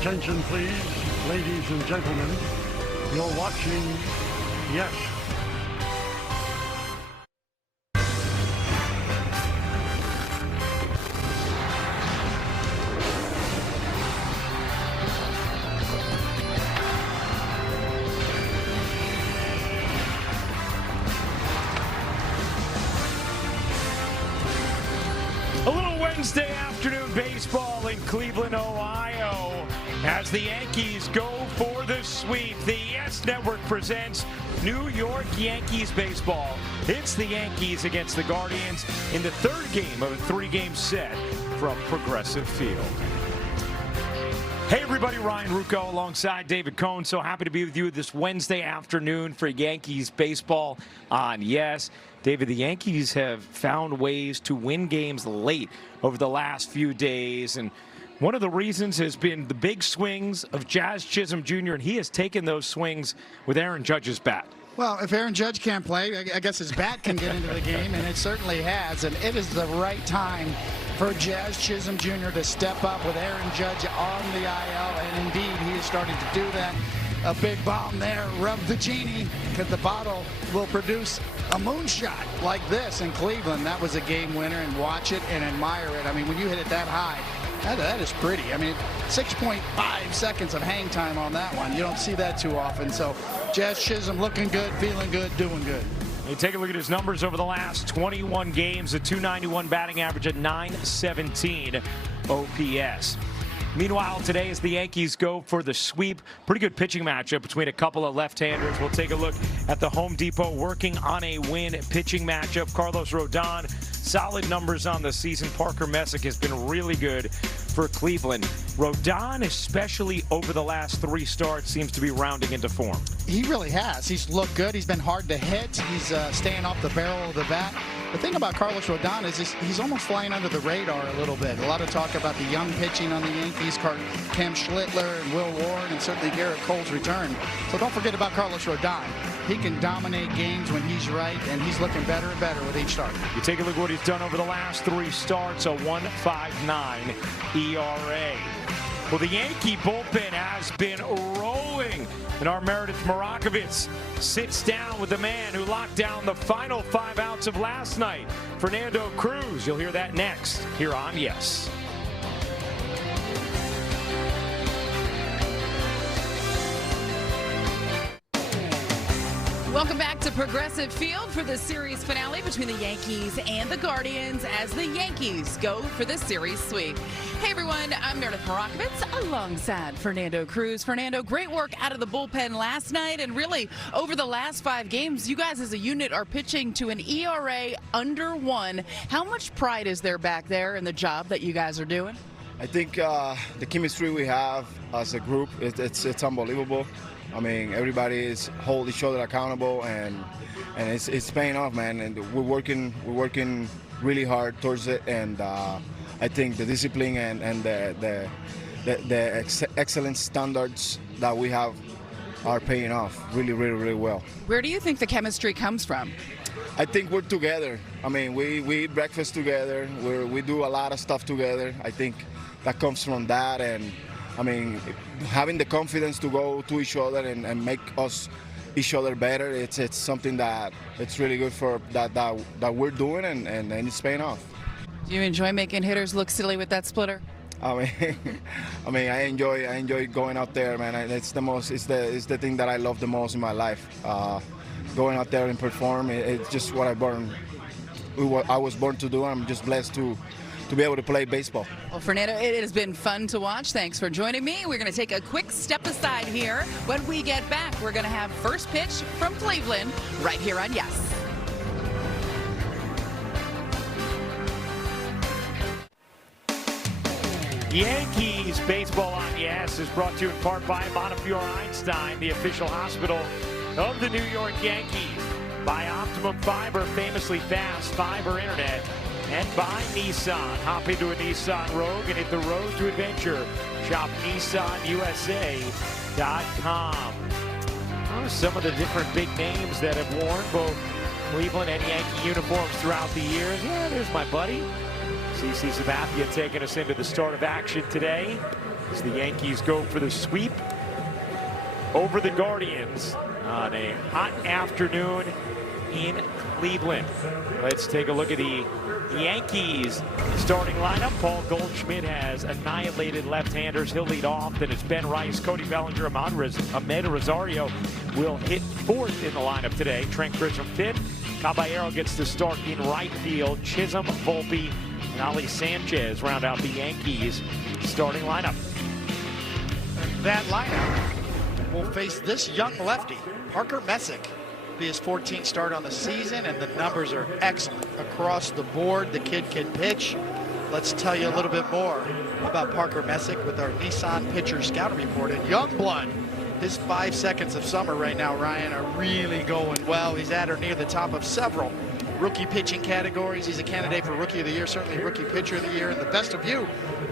Attention please, ladies and gentlemen. You're watching Yes. A little Wednesday afternoon baseball in Cleveland, Ohio, as the Yankees go for the sweep. The Yes Network presents New York Yankees baseball. It's the Yankees against the Guardians in the third game of a three-game set from Progressive Field. Hey everybody, Ryan Rucco alongside David Cohn. So happy to be with you this Wednesday afternoon for Yankees baseball on Yes. David, the Yankees have found ways to win games late over the last few days, and one of the reasons has been the big swings of Jazz Chisholm Jr., and he has taken those swings with Aaron Judge's bat. Well, if Aaron Judge can't play, I guess his bat can get into the game, and it certainly has. And it is the right time for Jazz Chisholm Jr. to step up with Aaron Judge on the IL, and indeed he is starting to do that. A big bomb there, rub the genie, because the bottle will produce a moonshot like this in Cleveland. That was a game winner, and watch it and admire it. I mean, when you hit it that high, that is pretty. I mean, 6.5 seconds of hang time on that one. You don't see that too often. So Jazz Chisholm looking good, feeling good, doing good. You take a look at his numbers over the last 21 games, a .291 batting average, a .917 OPS. Meanwhile, today as the Yankees go for the sweep, pretty good pitching matchup between a couple of left-handers. We'll take a look at the Home Depot working on a win pitching matchup. Carlos Rodon, solid numbers on the season. Parker Messick has been really good for Cleveland. Rodon, especially over the last three starts, seems to be rounding into form. He really has. He's looked good. He's been hard to hit. He's staying off the barrel of the bat. The thing about Carlos Rodon is he's almost flying under the radar a little bit. A lot of talk about the young pitching on the Yankees, Cam Schlittler and Will Warren, and certainly Garrett Cole's return. So don't forget about Carlos Rodon. He can dominate games when he's right, and he's looking better and better with each start. You take a look at what he's done over the last three starts, a 1.59 ERA. Well, the Yankee bullpen has been rolling, and our Meredith Marakovitz sits down with the man who locked down the final 5 outs of last night, Fernando Cruz. You'll hear that next here on Yes. Welcome back to Progressive Field for the series finale between the Yankees and the Guardians as the Yankees go for the series sweep. Hey everyone, I'm Meredith Marakovitz alongside Fernando Cruz. Fernando, great work out of the bullpen last night, and really over the last 5 games, you guys as a unit are pitching to an ERA under 1. How much pride is there back there in the job that you guys are doing? I think the chemistry we have as a group, it's unbelievable. I mean, everybody hold each other accountable, and it's paying off, man. And we're working really hard towards it, and I think the discipline and the excellent standards that we have are paying off really well. Where do you think the chemistry comes from? I think we're together. I mean, we eat breakfast together. We do a lot of stuff together. I think that comes from that, and I mean, having the confidence to go to each other and make us each other better, it's something that it's really good for that we're doing, and it's paying off. Do you enjoy making hitters look silly with that splitter? I enjoy going out there, man. It's the thing that I love the most in my life. Going out there and perform, it's just what I was born to do. I'm just blessed to be able to play baseball. Well, Fernando, it has been fun to watch. Thanks for joining me. We're going to take a quick step aside here. When we get back, we're going to have first pitch from Cleveland right here on Yes. Yankees baseball on Yes is brought to you in part by Montefiore Einstein, the official hospital of the New York Yankees, by Optimum Fiber, famously fast fiber internet, and by Nissan. Hop into a Nissan Rogue and hit the road to adventure. Shop NissanUSA.com. Some of the different big names that have worn both Cleveland and Yankee uniforms throughout the years. Yeah, there's my buddy. CC Sabathia taking us into the start of action today. as the Yankees go for the sweep over the Guardians on a hot afternoon in Cleveland. Let's take a look at the Yankees starting lineup. Paul Goldschmidt has annihilated left-handers. He'll lead off. Then it's Ben Rice, Cody Bellinger, Ahmed Rosario will hit fourth in the lineup today. Trent Grisham fifth. Caballero gets to start in right field. Chisholm, Volpe, and Ali Sanchez round out the Yankees starting lineup. That lineup will face this young lefty, Parker Messick. Be his 14th start on the season, and the numbers are excellent across the board. The kid can pitch. Let's tell you a little bit more about Parker Messick with our Nissan Pitcher Scouting Report. And Youngblood, his 5 seconds of summer right now, Ryan, are really going well. He's at or near the top of several rookie pitching categories. He's a candidate for Rookie of the Year, certainly Rookie Pitcher of the Year, and the best of you.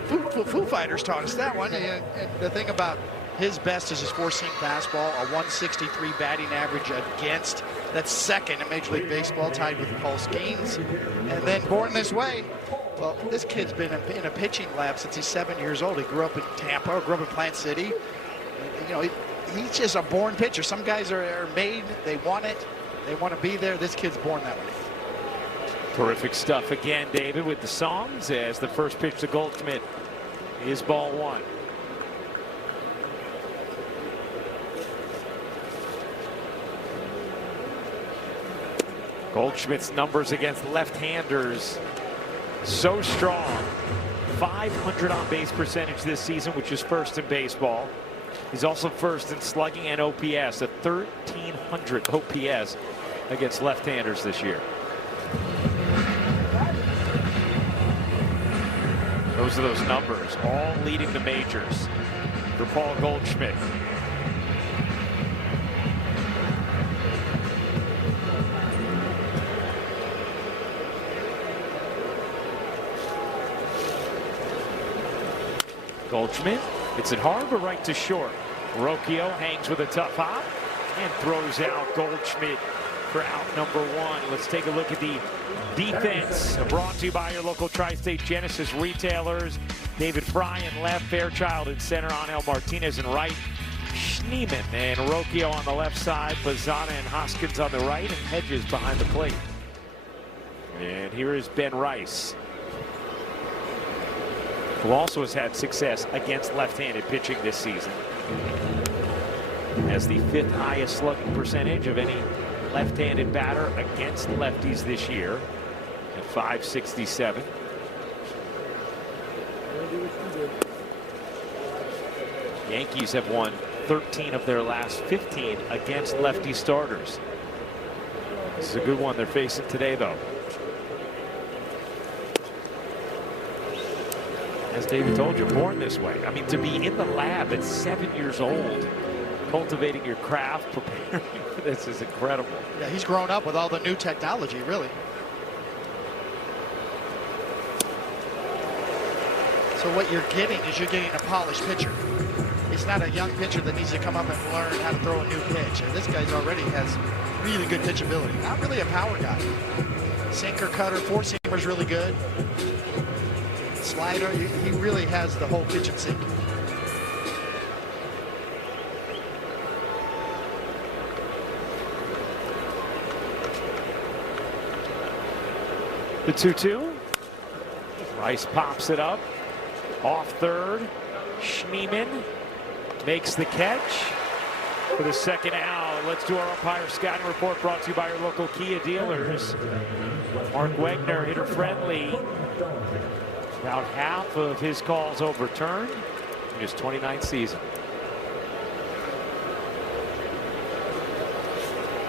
Foo Fighters taught us that one. And the thing about his best is his four-seam fastball, a 163 batting average against. That's second in Major League Baseball, tied with Paul Skeens. And then born this way, well, this kid's been in a pitching lab since he's 7 years old. He grew up in Tampa, grew up in Plant City. You know, he's just a born pitcher. Some guys are made, they want it, they want to be there. This kid's born that way. Terrific stuff again, David, with the songs as the first pitch to Goldschmidt is ball one. Goldschmidt's numbers against left-handers so strong. 500 on-base percentage this season, which is first in baseball. He's also first in slugging and OPS, a 1,300 OPS against left-handers this year. Those are those numbers, all leading the majors for Paul Goldschmidt. Goldschmidt, it's at hard, but right to short. Rocchio hangs with a tough hop and throws out Goldschmidt for out number one. Let's take a look at the defense, brought to you by your local Tri-State Genesis retailers. David Fry in left, Fairchild in center, Angel Martinez in right, Schneeman and Rocchio on the left side, Bazana and Hoskins on the right, and Hedges behind the plate. And here is Ben Rice, who also has had success against left-handed pitching this season. Has the 5th highest slugging percentage of any left-handed batter against lefties this year at .567. Yankees have won 13 of their last 15 against lefty starters. This is a good one they're facing today, though. As David told you, born this way. I mean, to be in the lab at 7 years old, cultivating your craft, preparing for this is incredible. Yeah, he's grown up with all the new technology, really. So what you're getting is you're getting a polished pitcher. He's not a young pitcher that needs to come up and learn how to throw a new pitch. And this guy's already has really good pitchability. Not really a power guy. Sinker, cutter, four-seamer's really good. Slider, he really has the whole kitchen sink. The 2-2. Rice pops it up. Off third. Schneeman makes the catch for the second out. Let's do our umpire scouting report, brought to you by our local Kia dealers. Mark Wegner, hitter friendly. About half of his calls overturned in his 29th season.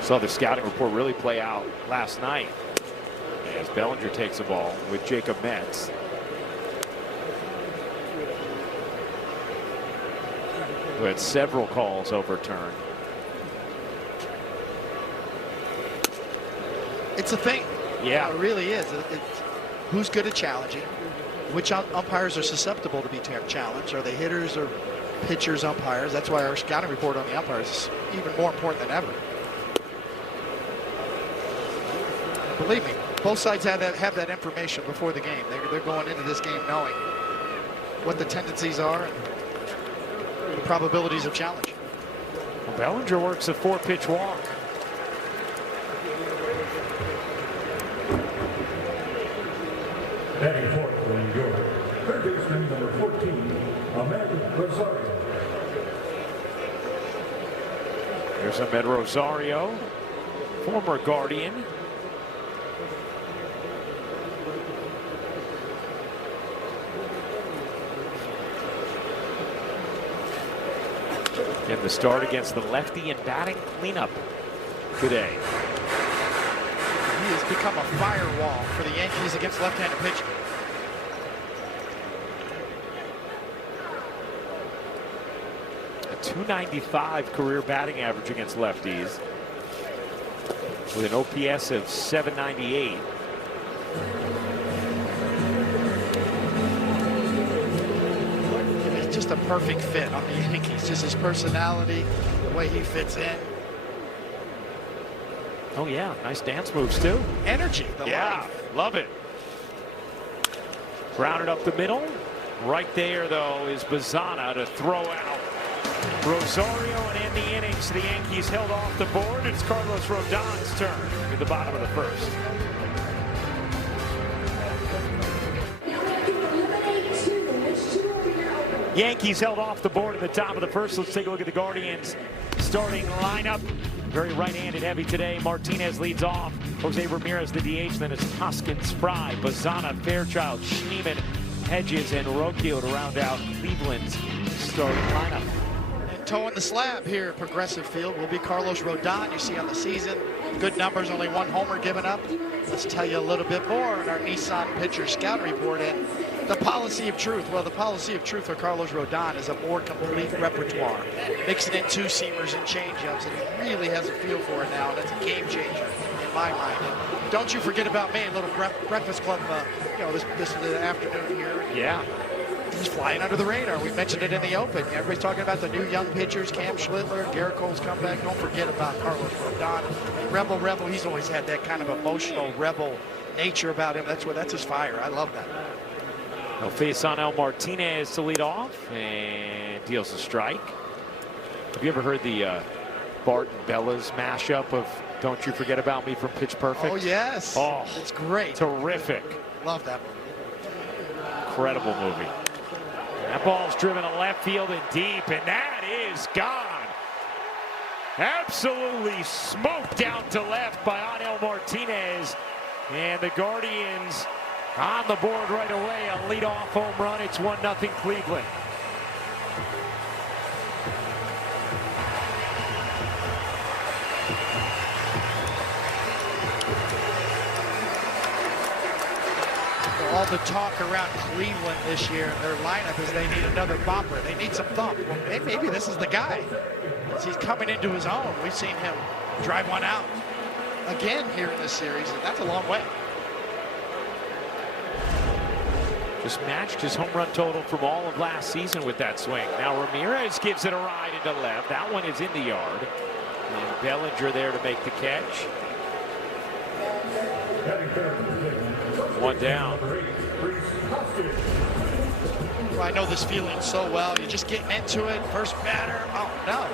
Saw the scouting report really play out last night as Bellinger takes the ball with Jacob Metz. Who had several calls overturned. It's a thing. Yeah, it really is. Who's good at challenging? Which umpires are susceptible to be challenged? Are they hitters or pitchers, umpires? That's why our scouting report on the umpires is even more important than ever. Believe me, both sides have that information before the game. They're going into this game knowing what the tendencies are. And probabilities of challenge. Well, Bellinger works a 4-pitch walk. Batting fourth for New York, third baseman number 14, Ahmed Rosario. There's Ahmed Rosario, former Guardian. And the start against the lefty in batting cleanup today. He has become a firewall for the Yankees against left-handed pitching. A .295 career batting average against lefties, with an OPS of .798. He's just a perfect fit on the Yankees. Just his personality, the way he fits in. Oh yeah, nice dance moves too. Energy, the life. Love it. Grounded up the middle. Right there, though, is Bazana to throw out. Rosario, and in the innings, the Yankees held off the board. It's Carlos Rodon's turn in the bottom of the first. Yankees held off the board at the top of the first. Let's take a look at the Guardians starting lineup. Very right-handed heavy today. Martinez leads off. Jose Ramirez the DH. Then it's Hoskins, Fry, Bazana, Fairchild, Schneemann, Hedges, and Rocchio to round out Cleveland's starting lineup. And towing the slab here at Progressive Field will be Carlos Rodon. You see on the season, good numbers, only one homer given up. Let's tell you a little bit more in our Nissan pitcher scout report. And the policy of truth. Well, the policy of truth for Carlos Rodon is a more complete repertoire, mixing in two-seamers and changeups, and he really has a feel for it now, and it's a game changer in my mind. And don't you forget about me, a little breakfast club, this afternoon here. Yeah. He's flying under the radar. We mentioned it in the open. Everybody's talking about the new young pitchers, Cam Schlittler, Garrett Cole's comeback. Don't forget about Carlos Rodon. Rebel. He's always had that kind of emotional rebel nature about him. That's his fire. I love that. He'll face on El Martinez to lead off and deals a strike. Have you ever heard the Bart and Bella's mashup of Don't You Forget About Me from Pitch Perfect? Oh, yes. Oh, it's great. Terrific. Love that movie. Incredible movie. That ball's driven to left field and deep, and that is gone. Absolutely smoked out to left by Anel Martinez. And the Guardians on the board right away. A leadoff home run. It's 1-0 Cleveland. All the talk around Cleveland this year and their lineup is they need another bumper. They need some thump. Well, maybe this is the guy. As he's coming into his own. We've seen him drive one out again here in this series, and that's a long way. Just matched his home run total from all of last season with that swing. Now Ramirez gives it a ride into left. That one is in the yard. And Bellinger there to make the catch. One down. Well, I know this feeling so well. You're just getting into it. First batter. Oh, no.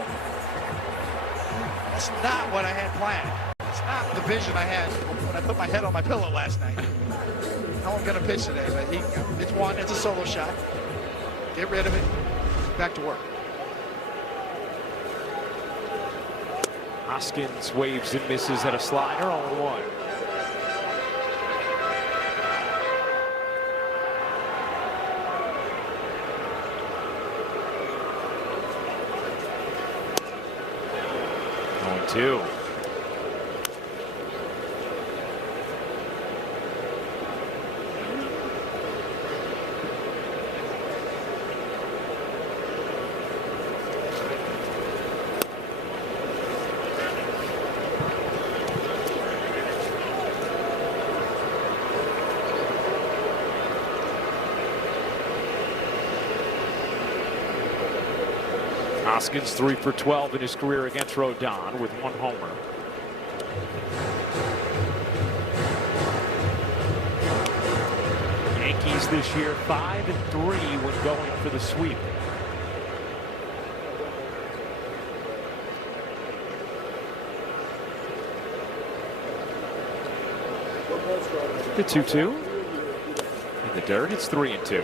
That's not what I had planned. It's not the vision I had when I put my head on my pillow last night. How I'm going to pitch today, but it's a solo shot. Get rid of it. Back to work. Hoskins waves and misses at a slider, 0-1. Two. Hoskins 3 for 12 in his career against Rodon with one homer. Yankees this year 5-3 when going for the sweep. The 2-2. In the dirt, it's 3-2.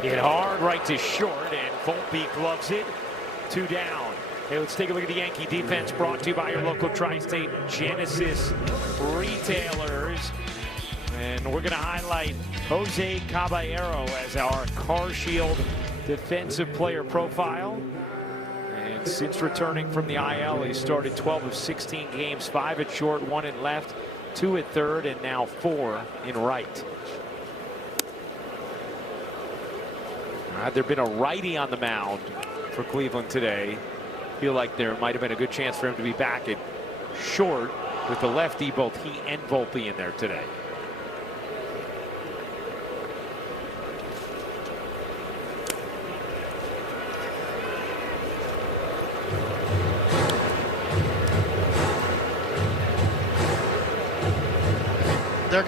Hit hard right to short, and Volpe gloves it. 2 down. Hey, let's take a look at the Yankee defense, brought to you by your local Tri-State Genesis retailers. And we're going to highlight Jose Caballero as our Car Shield defensive player profile. And since returning from the IL, he started 12 of 16 games, 5 at short, 1 at left, 2 at third, and now 4 in right. Had there been a righty on the mound for Cleveland today, feel like there might have been a good chance for him to be back at short with the lefty, both he and Volpe in there today.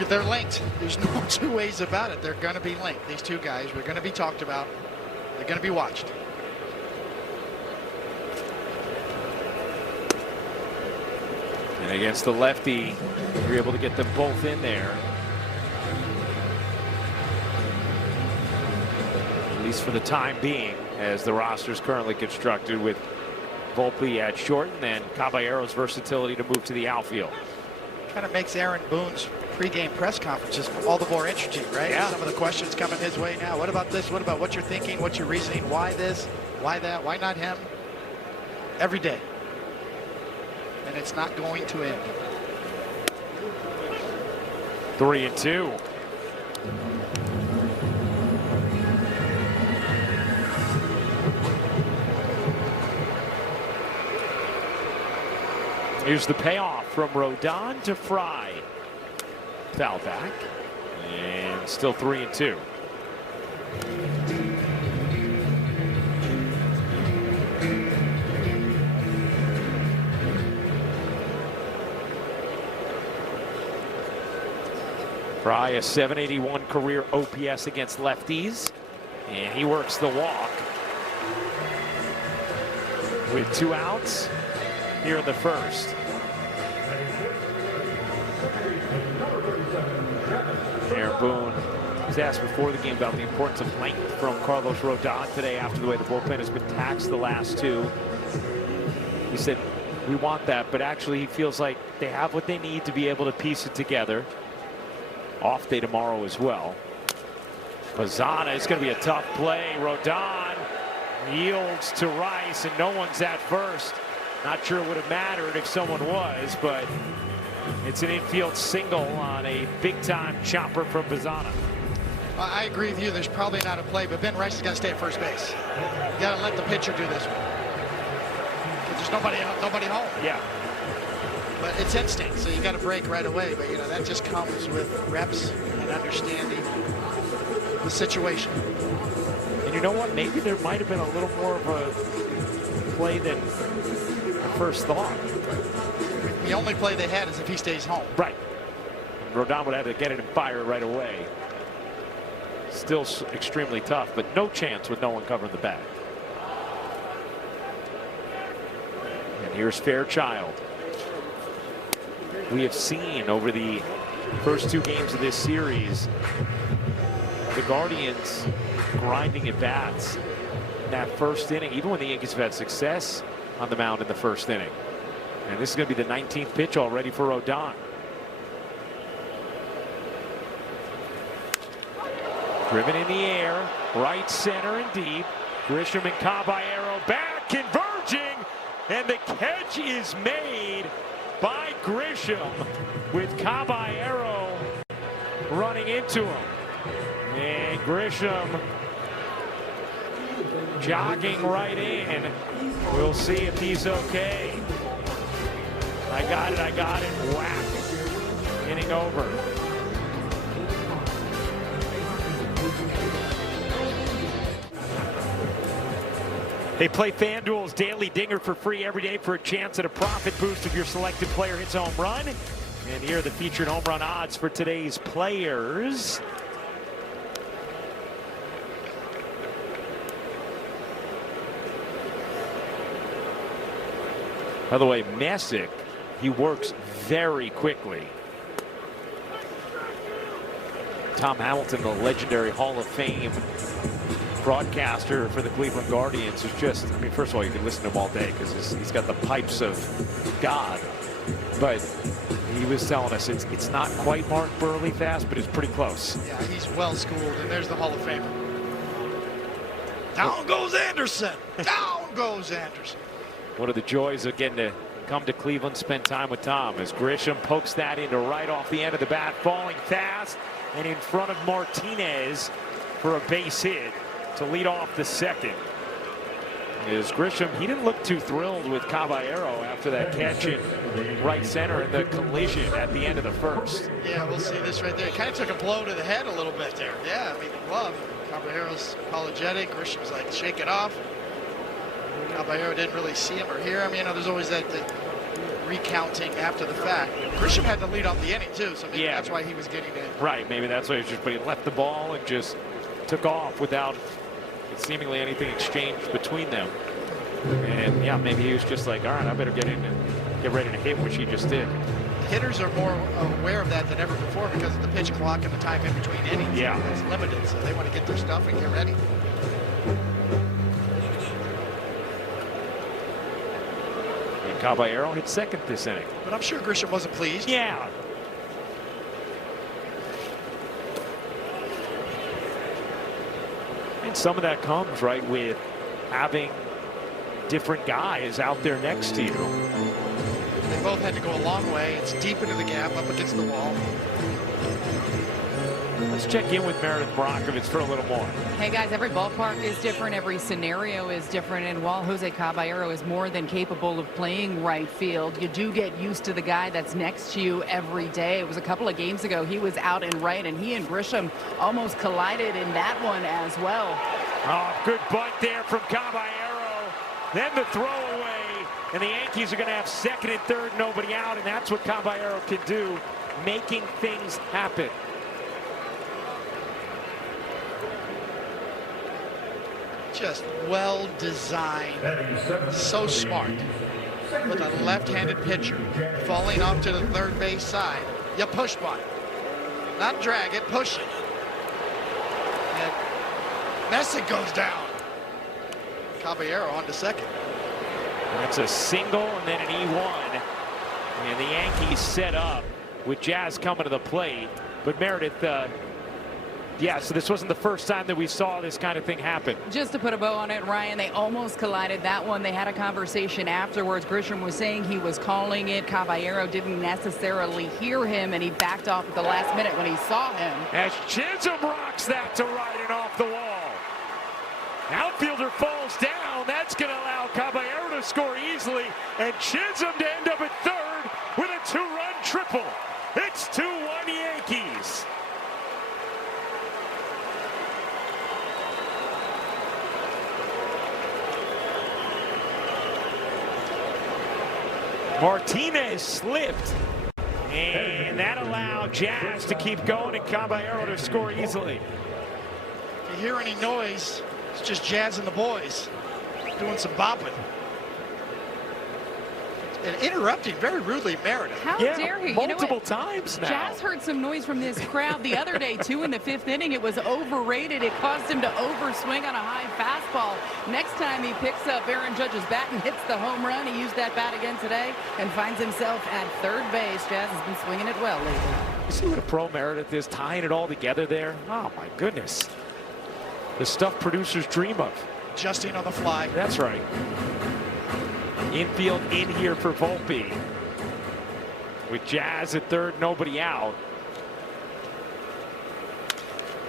They're linked. There's no two ways about it. They're going to be linked. These two guys are going to be talked about. They're going to be watched. And against the lefty, you're able to get them both in there. At least for the time being, as the roster is currently constructed, with Volpe at short and then Caballero's versatility to move to the outfield. Kind of makes Aaron Boone's pregame press conferences all the more interesting, right? Yeah. Some of the questions coming his way now. What about this? What about what you're thinking? What's your reasoning? Why this? Why that? Why not him? Every day. And it's not going to end. 3-2. Here's the payoff from Rodon to Fry. Foul back. And still 3-2. Fry, a .781 career OPS against lefties. And he works the walk. With 2 outs here in the first. Aaron Boone was asked before the game about the importance of length from Carlos Rodon today after the way the bullpen has been taxed the last 2. He said, we want that, but actually he feels like they have what they need to be able to piece it together. Off day tomorrow as well. Pazana is going to be a tough play. Rodon yields to Rice, and no one's at first. Not sure it would have mattered if someone was, but it's an infield single on a big-time chopper from Pazana. I agree with you. There's probably not a play, but Ben Rice has got to stay at first base. You got to let the pitcher do this one. There's nobody home. Yeah. But it's instinct, so you got to break right away. But, you know, that just comes with reps and understanding the situation. And you know what? Maybe there might have been a little more of a play than I first thought. The only play they had is if he stays home. Right. Rodon would have to get it and fire it right away. Still extremely tough, but no chance with no one covering the bag. And here's Fairchild. We have seen over the first 2 games of this series the Guardians grinding at bats in that first inning, even when the Yankees have had success on the mound in the first inning. And this is going to be the 19th pitch already for Rodon. Driven in the air, right center and deep. Grisham and Caballero back, converging, and the catch is made by Grisham with Caballero running into him. And Grisham jogging right in. We'll see if he's okay. I got it. Whack. Inning over. They play FanDuel's Daily Dinger for free every day for a chance at a profit boost if your selected player hits a home run. And here are the featured home run odds for today's players. By the way, Messick, he works very quickly. Tom Hamilton, the legendary Hall of Fame broadcaster for the Cleveland Guardians, is just, I mean, first of all, you can listen to him all day because he's got the pipes of God. But he was telling us it's not quite Mark Burley fast, but it's pretty close. Yeah, he's well schooled, and there's the Hall of Famer. Down goes Anderson. Down goes Anderson. One of the joys of getting to come to Cleveland, spend time with Tom, as Grisham pokes that into right off the end of the bat, falling fast and in front of Martinez for a base hit to lead off the second. As Grisham, he didn't look too thrilled with Caballero after that catch in right center in the collision at the end of the first. Yeah, we'll see this right there. He kind of took a blow to the head a little bit there. Yeah, I mean, glove. Caballero's apologetic. Grisham's like, shake it off. Caballero didn't really see him or hear him. You know, there's always that recounting after the fact. Grisham had to lead off the inning too, so maybe that's why he was getting it. Right, maybe that's why he was just, but he left the ball and just took off without seemingly anything exchanged between them. And yeah, maybe he was just like, all right, I better get in and get ready to hit, which he just did. Hitters are more aware of that than ever before because of the pitch clock and the time in between innings. Yeah. It's limited, so they want to get their stuff and get ready. Caballero hit second this inning. But I'm sure Grisham wasn't pleased. Yeah. And some of that comes, right, with having different guys out there next to you. They both had to go a long way. It's deep into the gap, up against the wall. Let's check in with Meredith Brockovich for a little more. Hey guys, every ballpark is different, every scenario is different, and while Jose Caballero is more than capable of playing right field, you do get used to the guy that's next to you every day. It was a couple of games ago, he was out in right, and he and Grisham almost collided in that one as well. Oh, good bunt there from Caballero. Then the throwaway, and the Yankees are going to have second and third, nobody out, and that's what Caballero can do, making things happen. Just well designed, so smart. With a left-handed pitcher falling off to the third base side, you push bunt, not drag it, push it. And Messick goes down. Caballero on to second. That's a single and then an E1, and the Yankees set up with Jazz coming to the plate. But Meredith, yeah, so this wasn't the first time that we saw this kind of thing happen. Just to put a bow on it, Ryan, they almost collided that one. They had a conversation afterwards. Grisham was saying he was calling it. Caballero didn't necessarily hear him, and he backed off at the last minute when he saw him. As Chisholm rocks that to right and off the wall. Outfielder falls down. That's going to allow Caballero to score easily, and Chisholm to end up at third with a two-run triple. It's 2-1 Yankees. Martinez slipped, and that allowed Jazz to keep going and Caballero to score easily. If you hear any noise, it's just Jazz and the boys doing some bopping. And interrupting very rudely Meredith. How dare he? Multiple times now. Jazz heard some noise from this crowd the other day, too, in the fifth inning. It was overrated. It caused him to overswing on a high fastball. Next time he picks up Aaron Judge's bat and hits the home run. He used that bat again today and finds himself at third base. Jazz has been swinging it well lately. You see what a pro Meredith is, tying it all together there? Oh, my goodness. The stuff producers dream of. Adjusting on the fly. That's right. Infield in here for Volpe. With Jazz at third, nobody out.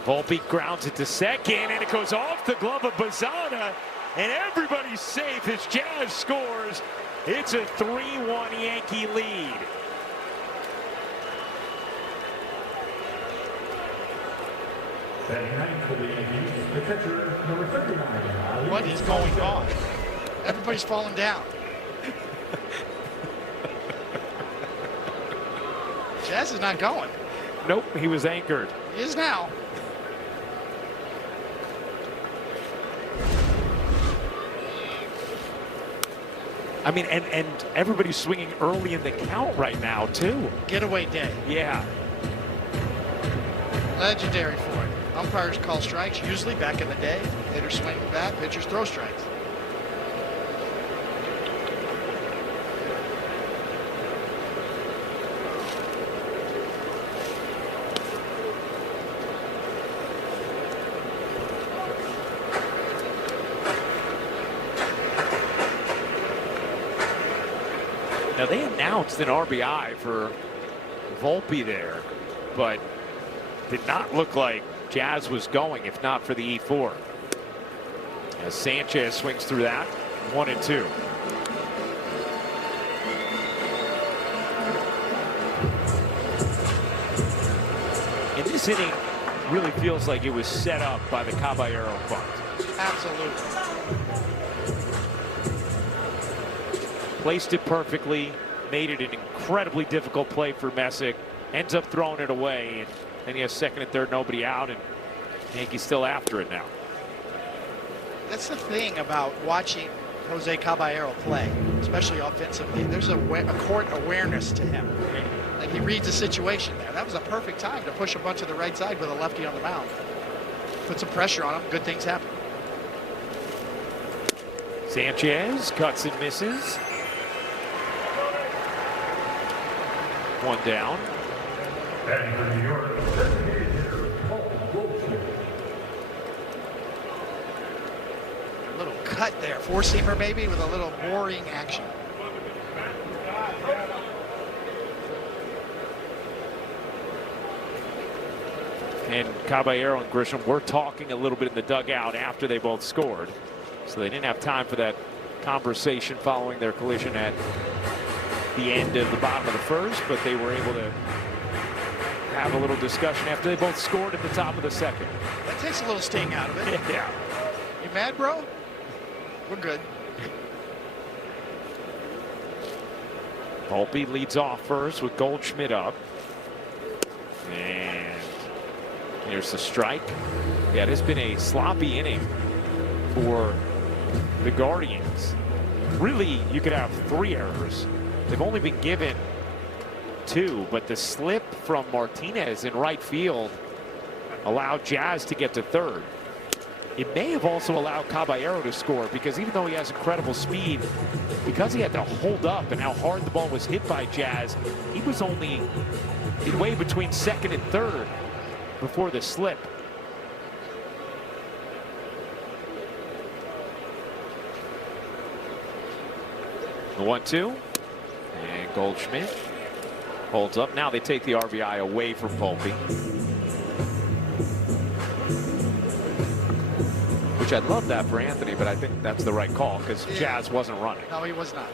Volpe grounds it to second, and it goes off the glove of Bazana, and everybody's safe as Jazz scores. It's a 3-1 Yankee lead. Batting ninth for the Yankees, the catcher, number 39. What is going on? Everybody's falling down. Jazz is not going. Nope, he was anchored. He is now. I mean, and everybody's swinging early in the count right now, too. Getaway day. Yeah. Legendary for it. Umpires call strikes, usually back in the day. Hitters swing back, pitchers throw strikes. Now, they announced an RBI for Volpe there, but did not look like Jazz was going, if not for the E4. As Sanchez swings through that, 1-2. And this inning really feels like it was set up by the Caballero bunt. Absolutely. Placed it perfectly, made it an incredibly difficult play for Messick, ends up throwing it away, and then he has second and third, nobody out, and Yankees still after it now. That's the thing about watching Jose Caballero play, especially offensively. There's a court awareness to him. Like, he reads the situation there. That was a perfect time to push a bunch to the right side with a lefty on the mound. Put some pressure on him, good things happen. Sanchez cuts and misses. One down. Batting for New York, designated hitter, Paul Goldschmidt. A little cut there, four-seamer maybe with a little boring action. And Caballero and Grisham were talking a little bit in the dugout after they both scored. So they didn't have time for that conversation following their collision at the end of the bottom of the first, but they were able to have a little discussion after they both scored at the top of the second. That takes a little sting out of it. Yeah. You mad, bro? We're good. Volpe leads off first with Goldschmidt up. And here's the strike. Yeah, it has been a sloppy inning for the Guardians. Really, you could have 3 errors. They've only been given 2, but the slip from Martinez in right field allowed Jazz to get to third. It may have also allowed Caballero to score, because even though he has incredible speed, because he had to hold up and how hard the ball was hit by Jazz, he was only midway between second and third before the slip. The 1-2. And Goldschmidt holds up. Now they take the RBI away from Volpe, which I'd love that for Anthony, but I think that's the right call because Jazz wasn't running. No, he was not.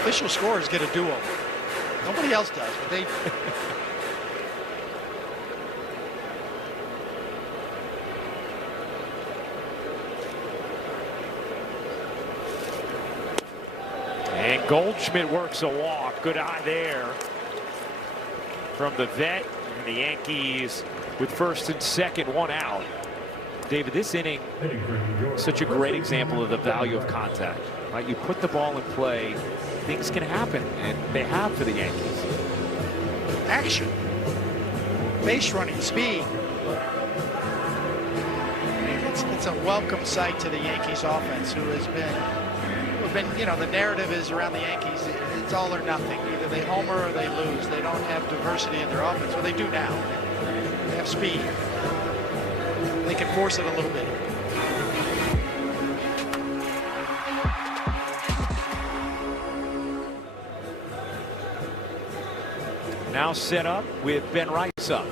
Official scorers get a do-over. Nobody else does, but they. And Goldschmidt works a walk. Good eye there from the vet. And the Yankees with first and second, 1 out. David, this inning, such a great example of the value of contact. Right? You put the ball in play, things can happen, and they have for the Yankees. Action. Base running, speed. It's a welcome sight to the Yankees offense, who has been, you know, the narrative is around the Yankees, it's all or nothing. Either they homer or they lose. They don't have diversity in their offense. Well, they do now. They have speed. They can force it a little bit. Now set up with Ben Rice up.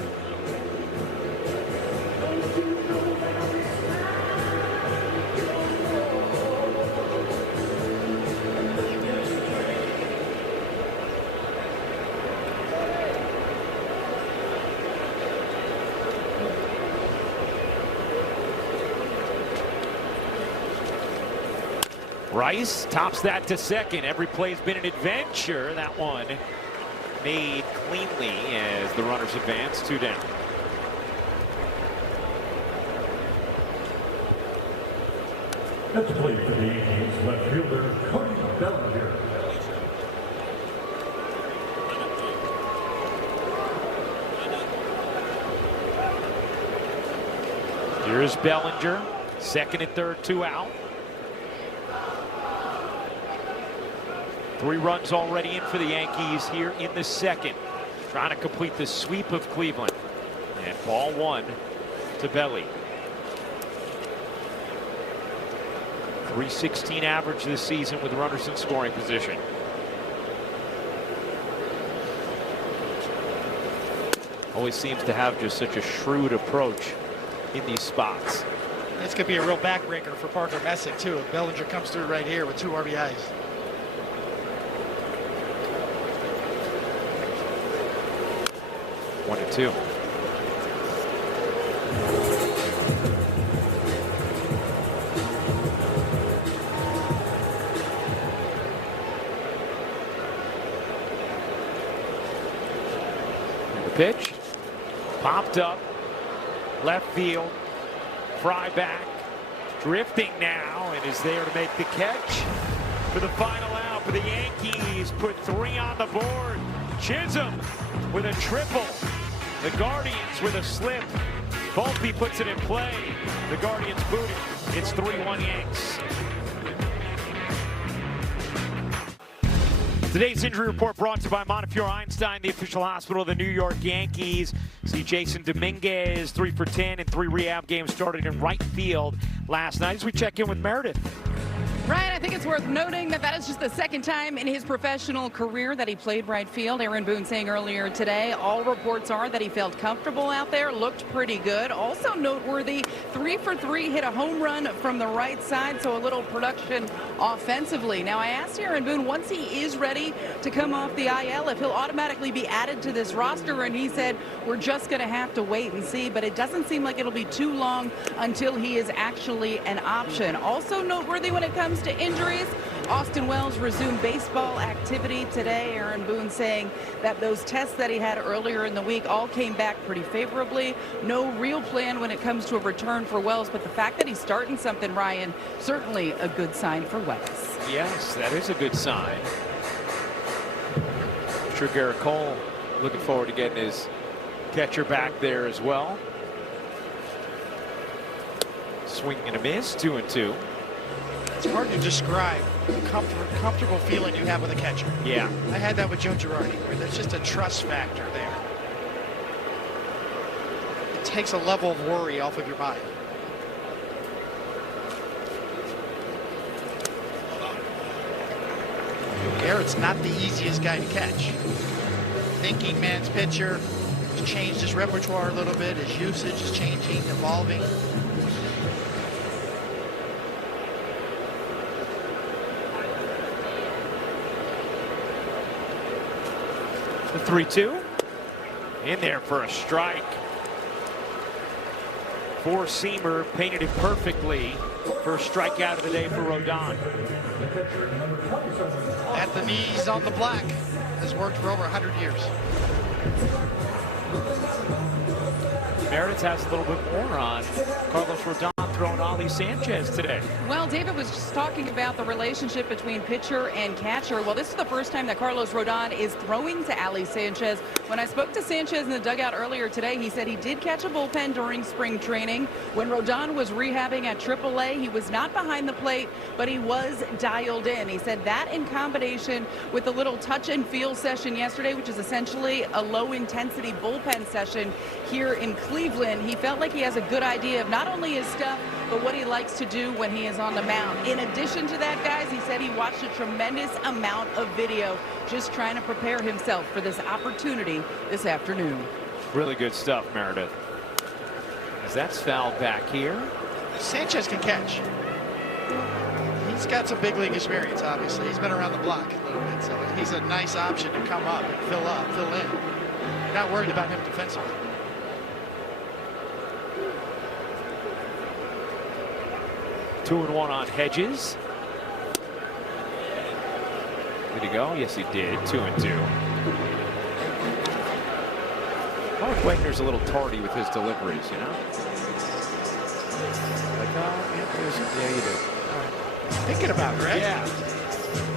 Rice tops that to second. Every play's been an adventure. That one made cleanly as the runners advance. 2 down. That's played for the Yankees left fielder Cody Bellinger. Here's Bellinger. Second and third, 2 out. 3 runs already in for the Yankees here in the second. Trying to complete the sweep of Cleveland. And ball 1 to Belly. .316 average this season with runners in scoring position. Always seems to have just such a shrewd approach in these spots. This could be a real backbreaker for Parker Messick, too, if Bellinger comes through right here with 2 RBIs. One and 2. The pitch popped up left field. Fry back, drifting now, and is there to make the catch for the final out for the Yankees. Put 3 on the board. Chisholm with a triple. The Guardians with a slip. Volpe puts it in play. The Guardians boot it. It's 3-1 Yanks. Today's injury report brought to you by Montefiore Einstein, the official hospital of the New York Yankees. See Jason Dominguez, 3 for 10 and 3 rehab games started in right field last night. As we check in with Meredith. Ryan, I think it's worth noting that that is just the second time in his professional career that he played right field. Aaron Boone saying earlier today, all reports are that he felt comfortable out there, looked pretty good. Also noteworthy, 3 for 3, hit a home run from the right side, so a little production offensively. Now, I asked Aaron Boone, once he is ready to come off the IL, if he'll automatically be added to this roster, and he said, we're just going to have to wait and see, but it doesn't seem like it'll be too long until he is actually an option. Also noteworthy when it comes to injuries, Austin Wells resumed baseball activity today. Aaron Boone saying that those tests that he had earlier in the week all came back pretty favorably. No real plan when it comes to a return for Wells, but the fact that he's starting something, Ryan, certainly a good sign for Wells. Yes, that is a good sign. I'm sure Garrett Cole looking forward to getting his catcher back there as well. Swing and a miss, 2-2. It's hard to describe the comfortable feeling you have with a catcher. Yeah. I had that with Joe Girardi, where there's just a trust factor there. It takes a level of worry off of your mind. Garrett's not the easiest guy to catch. Thinking man's pitcher, has changed his repertoire a little bit. His usage is changing, evolving. The 3-2 in there for a strike. Four-seamer painted it perfectly. First strikeout of the day for Rodon. At the knees on the black. Has worked for over 100 years. Meredith has a little bit more on Carlos Rodon throwing Ali Sanchez today. Well, David was just talking about the relationship between pitcher and catcher. Well, this is the first time that Carlos Rodon is throwing to Ali Sanchez. When I spoke to Sanchez in the dugout earlier today, he said he did catch a bullpen during spring training. When Rodon was rehabbing at AAA, he was not behind the plate, but he was dialed in. He said that in combination with the little touch and feel session yesterday, which is essentially a low-intensity bullpen session here in Cleveland, he felt like he has a good idea of not only his stuff, but what he likes to do when he is on the mound. In addition to that, guys, he said he watched a tremendous amount of video just trying to prepare himself for this opportunity this afternoon. Really good stuff, Meredith. As that's fouled back here. Sanchez can catch. He's got some big league experience, obviously. He's been around the block a little bit, so he's a nice option to come up and fill in. You're not worried about him defensively. 2-1 on Hedges. Did he go? Yes, he did. 2-2. Mark Wagner's a little tardy with his deliveries, you know? Like, yeah, you do. All right. Thinking about it, right? Yeah.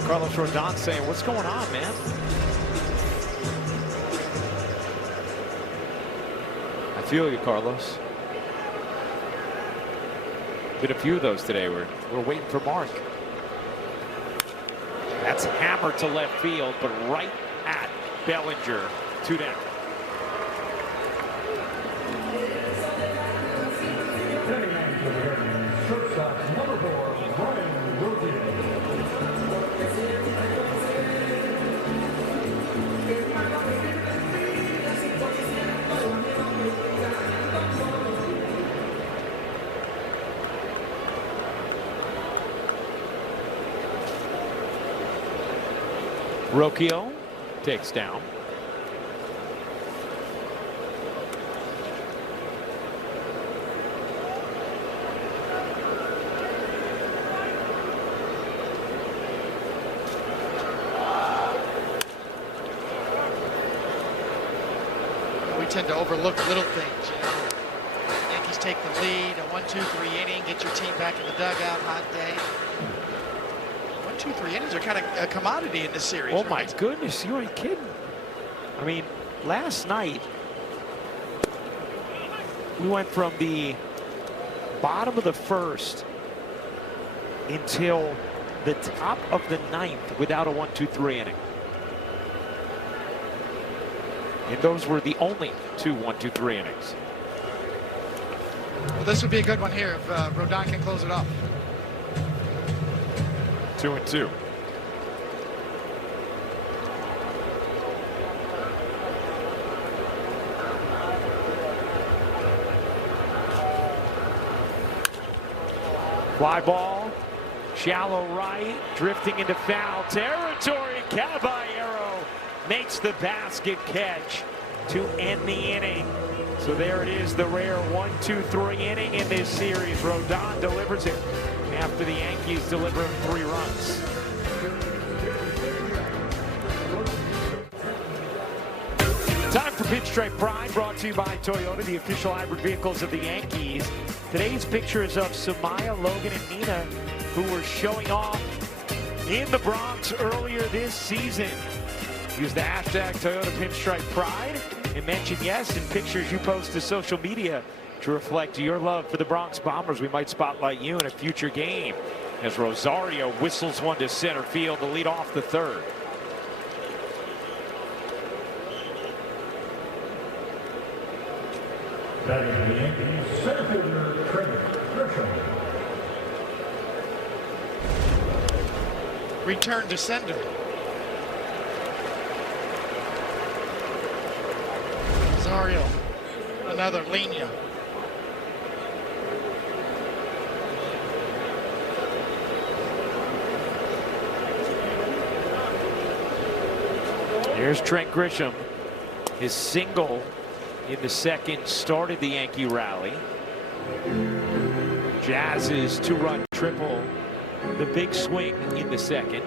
Carlos Rodon saying, what's going on, man? I feel you, Carlos. Did a few of those today. We're waiting for Mark. That's hammered to left field, but right at Bellinger. 2 down. Shortstop number 4, Brian Rosier. Rocchio takes down. We tend to overlook little things, you know. Yankees take the lead, a 1-2-3 inning, get your team back in the dugout, hot day. 1-2-3 innings are kind of a commodity in this series. Oh, right? my goodness, you ain't kidding. I mean, last night, we went from the bottom of the first until the top of the ninth without a 1-2-3 inning. And those were the only 2 1-2-3 innings. Well, this would be a good one here if Rodon can close it off. 2-2. Fly ball, shallow right, drifting into foul territory. Caballero makes the basket catch to end the inning. So there it is, the rare 1-2-3 inning in this series. Rodon delivers it after the Yankees deliver him 3 runs. Time for Pinstripe Pride, brought to you by Toyota, the official hybrid vehicles of the Yankees. Today's picture is of Samaya, Logan, and Nina, who were showing off in the Bronx earlier this season. Use the hashtag Toyota Pinstripe Pride and mention yes in pictures you post to social media to reflect your love for the Bronx Bombers. We might spotlight you in a future game as Rosario whistles one to center field to lead off the third. Batting for the Yankees, center fielder Trent Grisham. Return to sender. Rosario, another linea. Here's Trent Grisham. His single in the second started the Yankee rally. Jazz's 2-run triple, the big swing in the second.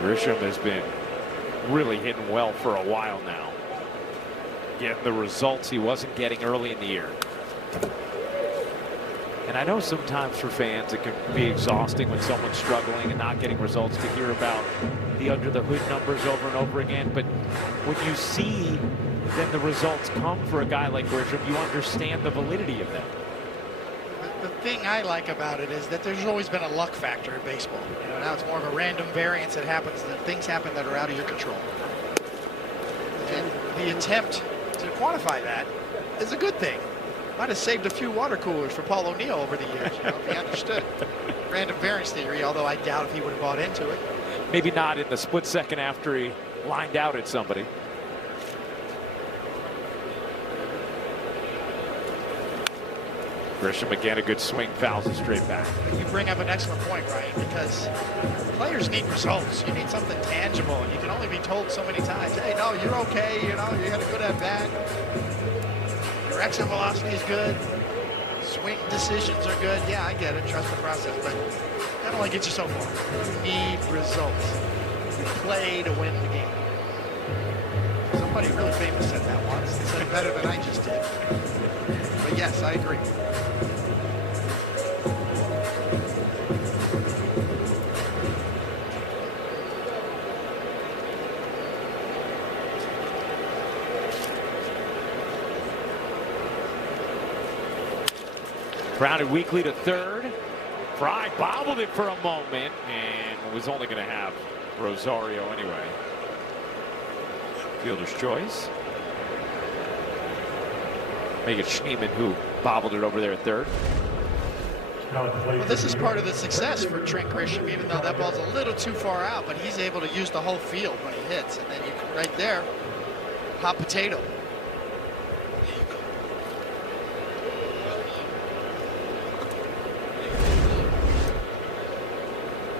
Grisham has been really hitting well for a while now. Getting the results he wasn't getting early in the year. And I know sometimes for fans it can be exhausting when someone's struggling and not getting results to hear about the under the hood numbers over and over again. But when you see then the results come for a guy like Grisham, you understand the validity of them. The thing I like about it is that there's always been a luck factor in baseball. You know, now it's more of a random variance that happens, that things happen that are out of your control. And the attempt to quantify that is a good thing. Might have saved a few water coolers for Paul O'Neill over the years, you know, if he understood random variance theory, although I doubt if he would have bought into it. Maybe not in the split second after he lined out at somebody. Grisham again, a good swing, fouls it straight back. You bring up an excellent point, Ryan, because players need results. You need something tangible, and you can only be told so many times, hey, no, you're okay, you know, you had a good at-bat. Your exit velocity is good. Swing decisions are good. Yeah, I get it. Trust the process, but that only gets you so far. You need results. You play to win the game. Somebody really famous said that once. They said it better than I just did. But yes, I agree. Grounded weakly to third. Fry bobbled it for a moment and was only going to have Rosario anyway. Fielder's choice. Make it Schneeman who bobbled it over there at third. Well, this is part of the success for Trent Grisham, even though that ball's a little too far out, but he's able to use the whole field when he hits. And then you can, right there, hot potato.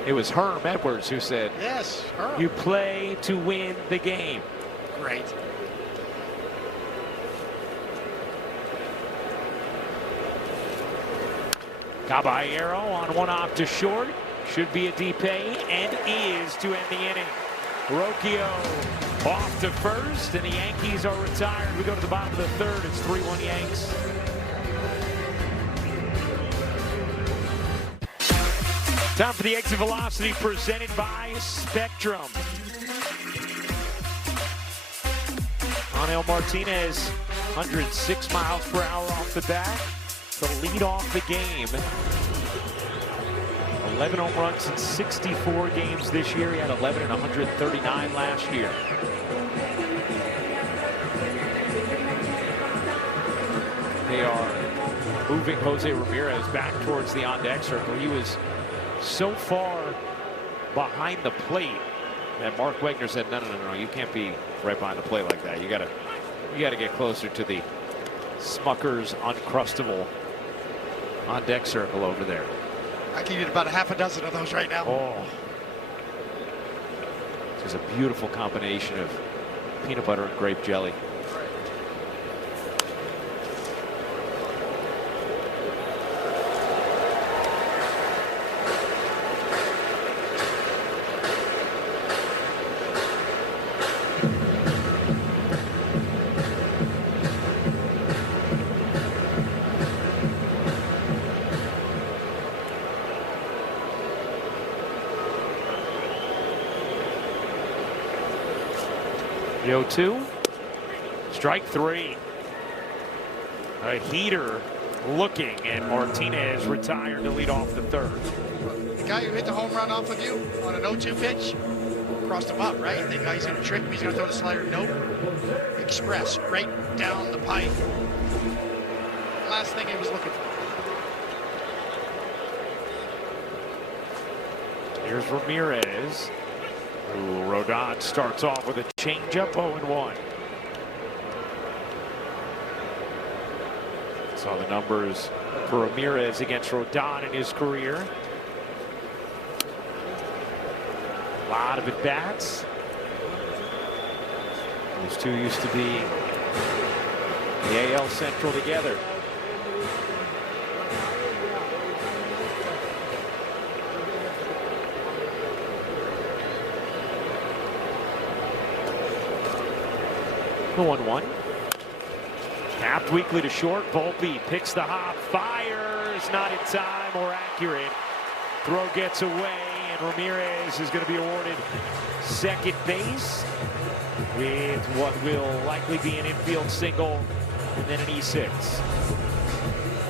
It was Herm Edwards who said, yes, Herm. You play to win the game. Great. Caballero on one off to short. Should be a DP and is to end the inning. Rocchio off to first, and the Yankees are retired. We go to the bottom of the third. It's 3-1 Yanks. Time for the exit velocity presented by Spectrum. Angel Martinez, 106 miles per hour off the bat to lead off the game. 11 home runs in 64 games this year. He had 11 in 139 last year. They are moving Jose Ramirez back towards the on-deck circle. He was so far behind the plate that Mark Wegner said, no, you can't be right behind the plate like that. You gotta get closer to the Smucker's Uncrustable on-deck circle over there. I can eat about a half a dozen of those right now. Oh, it's a beautiful combination of peanut butter and grape jelly. The 0-2. Strike three. A heater looking, and Martinez retired to lead off the third. The guy who hit the home run off of you on an 0-2 pitch crossed him up, right? You think he's going to trick him, he's going to throw the slider? Nope. Express, right down the pipe. Last thing he was looking for. Here's Ramirez. Ooh, Rodon starts off with a changeup, 0-1. Saw the numbers for Ramirez against Rodon in his career. A lot of at-bats. Those two used to be the AL Central together. The 1-1. Tapped weakly to short. Volpe picks the hop. Fires. Not in time or accurate. Throw gets away, and Ramirez is going to be awarded second base with what will likely be an infield single and then an E6.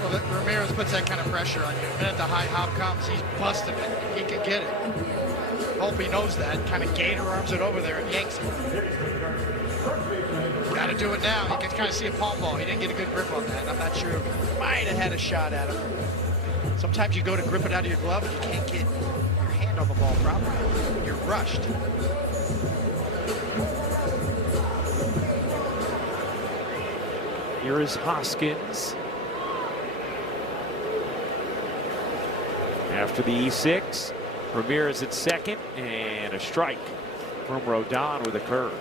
Well, Ramirez puts that kind of pressure on you. The minute the high hop comes, he's busting it. He can get it. Volpe knows that. Kind of gator arms it over there and yanks it. Got to do it now. You can kind of see a palm ball. He didn't get a good grip on that. I'm not sure. Might have had a shot at him. Sometimes you go to grip it out of your glove and you can't get your hand on the ball properly. You're rushed. Here is Hoskins. After the E6, Ramirez at second, and a strike from Rodon with a curve.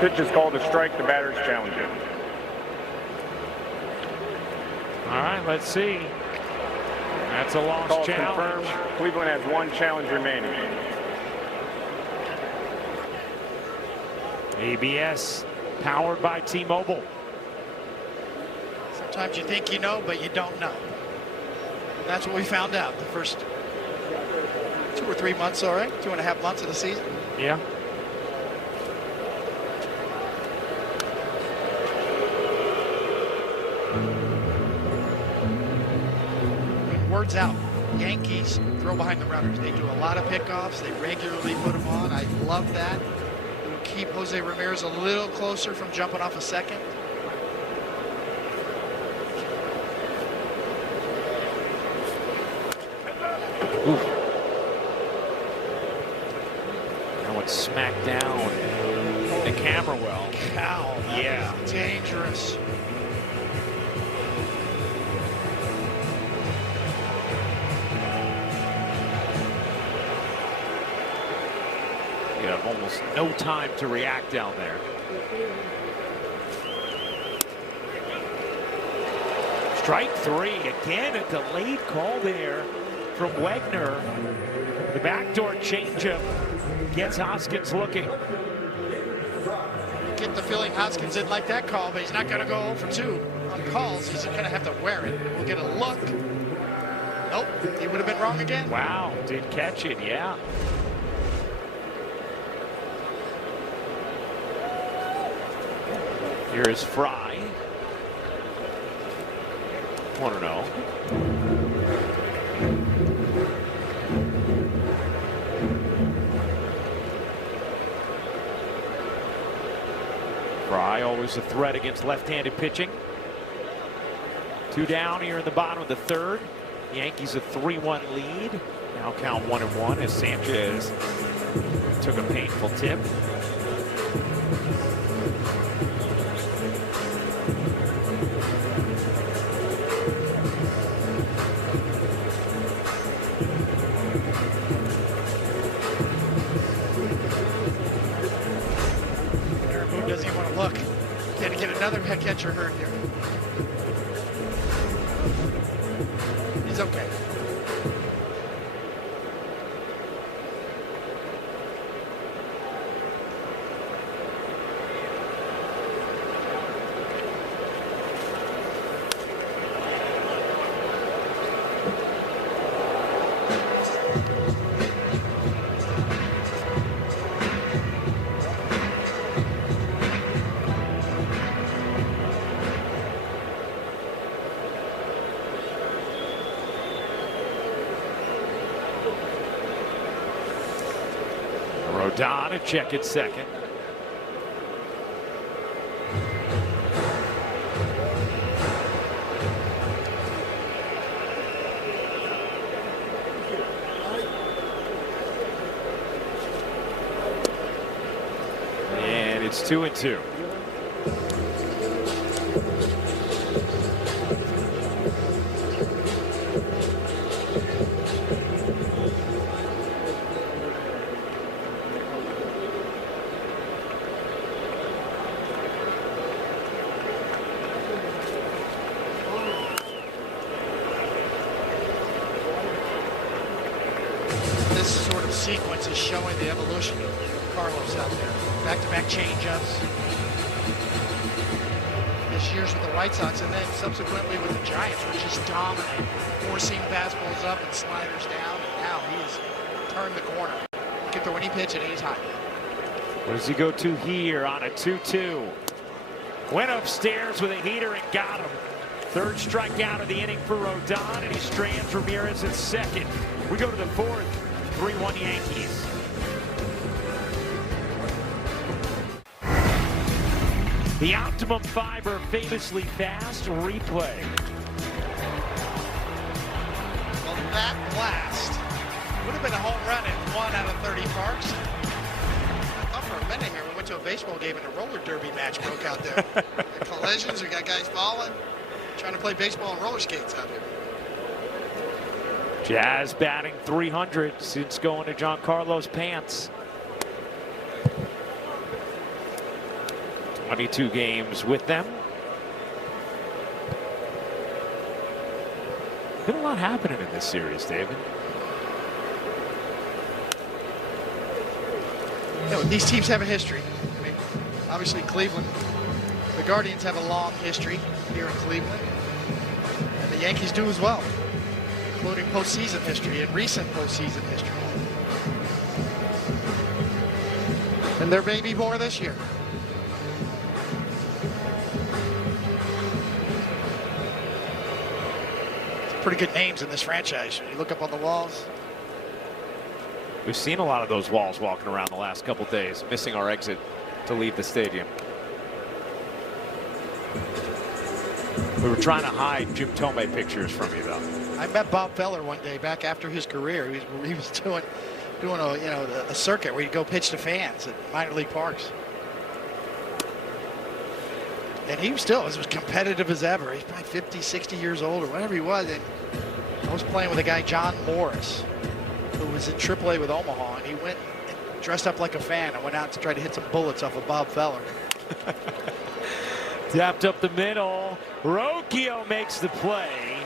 Pitch is called a strike. The batter's challenging. All right, let's see. That's a lost Call challenge. confirmed. Cleveland has one challenge remaining. ABS powered by T-Mobile. Sometimes you think you know, but you don't know. That's what we found out the first 2 or 3 months, all right? 2.5 months of the season. Yeah. Word's out. Yankees throw behind the runners. They do a lot of pickoffs. They regularly put them on. I love that. It will keep Jose Ramirez a little closer from jumping off a second. Oof. That one smacked down the camera well. Cow. That Yeah. was dangerous. You have almost no time to react down there. Strike three. Again, a delayed call there from Wegner. The backdoor changeup gets Hoskins looking. Get the feeling Hoskins didn't like that call, but he's not going to go 0 for 2 on calls. He's going to have to wear it. We'll get a look. Nope, he would have been wrong again. Wow, did catch it, yeah. Here is Fry. 1-0. Fry always a threat against left-handed pitching. 2 down here in the bottom of the third. Yankees a 3-1 lead. Now count 1-1 as Sanchez took a painful tip. Doesn't even want to look. Got to get another catcher hurt here. He's okay. Rodon a check at second. And it's 2-2. This sort of sequence is showing the evolution of Carlos out there. Back-to-back changeups. This year's with the White Sox, and then subsequently with the Giants, were just dominant. 4-seam fastballs up and sliders down, and now he's turned the corner. Get the winning pitch at any time. What does he go to here on a 2-2? Went upstairs with a heater and got him. Third strikeout of the inning for Rodon, and he strands Ramirez at second. We go to the fourth. 3-1 Yankees. The Optimum Fiber famously fast replay. Well, that blast would have been a home run in 1 out of 30 parks. I thought for a minute here we went to a baseball game and a roller derby match broke out there. The collisions, we got guys falling, trying to play baseball and roller skates out here. Jazz batting 300 since going to Giancarlo's pants. 22 games with them. Been a lot happening in this series, David. You know, these teams have a history. I mean, obviously Cleveland, the Guardians have a long history here in Cleveland, and the Yankees do as well, including postseason history and recent postseason history. And there may be more this year. Some pretty good names in this franchise. You look up on the walls. We've seen a lot of those walls walking around the last couple days, missing our exit to leave the stadium. We were trying to hide Jim Tomei pictures from you, though. I met Bob Feller one day back after his career. He was doing a circuit where he'd go pitch to fans at minor league parks. And he was still as competitive as ever. He's probably 50, 60 years old or whatever he was. And I was playing with a guy, John Morris, who was in AAA with Omaha, and he went and dressed up like a fan and went out to try to hit some bullets off of Bob Feller. Tapped up the middle. Rocchio makes the play.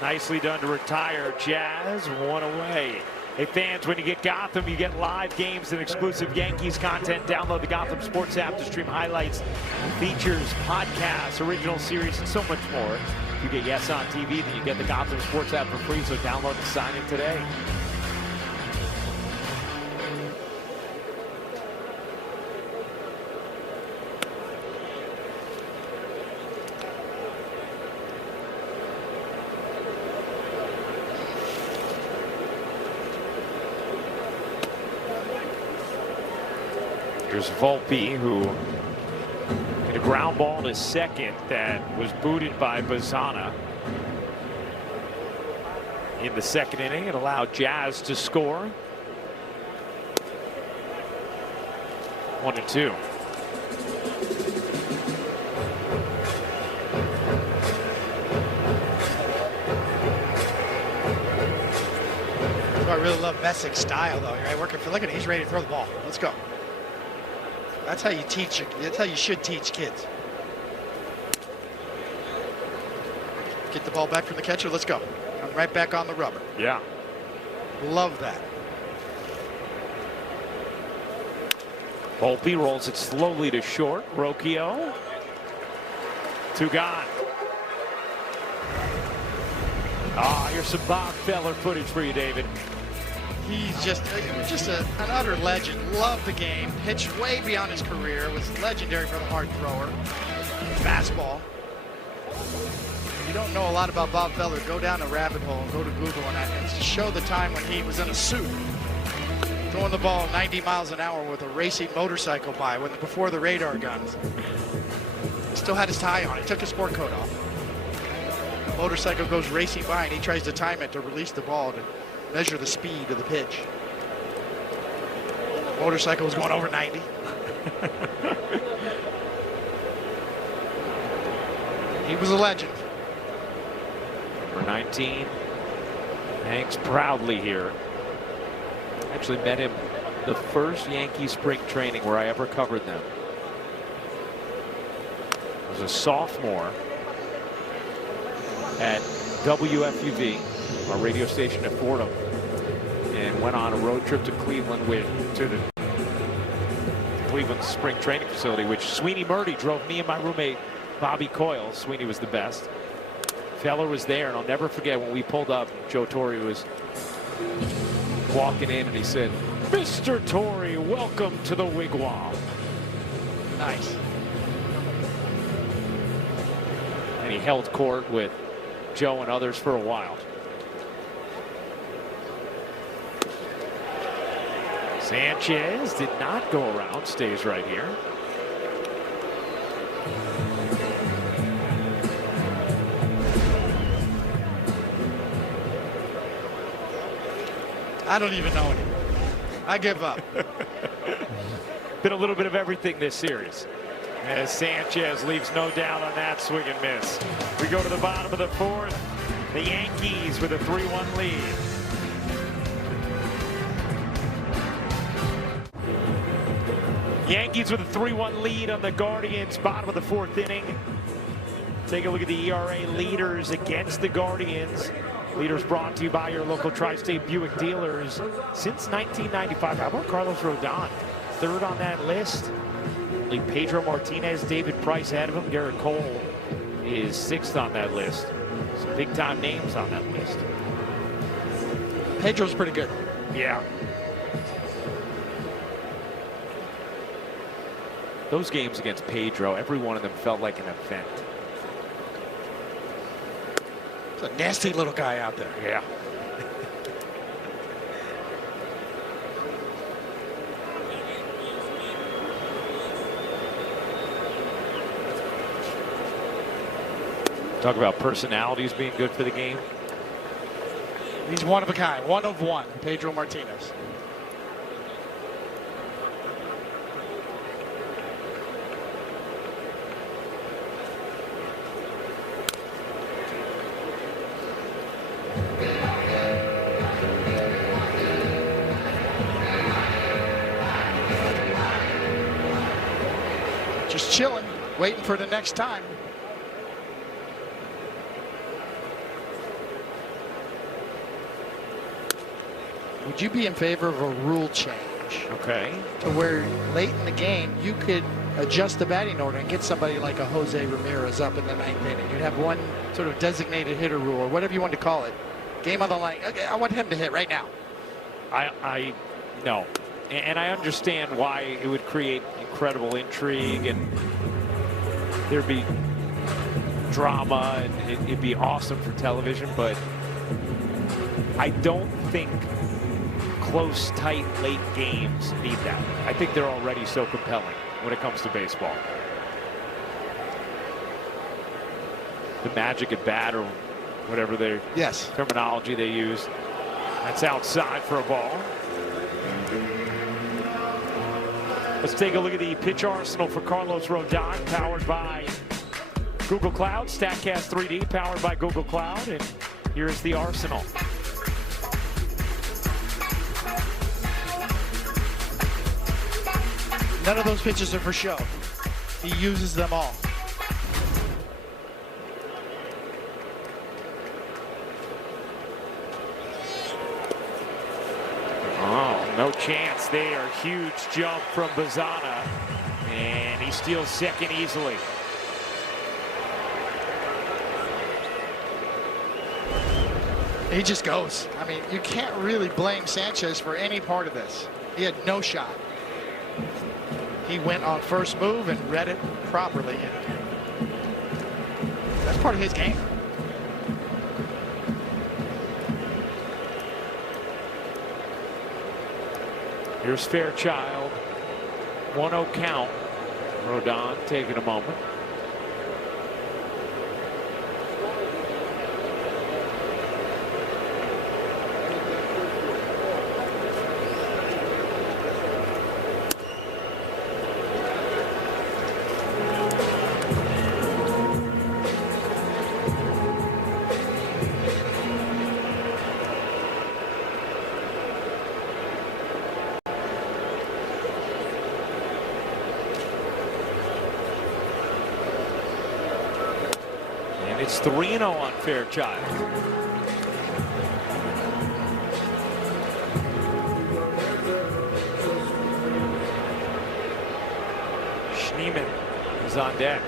Nicely done to retire Jazz. 1 away. Hey fans, when you get Gotham, you get live games and exclusive Yankees content. Download the Gotham Sports app to stream highlights, features, podcasts, original series, and so much more. If you get Yes on TV, then you get the Gotham Sports app for free, so download and sign in today. Here's Volpe, who hit a ground ball to second that was booted by Bazana. In the second inning, it allowed Jazz to score. 1-2. I really love Messing's style, though. Right, working for. Look at him. He's ready to throw the ball. Let's go. That's how you teach. That's how you should teach kids. Get the ball back from the catcher. Let's go. I'm right back on the rubber. Yeah. Love that. Volpe rolls it slowly to short. Rocchio. 2 gone. Here's some Bob Feller footage for you, David. He's just an utter legend. Loved the game. Pitched way beyond his career. Was legendary for the hard thrower. Fastball. If you don't know a lot about Bob Feller, go down a rabbit hole and go to Google and show the time when he was in a suit, throwing the ball 90 miles an hour with a racing motorcycle by before the radar guns. He still had his tie on. He took his sport coat off. The motorcycle goes racing by and he tries to time it to release the ball to measure the speed of the pitch. Motorcycle was going over 90. He was a legend. Number 19 hangs proudly here. Actually met him the first Yankee spring training where I ever covered them. I was a sophomore at WFUV, our radio station at Fordham, and went on a road trip to Cleveland to the Cleveland spring training facility, which Sweeney Murdy drove me and my roommate Bobby Coyle. Sweeney was the best. Feller was there, and I'll never forget when we pulled up. Joe Torre was walking in, and he said, Mr. Torrey, welcome to the Wigwam. Nice. And he held court with Joe and others for a while. Sanchez did not go around, stays right here. I don't even know anymore. I give up. Been a little bit of everything this series, as Sanchez leaves no doubt on that swing and miss. We go to the bottom of the fourth. The Yankees with a 3-1 lead. Yankees with a 3-1 lead on the Guardians, bottom of the fourth inning. Take a look at the ERA leaders against the Guardians. Leaders brought to you by your local Tri-State Buick dealers since 1995. How about Carlos Rodon? Third on that list. Only Pedro Martinez, David Price ahead of him. Garrett Cole is sixth on that list. Some big-time names on that list. Pedro's pretty good. Yeah. Those games against Pedro, every one of them felt like an event. It's a nasty little guy out there. Yeah. Talk about personalities being good for the game. He's one of a kind, one of one, Pedro Martinez. Just chilling, waiting for the next time. Would you be in favor of a rule change? Okay. To where late in the game you could adjust the batting order and get somebody like a Jose Ramirez up in the ninth inning. You'd have one sort of designated hitter rule or whatever you want to call it. Game on the line. Okay, I want him to hit right now. I no. And I understand why it would create incredible intrigue and there'd be drama and it'd be awesome for television, but I don't think close, tight, late games need that. I think they're already so compelling when it comes to baseball. The magic at bat or whatever their terminology they use. That's outside for a ball. Let's take a look at the pitch arsenal for Carlos Rodon, powered by Google Cloud. StatCast 3D, powered by Google Cloud. And here's the arsenal. None of those pitches are for show. He uses them all. Oh, no chance there. Huge jump from Bazana. And he steals second easily. He just goes. I mean, you can't really blame Sanchez for any part of this. He had no shot. He went on first move and read it properly. And that's part of his game. Here's Fairchild. 1-0 count. Rodon taking a moment. It's 3-0 on Fairchild. Schneemann is on deck.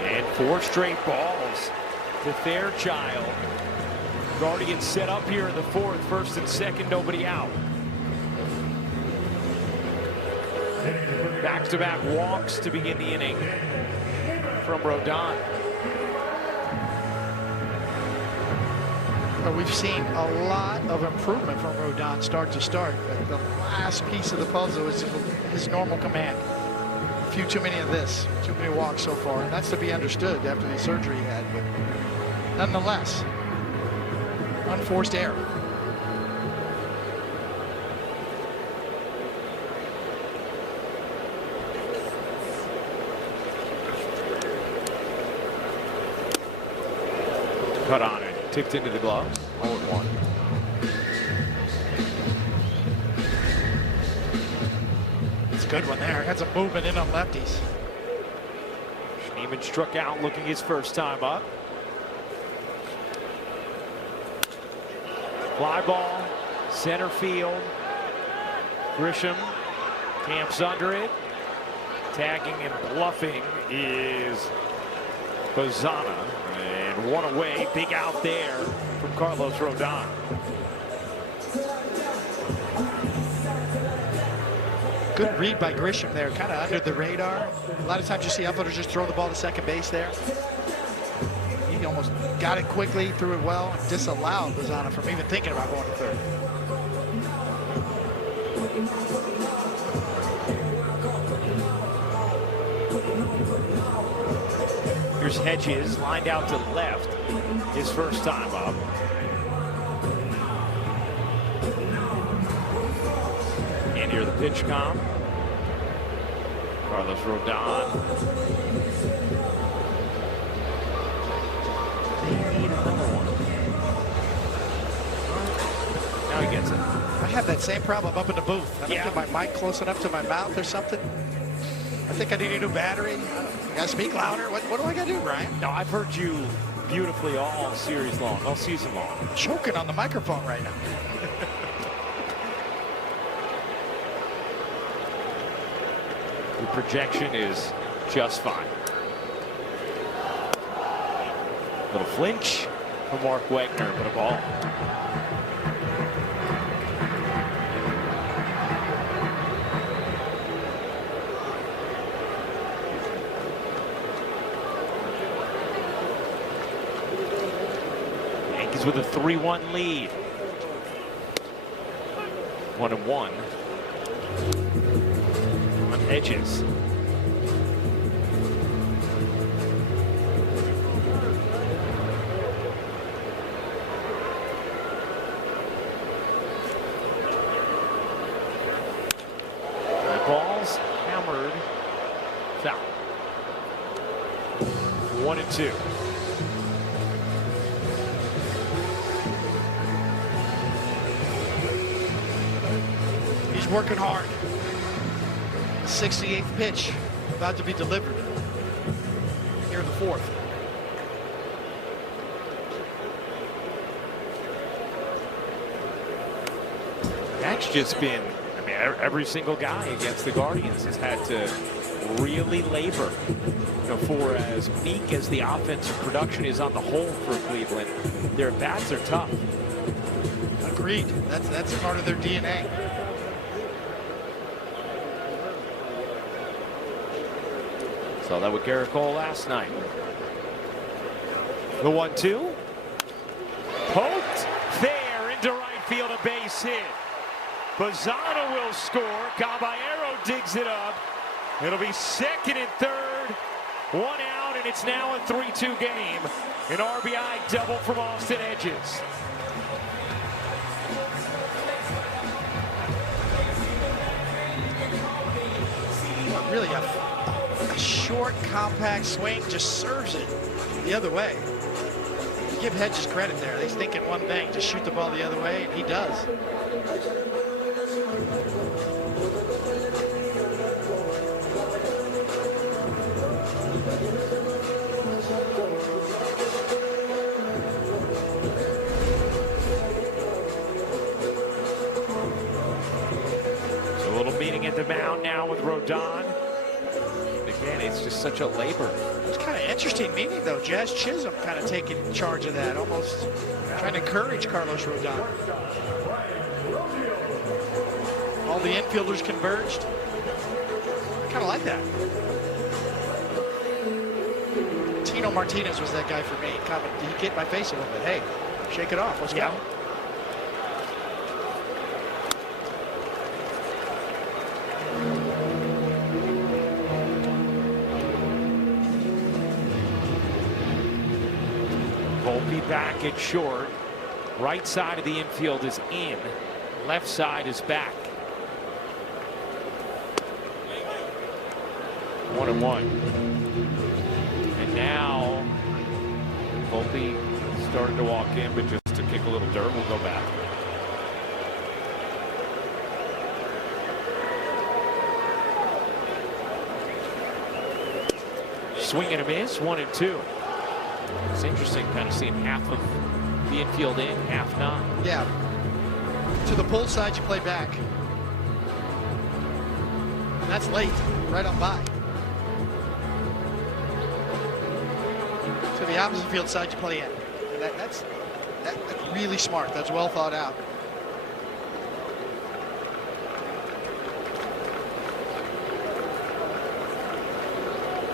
And 4 straight balls. to Fairchild. Guardians set up here in the fourth, first and second, nobody out. Back-to-back walks to begin the inning from Rodon. Well, we've seen a lot of improvement from Rodon start to start, but the last piece of the puzzle is his normal command. A few too many of this, too many walks so far, and that's to be understood after the surgery he had, but nonetheless, unforced error. Cut on it, tipped into the glove, 0-1. It's a good one there. Had some movement in on lefties. Schneemann struck out looking his first time up. Fly ball, center field. Grisham camps under it. Tagging and bluffing is Bazana. And one away, big out there from Carlos Rodon. Good read by Grisham there, kind of under the radar. A lot of times you see outfielders just throw the ball to second base there. He almost got it quickly, threw it well, and disallowed Bazana from even thinking about going to third. Here's Hedges, lined out to the left, his first time up. And here the pitch comp. Carlos Rodon. They need another one. Now he gets it. I have that same problem up in the booth. I don't get my mic close enough to my mouth or something. I think I need a new battery. I gotta speak louder. What do I gotta do, Brian? No, I've heard you beautifully all series long, all season long. I'm choking on the microphone right now. The projection is just fine. Little flinch from Mark Wegner, but a ball. Yankees with a 3-1 lead. 1-1. On Hedges. Balls hammered. Foul. 1-2. He's working hard. 68th pitch about to be delivered here in the fourth. That's just been, I mean, every single guy against the Guardians has had to really labor. You know, for as meek as the offensive production is on the whole for Cleveland, their bats are tough. Agreed. That's part of their DNA. Saw that with Garrett Cole last night. The 1-2. Poked there into right field, a base hit. Bazana will score. Caballero digs it up. It'll be second and third. One out, and it's now a 3-2 game. An RBI double from Austin Hedges. Really a short, compact swing, just serves it the other way. Give Hedges credit there. He's thinking one thing, just shoot the ball the other way, and he does. So a little meeting at the mound now with Rodon. Again, it's just such a labor It's kind of interesting meeting, though. Jazz Chisholm kind of taking charge of that, almost trying to encourage Carlos Rodon. All the infielders converged. Kind of like that. Tino Martinez was that guy for me. He hit my face a little bit. Hey, shake it off. Let's go. Volpe back at short. Right side of the infield is in. Left side is back. 1-1. And now Volpe started to walk in, but just to kick a little dirt, we'll go back. Swing and a miss, 1-2. It's interesting kind of seeing half of the infield in, half not. Yeah. To the pull side, you play back. And that's late, right on by. To the opposite field side, you play in. And that's really smart. That's well thought out.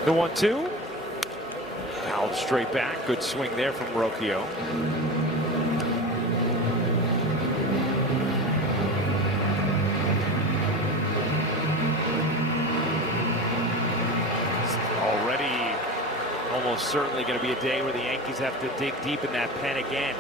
The 1-2. Fouled straight back. Good swing there from Rocchio. Already almost certainly going to be a day where the Yankees have to dig deep in that pen again.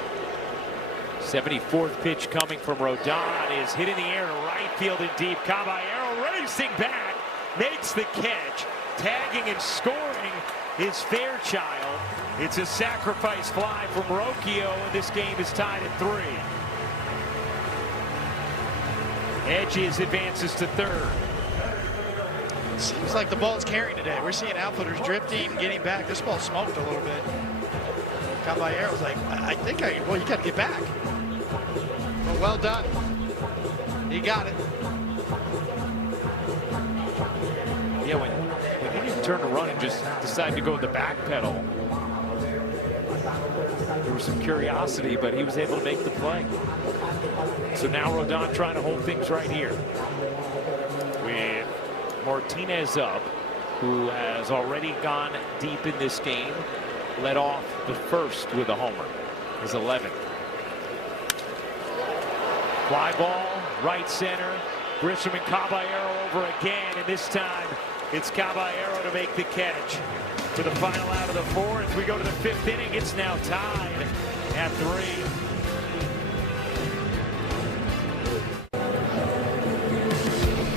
74th pitch coming from Rodon is hit in the air to right field and deep. Caballero racing back, makes the catch, tagging and scoring is Fairchild. It's a sacrifice fly from Rocchio, and this game is tied at 3. Edges advances to third. Seems like the ball's carrying today. We're seeing outfielders drifting, getting back. This ball smoked a little bit. Caballero's like, well, you got to get back. Well done. He got it. Yeah, when he didn't turn to run and just decided to go with the back pedal, there was some curiosity, but he was able to make the play. So now Rodon trying to hold things right here with Martinez up, who has already gone deep in this game, led off the first with a homer, his 11th. Fly ball, right center. Grisham and Caballero over again, and this time it's Caballero to make the catch. For the final out of the 4th, we go to the 5th inning. It's now tied at 3.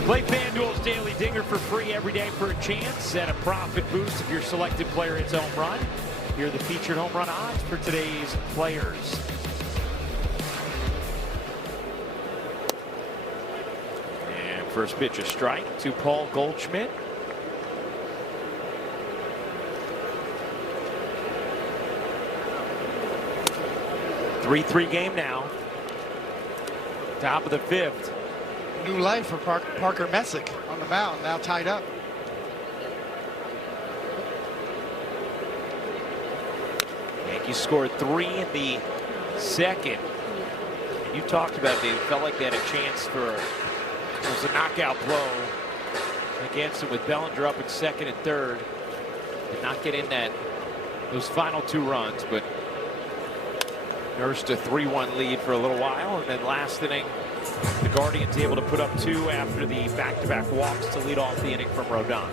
Play FanDuel's Daily Dinger for free every day for a chance at a profit boost if your selected player hits a home run. Here are the featured home run odds for today's players. And first pitch a strike to Paul Goldschmidt. Three game now. Top of the 5th. New life for Parker Messick on the mound, now tied up. Yankees scored 3 in the 2nd. And you talked about it, they felt like they had a chance for, it was a knockout blow against it with Bellinger up in 2nd and 3rd. Did not get in those final 2 runs, but nursed a 3-1 lead for a little while, and then last inning the Guardians able to put up 2 after the back-to-back walks to lead off the inning from Rodon.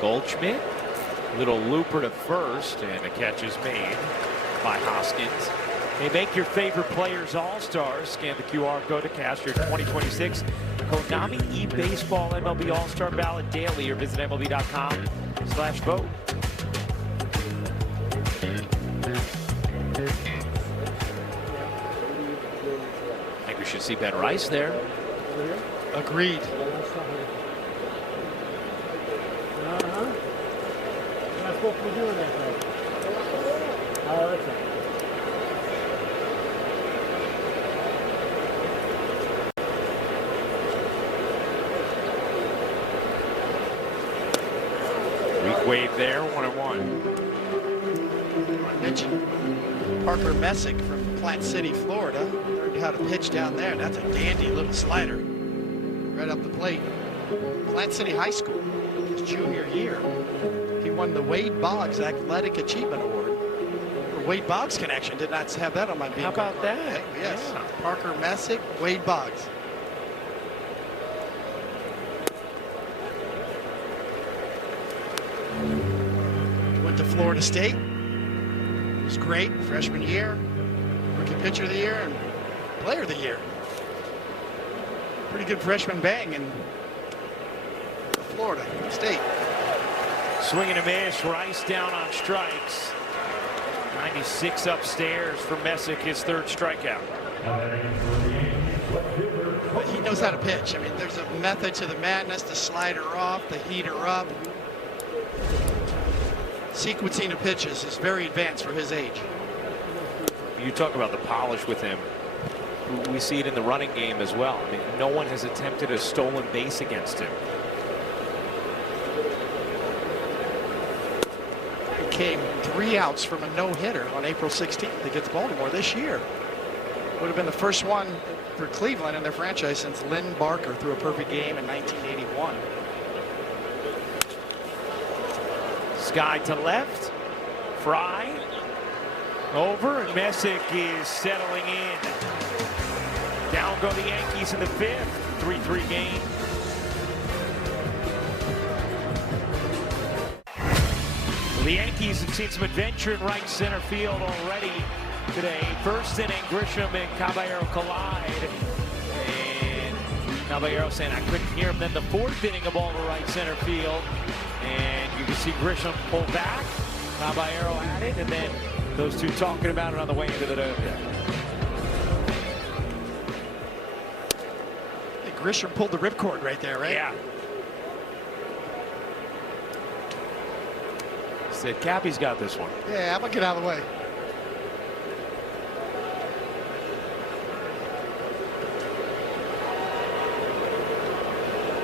Goldschmidt, little looper to first, and a catch is made by Hoskins. They make your favorite players all-stars. Scan the QR code to cast your 2026 Konami eBaseball MLB All-Star Ballot daily, or visit MLB.com/vote. I think we should see Ben Rice there. Agreed. You're not supposed to be doing that thing. Oh, that's right. wave there, 1-1. I mentioned Parker Messick from Plant City, Florida. Learned how to pitch down there. That's a dandy little slider right up the plate. Plant City High School, his junior year, he won the Wade Boggs Athletic Achievement Award. The Wade Boggs connection, did not have that on my bingo. How about card. that? Yes. Yeah. Parker Messick, Wade Boggs. Went to Florida State. Was great freshman year, rookie pitcher of the year, and player of the year. Pretty good freshman bang in Florida State. Swing and a miss. Rice down on strikes. 96 upstairs for Messick, his third strikeout. But he knows how to pitch. I mean, there's a method to the madness. The slider off, the heater up. Sequencing of pitches is very advanced for his age. You talk about the polish with him. We see it in the running game as well. I mean, no one has attempted a stolen base against him. He came 3 outs from a no-hitter on April 16th against Baltimore this year. Would have been the first one for Cleveland in their franchise since Lynn Barker threw a perfect game in 1981. Sky to left. Fry over, and Messick is settling in. Down go the Yankees in the 5th. 3-3 game. The Yankees have seen some adventure in right center field already today. First inning, Grisham and Caballero collide. And Caballero saying I couldn't hear him. Then the 4th inning, a ball to right center field. And you can see Grisham pull back. Caballero at it. And then those two talking about it on the way into the dugout. Grisham pulled the ripcord right there, right? Yeah. Said Cappy's got this one. Yeah, I'm gonna get out of the way.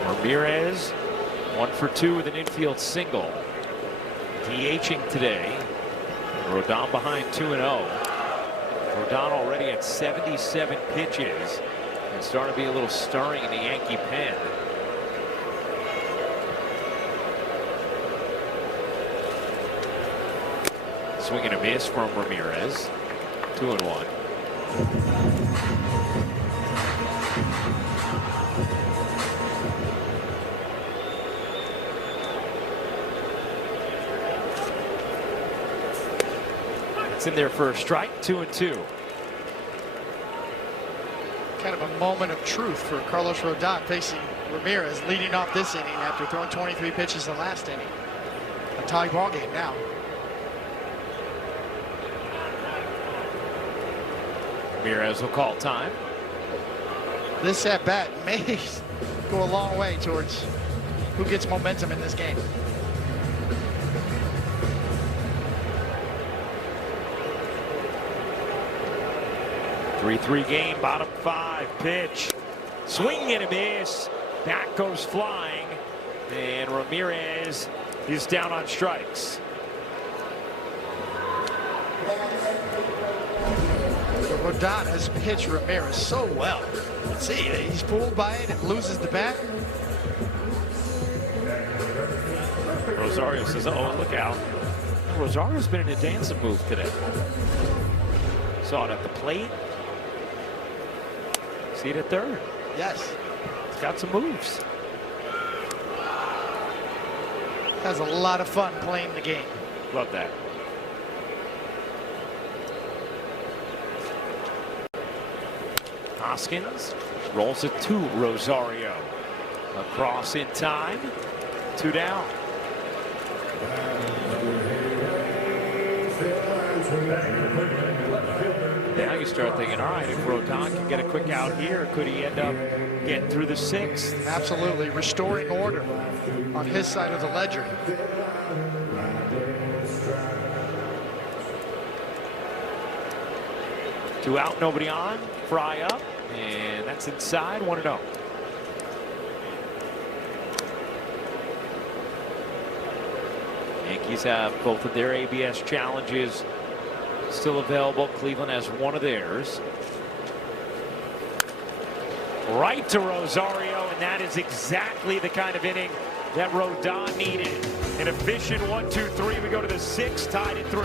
Ramirez, 1 for 2 with an infield single. DHing today. Rodon behind 2-0. Rodon already at 77 pitches. It's starting to be a little stirring in the Yankee pen. Swing and a miss from Ramirez. 2-1. It's in there for a strike. 2-2. Kind of a moment of truth for Carlos Rodon facing Ramirez, leading off this inning after throwing 23 pitches the last inning. A tie ball game now. Ramirez will call time. This at bat may go a long way towards who gets momentum in this game. Three game, bottom 5 pitch. Swing and a miss. Back goes flying. And Ramirez is down on strikes. So Rodon has pitched Ramirez so well. Let's see, he's fooled by it and loses the bat. Rosario says, oh, look out. Rosario's been in a dancing move today. Saw it at the plate. See it at third. Yes. It's got some moves. Has a lot of fun playing the game. Love that. Hoskins rolls it to Rosario. Across in time. 2 down. Now you start thinking, all right, if Rodon can get a quick out here, could he end up getting through the 6th? Absolutely. Restoring order on his side of the ledger. Two out, nobody on. Fry up, and that's inside. 1-0. Yankees have both of their ABS challenges still available. Cleveland has one of theirs. Right to Rosario, and that is exactly the kind of inning that Rodon needed. An efficient 1-2-3. We go to the 6th, tied at 3.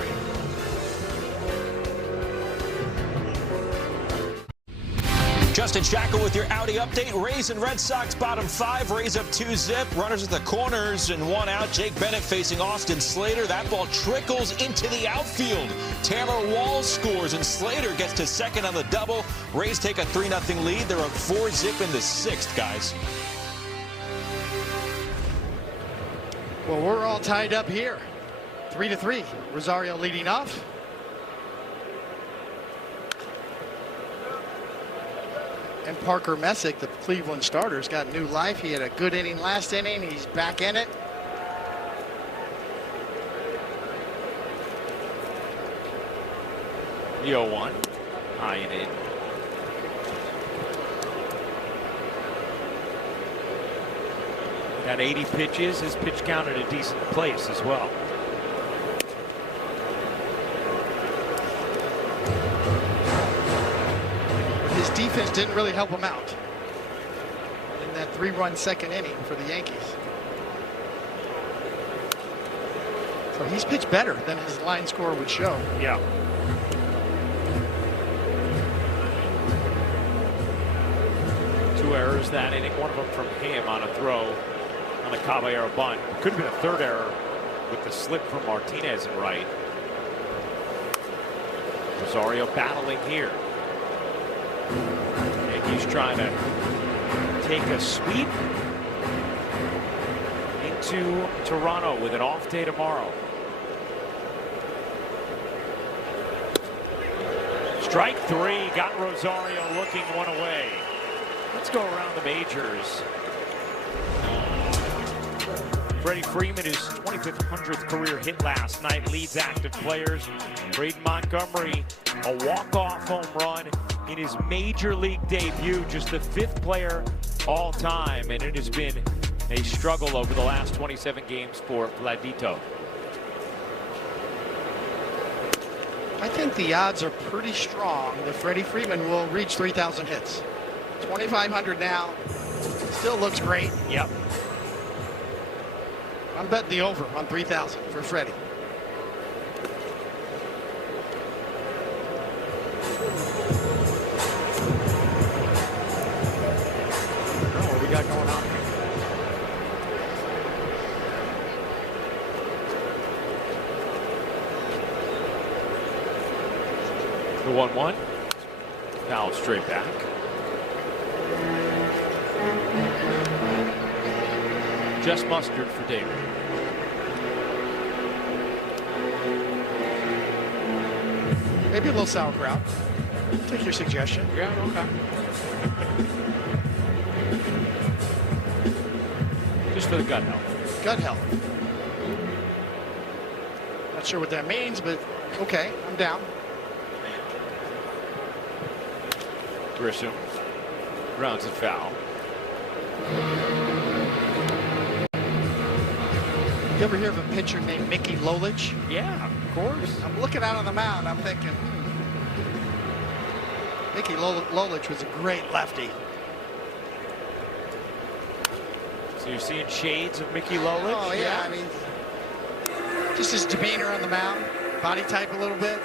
Justin Shackle with your Audi update. Rays and Red Sox bottom 5. Rays up 2-zip. Runners at the corners and 1 out. Jake Bennett facing Austin Slater. That ball trickles into the outfield. Taylor Walls scores and Slater gets to second on the double. Rays take a 3-0 lead. They're up 4-zip in the 6th, guys. Well, we're all tied up here. 3-3. Rosario leading off. And Parker Messick, the Cleveland starter, has got new life. He had a good inning last inning. He's back in it. The 0-1. High and in. Got 80 pitches. His pitch count at a decent place as well. His defense didn't really help him out in that 3-run second inning for the Yankees. So he's pitched better than his line score would show. Yeah. Two errors that inning. One of them from him on a throw on the Caballero bunt. Could have been a third error with the slip from Martinez in right. Rosario battling here. Yankees trying to take a sweep into Toronto with an off day tomorrow. Strike 3, got Rosario looking one away. Let's go around the majors. Freddie Freeman, his 2,500th career hit last night, leads active players. Braden Montgomery, a walk-off home run in his major league debut, just the 5th player all time, and it has been a struggle over the last 27 games for Vladito. I think the odds are pretty strong that Freddie Freeman will reach 3,000 hits. 2,500 now. Still looks great. Yep. I'm betting the over on 3,000 for Freddie. What we got going on here? The 1-1. Now straight back. Just mustard for David. Maybe a little sauerkraut. Take your suggestion. Yeah, okay. Just for the gut health. Gut health. Not sure what that means, but okay, I'm down. Grisham grounds it foul. You ever hear of a pitcher named Mickey Lolich? Yeah, of course. I'm looking out on the mound. I'm thinking, Mickey Lolich was a great lefty. So you're seeing shades of Mickey Lolich? Oh, yeah. I mean, just his demeanor on the mound, body type a little bit.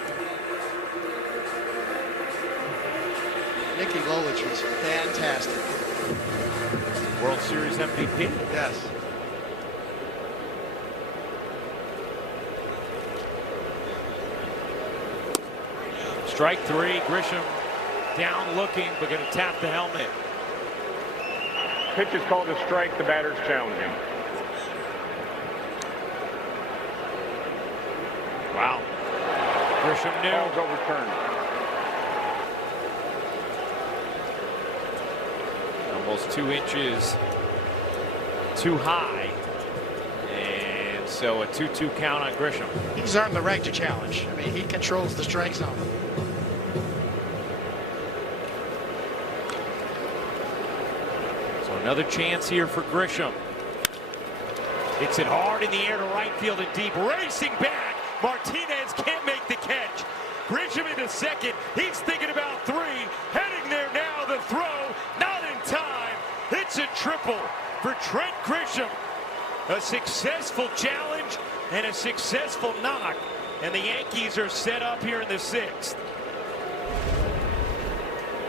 Mickey Lolich was fantastic. World Series MVP. Yes. Strike 3, Grisham down looking, but going to tap the helmet. Pitch is called a strike. The batter's challenging. Wow. Grisham knew. Ball's overturned. Almost 2 inches too high. And so a 2-2 count on Grisham. He's earned the right to challenge. I mean, he controls the strike zone. So another chance here for Grisham. Hits it hard in the air to right field and deep. Racing back. Martinez can't make the catch. Grisham into second. He's thinking about three. Heading there now. The throw. Not in time. It's a triple for Trent Grisham. A successful challenge and a successful knock. And the Yankees are set up here in the sixth.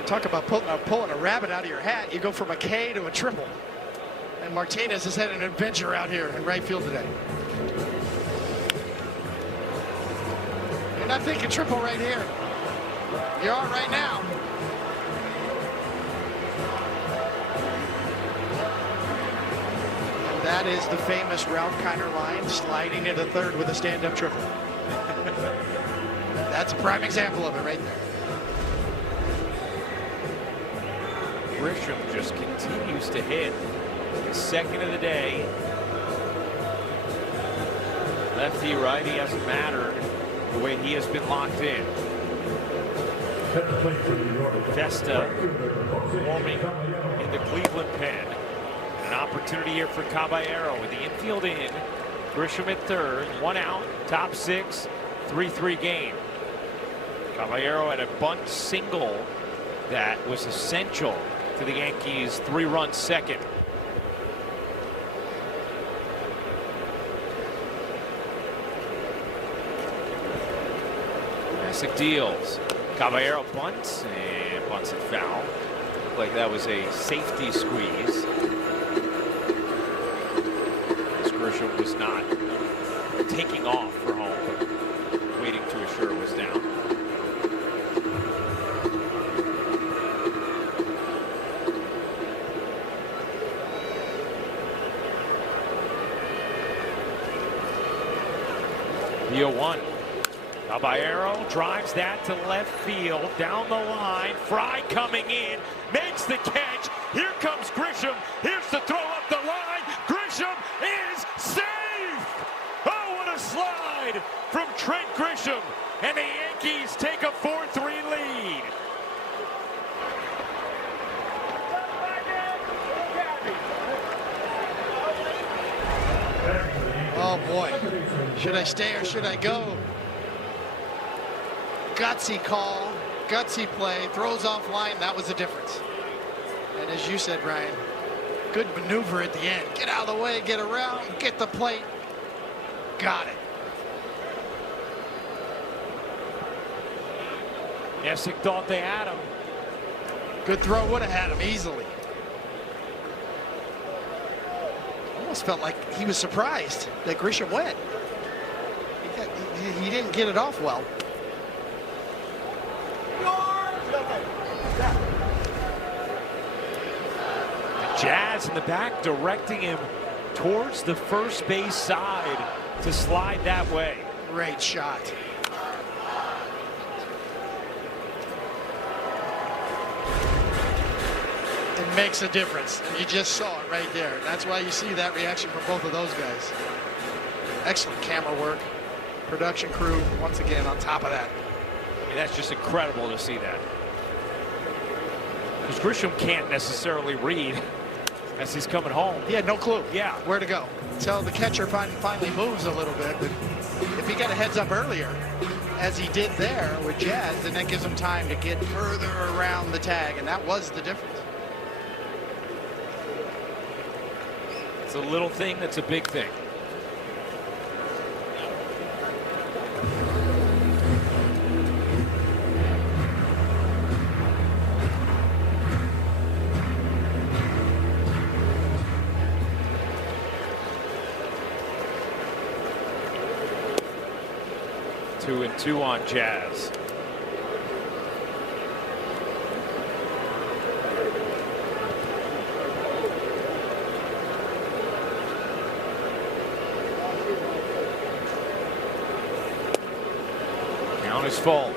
Talk about pulling a rabbit out of your hat. You go from a K to a triple. And Martinez has had an adventure out here in right field today. You're not thinking triple right here. You are right now. And that is the famous Ralph Kiner line, sliding into third with a stand-up triple. That's a prime example of it right there. Grisham just continues to hit. Second of the day. Lefty, righty hasn't mattered the way he has been locked in. Vesta warming in the Cleveland pen. An opportunity here for Caballero with the infield in. Grisham at third, one out, top six, 3-3 game. Caballero had a bunt single that was essential to the Yankees' 3-run second. Messick deals. Caballero bunts and bunts it foul. Looked like that was a safety squeeze. Grisham was not taking off for home, but waiting to assure it was down. The 0-1. Caballero drives that to left field, down the line. Fry coming in, makes the catch. Here comes Grisham. Here's the throw up the line. Grisham is safe. Oh, what a slide from Trent Grisham. And the Yankees take a 4-3 lead. Oh boy, should I stay or should I go? Gutsy call, gutsy play, throws off line. That was the difference. And as you said, Ryan, good maneuver at the end. Get out of the way, get around, get the plate. Got it. Messick thought they had him. Good throw, would have had him easily. Almost felt like he was surprised that Grisham went. He didn't get it off well. The Jazz in the back directing him towards the first base side to slide that way. Great shot. It makes a difference. And you just saw it right there. That's why you see that reaction from both of those guys. Excellent camera work. Production crew, once again, on top of that. I mean, that's just incredible to see that. Because Grisham can't necessarily read as he's coming home. He had no clue. Yeah. Where to go. So the catcher finally moves a little bit. But if he got a heads up earlier, as he did there with Jazz, then that gives him time to get further around the tag. And that was the difference. It's a little thing that's a big thing. Two and two on Jazz. Count is full.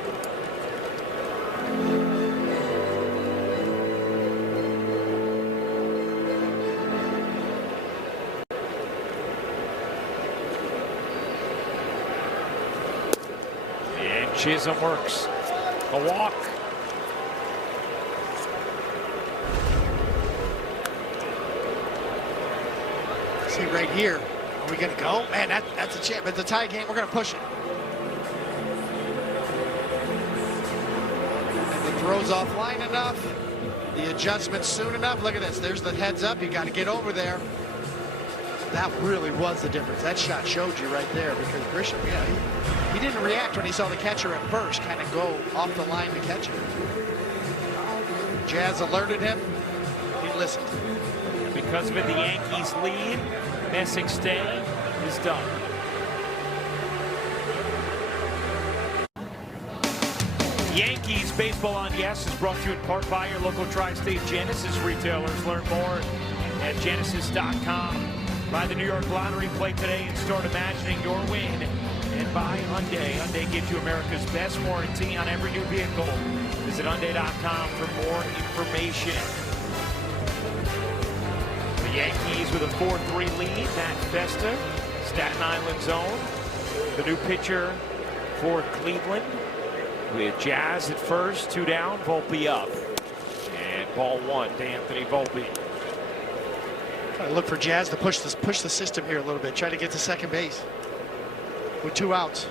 Chisholm works a walk. See right here, Are we going to go? Man, that's a chance. It's a tie game. We're going to push it. And the throw's offline enough. The adjustment soon enough. Look at this. There's the heads up. You got to get over there. That really was the difference. That shot showed you right there because Grisham, he didn't react when he saw the catcher at first kind of go off the line to catch it. Jazz alerted him. He listened. And because of it, the Yankees lead. Messick stay is done. Yankees Baseball on Yes is brought to you in part by your local tri-state Genesis retailers. Learn more at genesis.com. Buy the New York Lottery, play today and start imagining your win. And buy Hyundai. Hyundai gives you America's best warranty on every new vehicle. Visit Hyundai.com for more information. The Yankees with a 4-3 lead. Matt Festa, Staten Island zone. The new pitcher for Cleveland. With Jazz at first, 2 down, Volpe up. And ball 1 to Anthony Volpe. Try to look for Jazz to push the system here a little bit. Try to get to second base with 2 outs.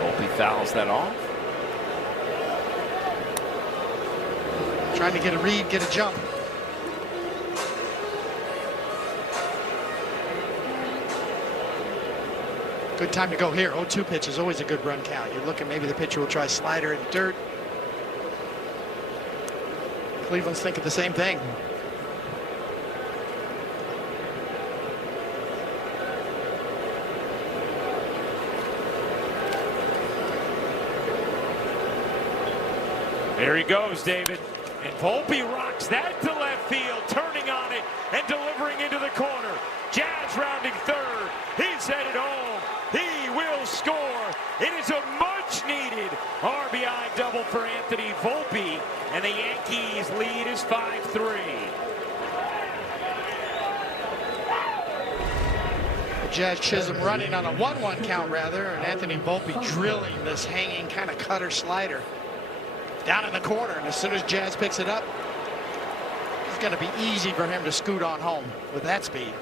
Volpe fouls that off. Trying to get a read, get a jump. Good time to go here. 0-2 pitch is always a good run count. You're looking, maybe the pitcher will try slider in dirt. Cleveland's thinking the same thing. There he goes, David. And Volpe rocks that to left field, turning on it and delivering into the corner. Jazz rounding third. He's headed home. He will score. It is a much-needed RBI double for Anthony Volpe, and the Yankees lead is 5-3. Jazz Chisholm running on a 1-1 count, rather, and Anthony Volpe drilling this hanging kind of cutter slider down in the corner. And as soon as Jazz picks it up, it's going to be easy for him to scoot on home with that speed.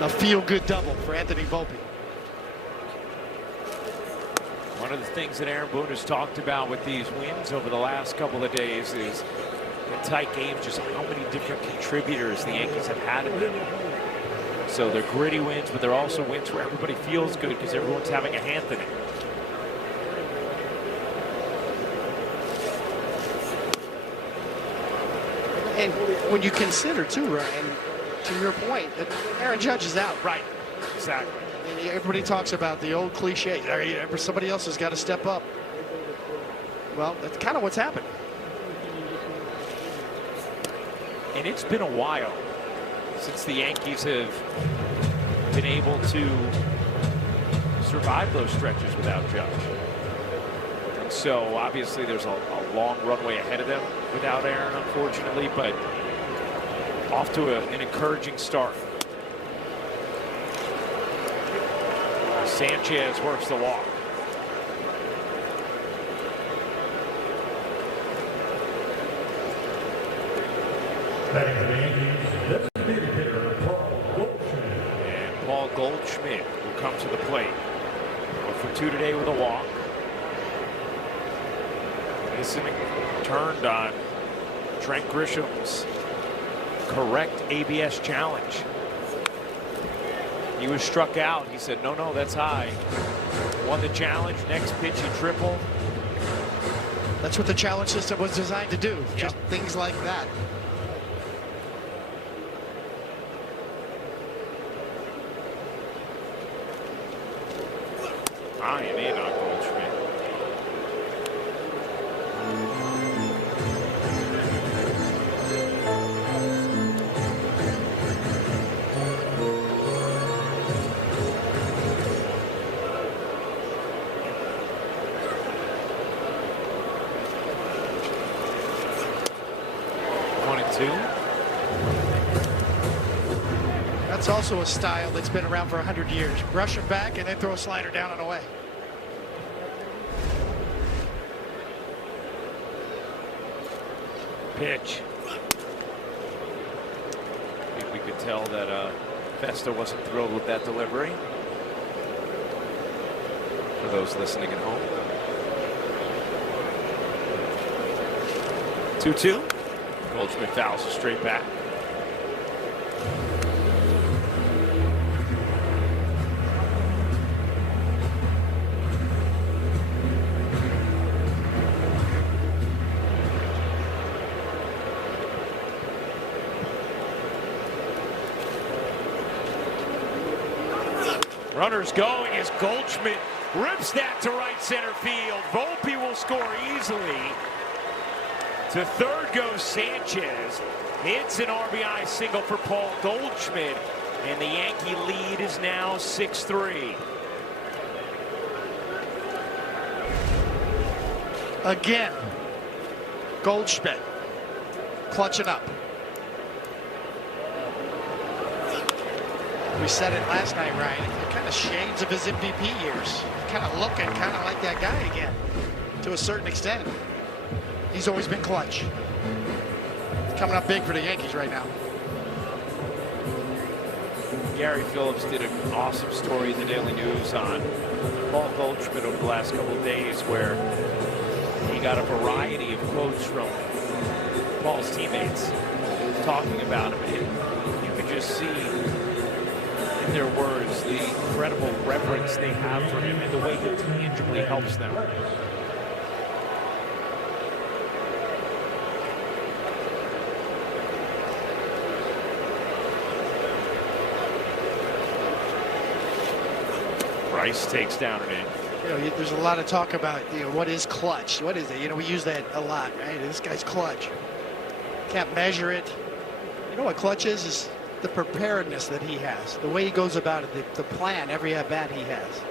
A feel-good double for Anthony Volpe. One of the things that Aaron Boone has talked about with these wins over the last couple of days is in tight games, just how many different contributors the Yankees have had in them. So they're gritty wins, but they're also wins where everybody feels good because everyone's having a hand in it. And when you consider, too, Ryan, to your point, that Aaron Judge is out. Right, exactly. And everybody talks about the old cliche, somebody else has got to step up. Well, that's kind of what's happened. And it's been a while since the Yankees have been able to survive those stretches without Judge. And so obviously there's a long runway ahead of them without Aaron, unfortunately, but off to an encouraging start. Sanchez works the walk. Batting for the Yankees, designated hitter Paul Goldschmidt. And Paul Goldschmidt will come to the plate. 0-for-2 today with a walk. This inning turned on Trent Grisham's correct ABS challenge. He was struck out. He said, no, that's high. Won the challenge. Next pitch, he tripled. That's what the challenge system was designed to do. Yep. Just things like that. I am in on Goldschmidt. That's also a style that's been around for 100 years. Brush him back and then throw a slider down and away. Pitch. I think we could tell that Festa wasn't thrilled with that delivery. For those listening at home. 2-2. Goldschmidt fouls it straight back. Runners going as Goldschmidt rips that to right center field. Volpe will score easily. To third goes Sanchez. It's an RBI single for Paul Goldschmidt. And the Yankee lead is now 6-3. Again, Goldschmidt clutching up. We said it last night, Ryan. Kind of shades of his MVP years. Kind of looking kind of like that guy again, to a certain extent. He's always been clutch. Coming up big for the Yankees right now. Gary Phillips did an awesome story in the Daily News on Paul Goldschmidt over the last couple of days, where he got a variety of quotes from Paul's teammates talking about him. And you could just see in their words the incredible reverence they have for him and the way he tangibly helps them. Rice takes down an inning. You know, there's a lot of talk about, what is clutch? What is it? We use that a lot, right? This guy's clutch. Can't measure it. You know what clutch is? Is the preparedness that he has, the way he goes about it, the plan every at bat he has.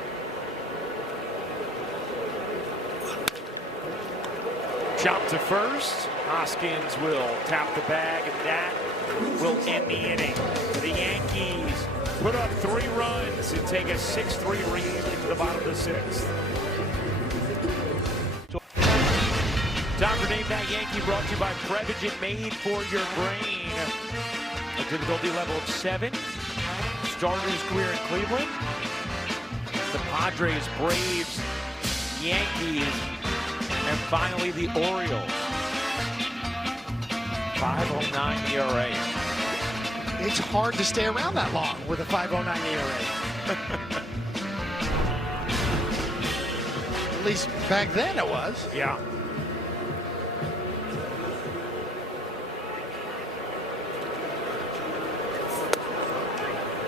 Chop to first. Hoskins will tap the bag, and that will end the inning. The Yankees put up 3 runs and take a 6-3 lead into the bottom of the 6th. Time for Name That Yankee, brought to you by Prevagen, made for your brain. A difficulty level of 7. Starters career in Cleveland. The Padres, Braves, Yankees, and finally the Orioles. 5.09 ERA. It's hard to stay around that long with a 5.09 ERA. At least back then it was. Yeah.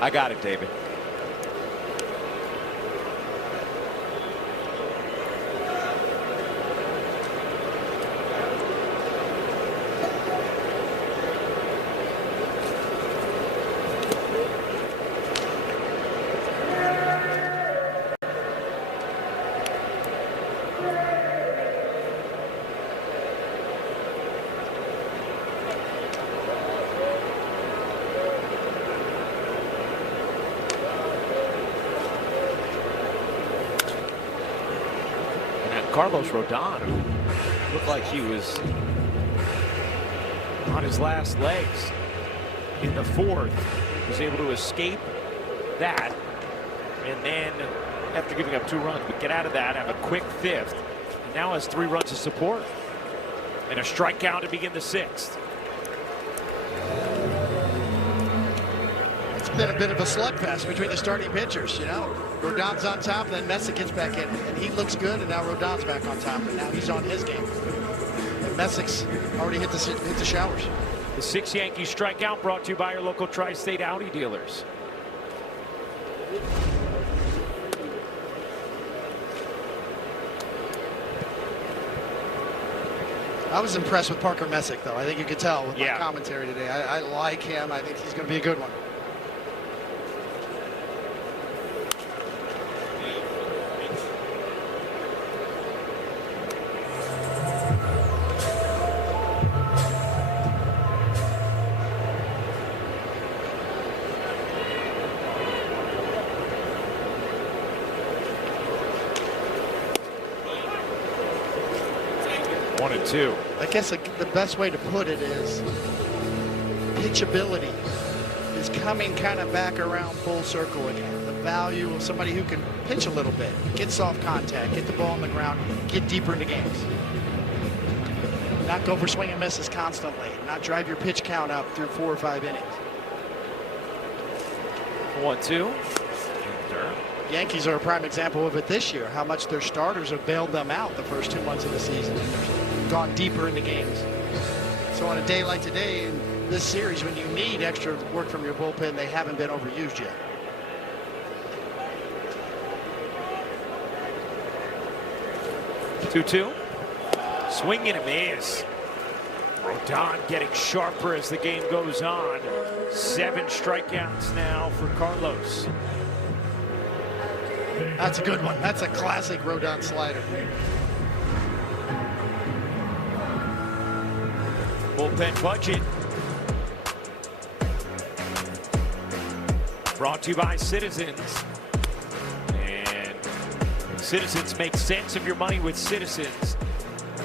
I got it, David. Carlos Rodon, who looked like he was on his last legs in the 4th, was able to escape that, and then after giving up 2 runs, but get out of that, have a quick 5th, and now has 3 runs of support and a strikeout to begin the 6th. It's been a bit of a slugfest between the starting pitchers, Rodon's on top, and then Messick gets back in, and he looks good, and now Rodon's back on top, and now he's on his game. And Messick's already hit the showers. The 6th Yankees strikeout, brought to you by your local Tri-State Audi dealers. I was impressed with Parker Messick, though. I think you could tell with my commentary today. I like him. I think he's going to be a good one. 1-2. I guess the best way to put it is pitchability is coming kind of back around full circle again. The value of somebody who can pitch a little bit, get soft contact, get the ball on the ground, get deeper into games. Not go for swing and misses constantly. Not drive your pitch count up through 4 or 5 innings. 1-2. Yankees are a prime example of it this year. How much their starters have bailed them out the first 2 months of the season. And gone deeper into games. So on a day like today, in this series, when you need extra work from your bullpen, they haven't been overused yet. Two. Swing and a miss. Rodon getting sharper as the game goes on. 7 strikeouts now for Carlos. That's a good one. That's a classic Rodon slider. Bullpen budget. Brought to you by Citizens. And Citizens make sense of your money with Citizens.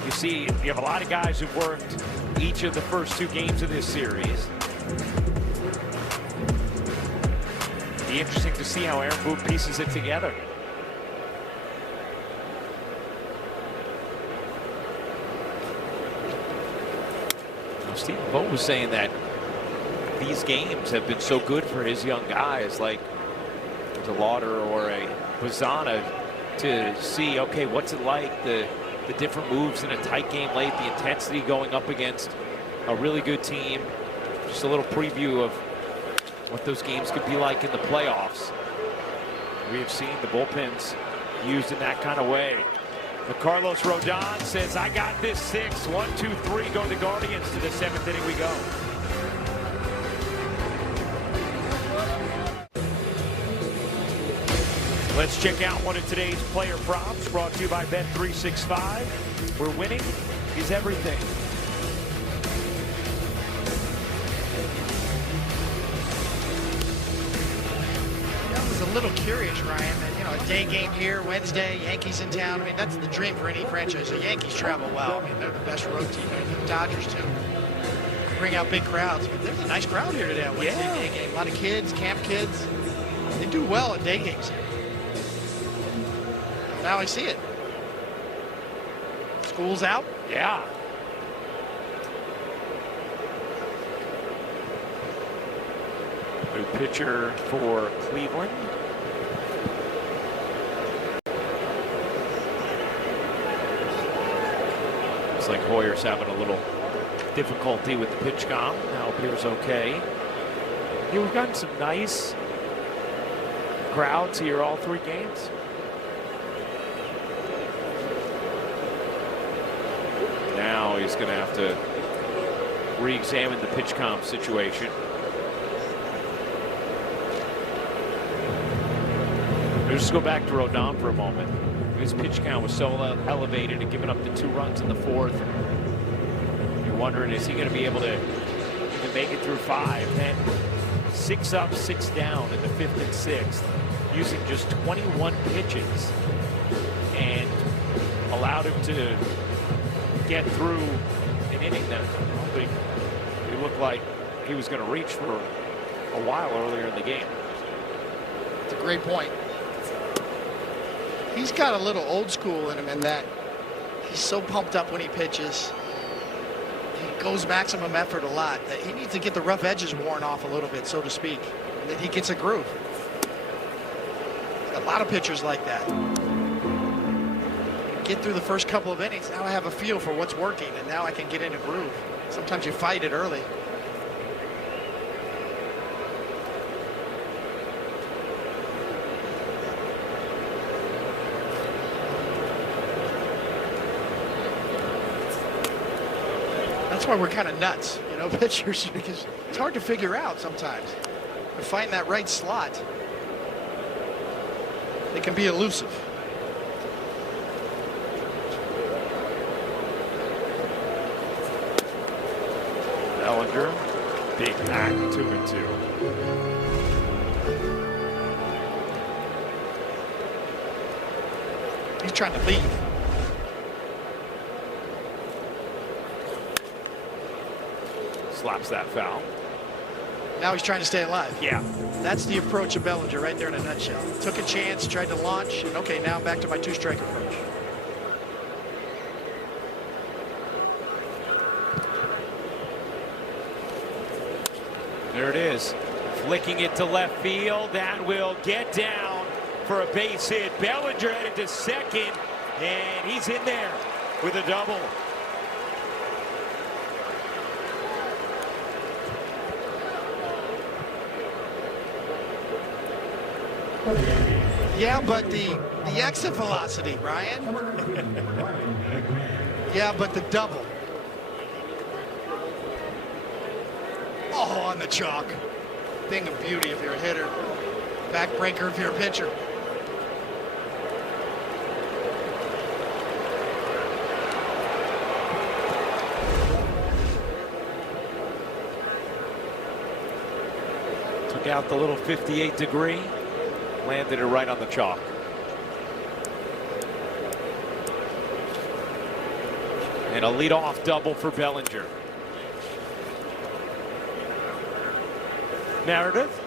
You see, you have a lot of guys who've worked each of the first 2 games of this series. Be interesting to see how Aaron Boone pieces it together. Steve Vogt was saying that these games have been so good for his young guys like a Lauder or a Bazzana to see, okay, what's it like, the different moves in a tight game late, the intensity going up against a really good team. Just a little preview of what those games could be like in the playoffs. We have seen the bullpens used in that kind of way. But Carlos Rodon says, I got this 6. 1, 2, 3, go the Guardians. To the 7th inning we go. Let's check out one of today's player props, brought to you by Bet365, where winning is everything. I was a little curious, Ryan, that, a day game here, Wednesday, Yankees in town. I mean, that's the dream for any franchise. The Yankees travel well. I mean, they're the best road team. The Dodgers, too. Bring out big crowds. But there's a nice crowd here today on Wednesday day game. A lot of kids, camp kids. They do well at day games here. Now I see it. School's out? Yeah. New pitcher for Cleveland. Looks like Hoyer's having a little difficulty with the pitch comp. Now appears okay. Yeah, we've gotten some nice crowds here all 3 games. Now he's going to have to re-examine the pitch comp situation. Let's just go back to Rodon for a moment. His pitch count was so elevated and giving up the 2 runs in the 4th. You're wondering, is he going to be able to make it through 5? Then 6 up, 6 down in the 5th and 6th, using just 21 pitches, and allowed him to get through an inning that it looked like he was going to reach for a while earlier in the game. It's a great point. He's got a little old school in him in that he's so pumped up when he pitches. He goes maximum effort a lot. That he needs to get the rough edges worn off a little bit, so to speak. And then he gets a groove. A lot of pitchers like that. Get through the first couple of innings. Now I have a feel for what's working, and now I can get in a groove. Sometimes you fight it early. That's why we're kind of nuts, pitchers, because it's hard to figure out sometimes. To find that right slot, it can be elusive. Ellinger, big back, 2-2. He's trying to leave. slaps that foul. Now he's trying to stay alive. Yeah. That's the approach of Bellinger right there in a nutshell. Took a chance, tried to launch, and okay, now I'm back to my two-strike approach. There it is. Flicking it to left field. That will get down for a base hit. Bellinger headed to second, and he's in there with a double. Yeah, but the exit velocity, Brian. Yeah, but the double. Oh, on the chalk. Thing of beauty if you're a hitter. Backbreaker if you're a pitcher. Took out the little 58 degree. Landed it right on the chalk. And a leadoff double for Bellinger. Meredith?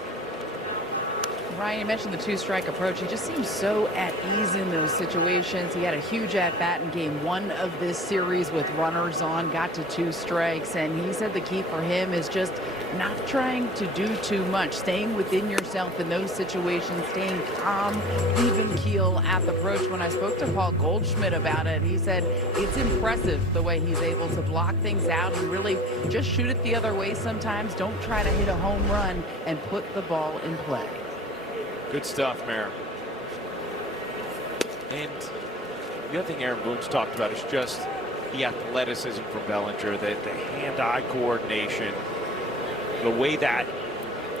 Ryan, you mentioned the two-strike approach. He just seems so at ease in those situations. He had a huge at-bat in game 1 of this series with runners on, got to 2 strikes, and he said the key for him is just not trying to do too much, staying within yourself in those situations, staying calm, even keel at the approach. When I spoke to Paul Goldschmidt about it, he said it's impressive the way he's able to block things out and really just shoot it the other way sometimes. Don't try to hit a home run and put the ball in play. Good stuff, Mayor. And the other thing Aaron Boone's talked about is just the athleticism from Bellinger, the hand-eye coordination, the way that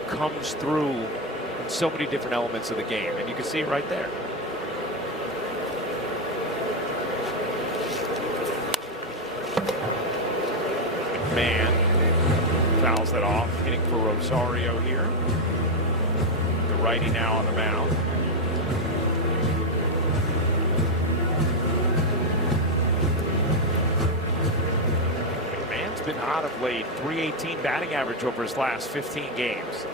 comes through in so many different elements of the game. And you can see it right there. McMahon fouls that off, hitting for Rosario here. Righty now on the mound. McMahon's been hot of late. .318 batting average over his last 15 games.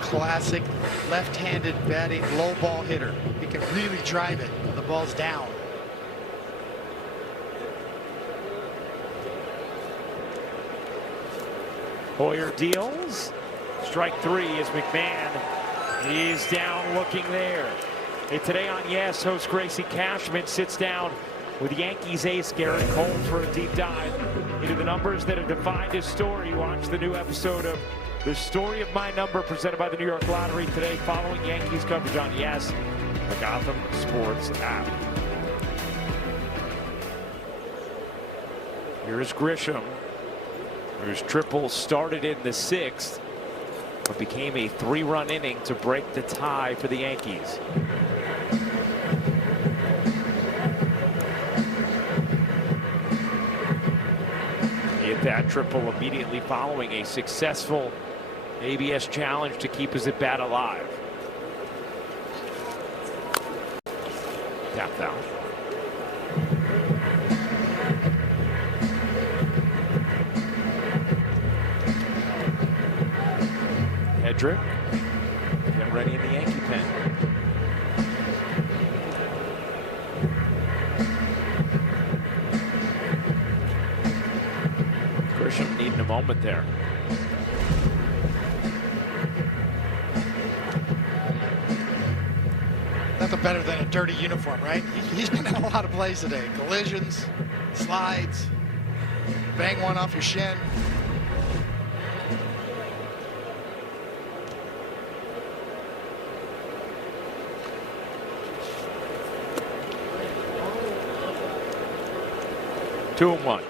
Classic left-handed batting low ball hitter. He can really drive it when the ball's down. Hoyer deals. Strike 3 as McMahon is down looking there. And today on Yes, host Gracie Cashman sits down with Yankees ace Garrett Cole for a deep dive into the numbers that have defined his story. Watch the new episode of The Story of My Number, presented by the New York Lottery today, following Yankees coverage on Yes, the Gotham Sports app. Here's Grisham, whose triple started in the 6th, but became a 3-run inning to break the tie for the Yankees. He hit that triple immediately following a successful ABS challenge to keep his at-bat alive. Tap foul. Hedrick getting ready in the Yankee pen. Grisham needing a moment there. Nothing better than a dirty uniform, right? He's been in a lot of plays today. Collisions, slides, bang one off your shin. Two and one.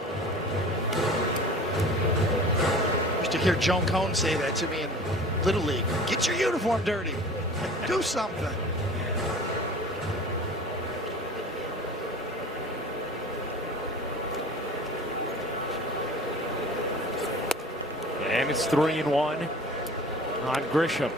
Used to hear Joan Cohn say that to me in Little League. Get your uniform dirty. Do something. And it's 3-1 on Grisham.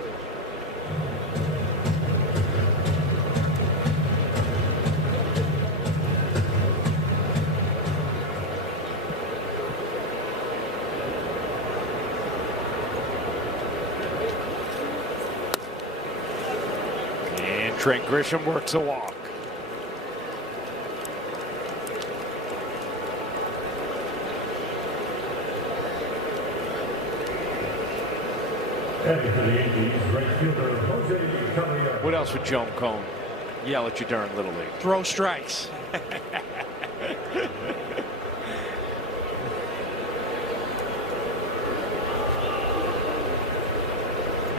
And Trent Grisham works a walk. Heading for the Yankees, right fielder Jose Caballero. What else would Joan Cone yell at you during Little League? Throw strikes.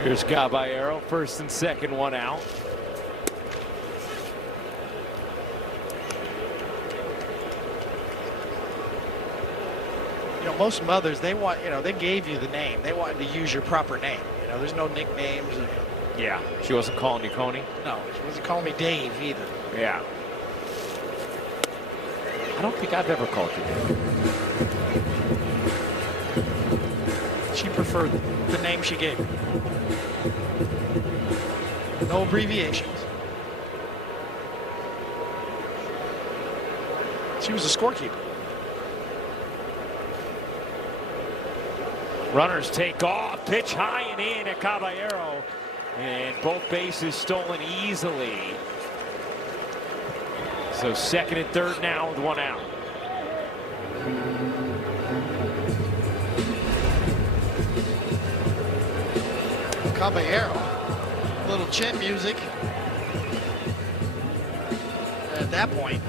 Here's Caballero, first and second, one out. You know, most mothers, they want, you know, they gave you the name. They want to use your proper name. You know, there's no nicknames. Yeah, she wasn't calling you Coney. No, she wasn't calling me Dave either. Yeah. I don't think I've ever called you Dave. She preferred the name she gave me. No abbreviations. She was a scorekeeper. Runners take off, pitch high and in at Caballero, and both bases stolen easily. So second and third now with one out. Caballero, a little chin music. At that point,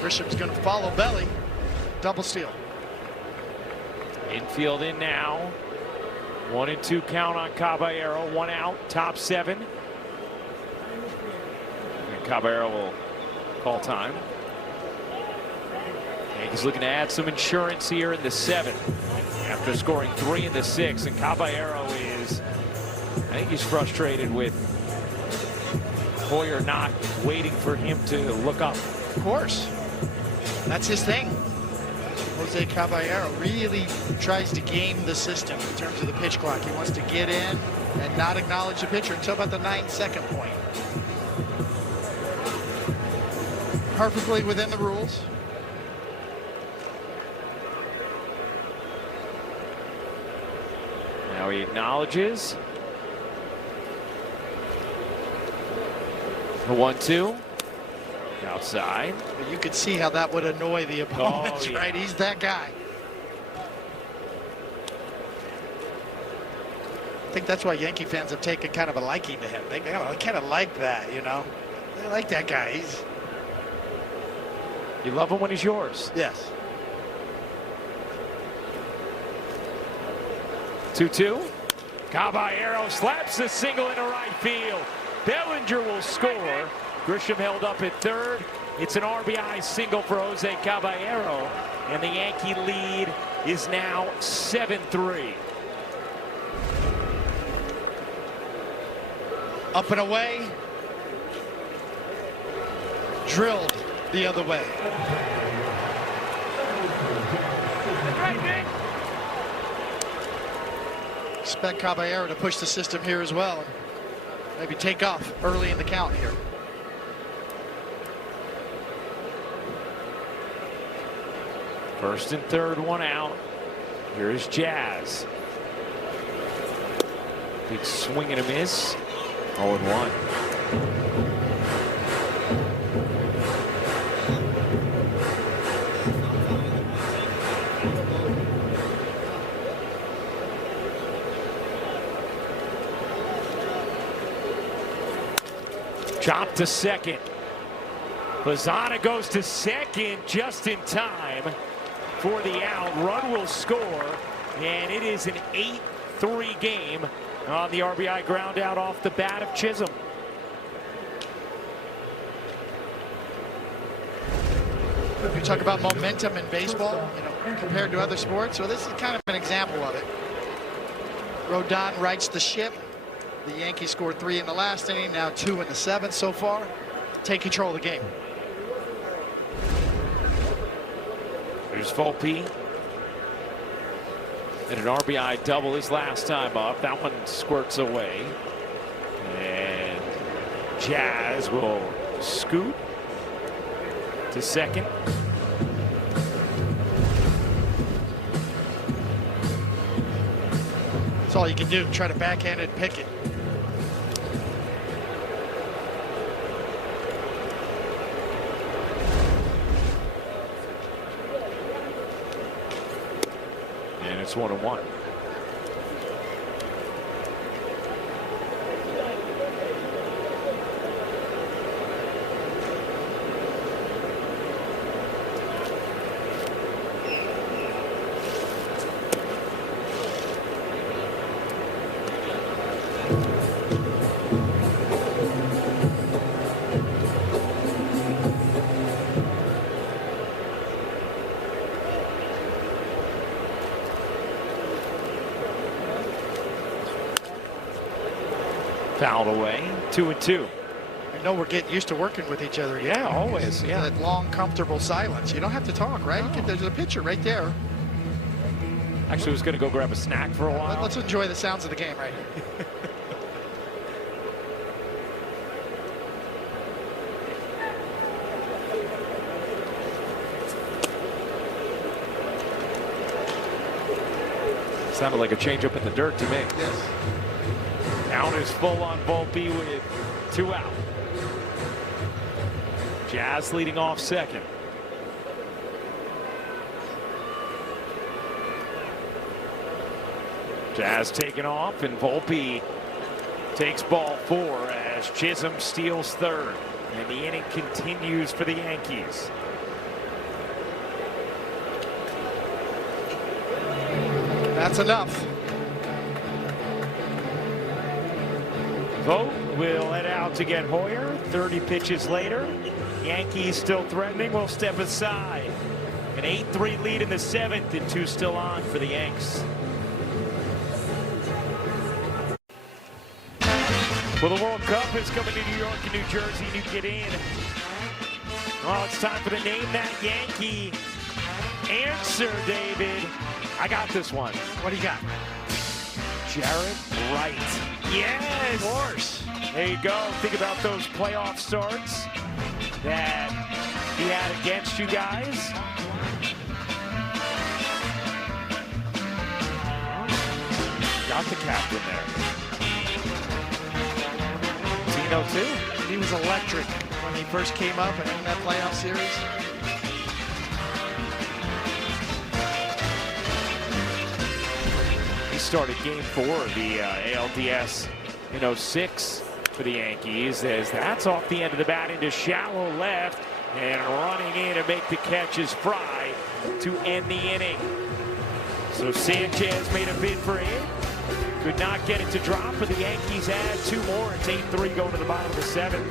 Grisham's going to follow belly, double steal. Infield in now. 1-2 count on Caballero. One out, top seven. And Caballero will call time. Yankees looking to add some insurance here in the seventh after scoring 3 in the 6th. And Caballero is, I think he's frustrated with Hoyer not waiting for him to look up. Of course. That's his thing. Jose Caballero really tries to game the system in terms of the pitch clock. He wants to get in and not acknowledge the pitcher until about the 9-second point. Perfectly within the rules. Now he acknowledges. The 1-2. Outside. But you could see how that would annoy the opponents, yeah. right? He's that guy. I think that's why Yankee fans have taken kind of a liking to him. They kind of like that, you know. They like that guy. You love him when he's yours. Yes. 2-2. Caballero slaps the single into right field. Bellinger will score. Grisham held up at third. It's an RBI single for Jose Caballero, and the Yankee lead is now 7-3. Up and away. Drilled the other way. Expect Caballero to push the system here as well. Maybe take off early in the count here. First and third, one out. Here's Jazz. Big swing and a miss. 0-1. Chop to second. Lozada goes to second just in time for the out. Run will score, and it is an 8-3 game on the RBI ground out off the bat of Chisholm. If you talk about momentum in baseball, you know, compared to other sports, so this is kind of an example of it. Rodon rights the ship. The Yankees scored 3 in the last inning, now 2 in the 7th so far. Take control of the game. There's Volpe. And an RBI double his last time up. That one squirts away. And Jazz will scoot to second. That's all you can do. Try to backhand it and pick it. And it's 1-1. Fouled away, 2-2. I know we're getting used to working with each other. Yeah, always. Yeah. That long, comfortable silence. You don't have to talk, right? No. There's a pitcher right there. Actually, I was going to go grab a snack for a while. Let's enjoy the sounds of the game right here. Sounded like a changeup in the dirt to me. Yes. Down is full on Volpe with 2 out. Jazz leading off second. Jazz taking off, and Volpe takes ball 4 as Chisholm steals third. And the inning continues for the Yankees. That's enough. Vogt will head out to get Hoyer. 30 pitches later. Yankees still threatening. Will step aside. An 8-3 lead in the 7th, and 2 still on for the Yanks. Well, the World Cup is coming to New York and New Jersey. You get in. Well, it's time for the Name That Yankee answer, David. I got this one. What do you got? Jarrett Wright. Yes! Of course. There you go. Think about those playoff starts that he had against you guys. Got the captain there. Tino too. He was electric when he first came up and in that playoff series. He started game 4 of the ALDS in 06 for the Yankees, as that's off the end of the bat into shallow left, and running in to make the catch is Fry to end the inning. So Sanchez made a bid for it. Could not get it to drop, but the Yankees add 2 more. It's 8-3 going to the bottom of the 7th.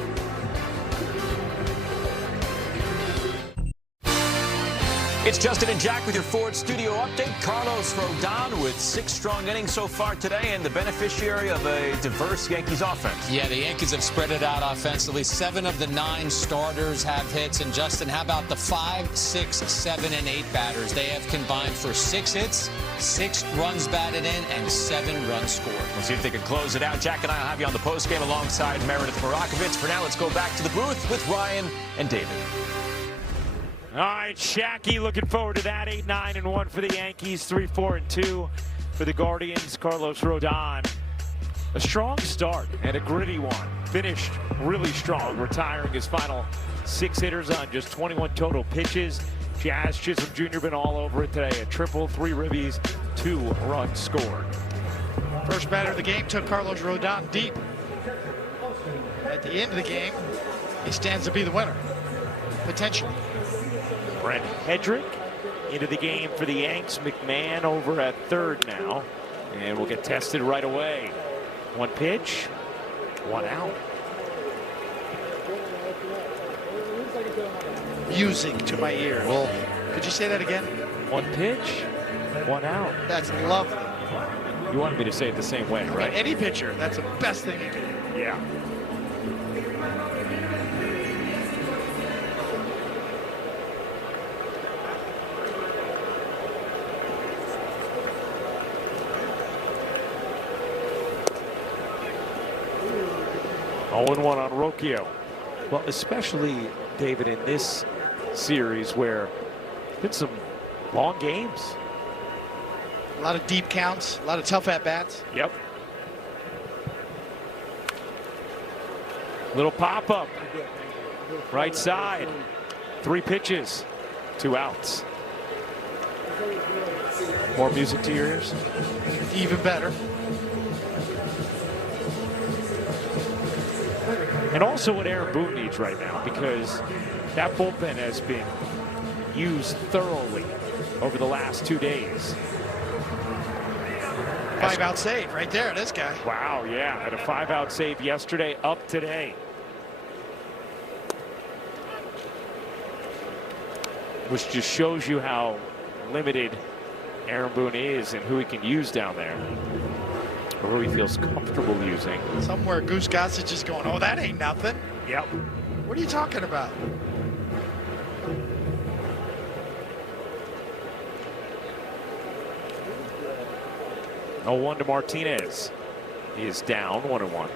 It's Justin and Jack with your Ford Studio update. Carlos Rodon with 6 strong innings so far today, and the beneficiary of a diverse Yankees offense. Yeah, the Yankees have spread it out offensively. 7 of the 9 starters have hits. And Justin, how about the 5, 6, 7, and 8 batters? They have combined for 6 hits, 6 runs batted in, and 7 runs scored. We'll see if they can close it out. Jack and I will have you on the postgame alongside Meredith Marakovitz. For now, let's go back to the booth with Ryan and David. All right, Shacky looking forward to that. 8-9-1 for the Yankees, 3-4-2 for the Guardians. Carlos Rodon, a strong start and a gritty one. Finished really strong, retiring his final 6 hitters on just 21 total pitches. Jazz Chisholm Jr. been all over it today. A triple, 3 ribbies, 2 runs scored. First batter of the game took Carlos Rodon deep. At the end of the game, he stands to be the winner, potentially. Brent Hedrick into the game for the Yanks. McMahon over at third now, and will get tested right away. 1 pitch, 1 out. Music to my ear. Well, could you say that again? 1 pitch, 1 out. That's lovely. You wanted me to say it the same way, right? Any pitcher, that's the best thing you can do. Yeah. 0-1 on Rocchio. Well, especially, David, in this series where it's been some long games. A lot of deep counts, a lot of tough at-bats. Yep. Little pop-up. Right side. 3 pitches. 2 outs. More music to your ears? Even better. And also what Aaron Boone needs right now, because that bullpen has been used thoroughly over the last 2 days. 5-out save right there, this guy. Wow, yeah, had a 5-out save yesterday, up today. Which just shows you how limited Aaron Boone is and who he can use down there, or who he feels comfortable using. Somewhere Goose Gossage is going, oh, that ain't nothing. Yep. What are you talking about? No 1 to Martinez. He is down 1-1.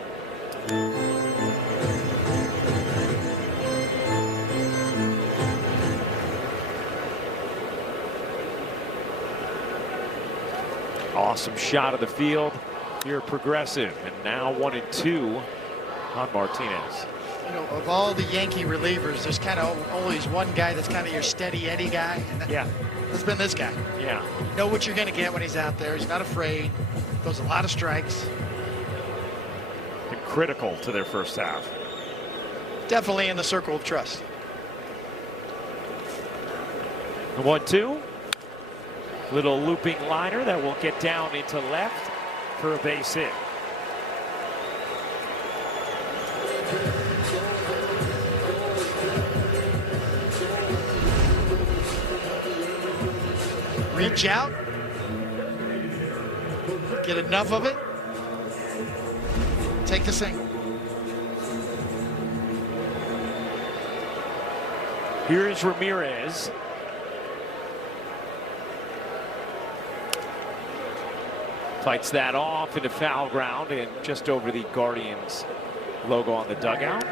Awesome shot of the field here, Progressive, and now 1-2 on Martinez. You know, of all the Yankee relievers, there's kind of always one guy that's kind of your steady Eddie guy. And yeah. It's been this guy. Yeah. You know what you're going to get when he's out there. He's not afraid. Throws a lot of strikes. And critical to their first half. Definitely in the circle of trust. The 1-2. Little looping liner that will get down into left for a base hit. Reach out. Get enough of it. Take the single. Here is Ramirez. Fights that off into foul ground and just over the Guardians logo on the dugout.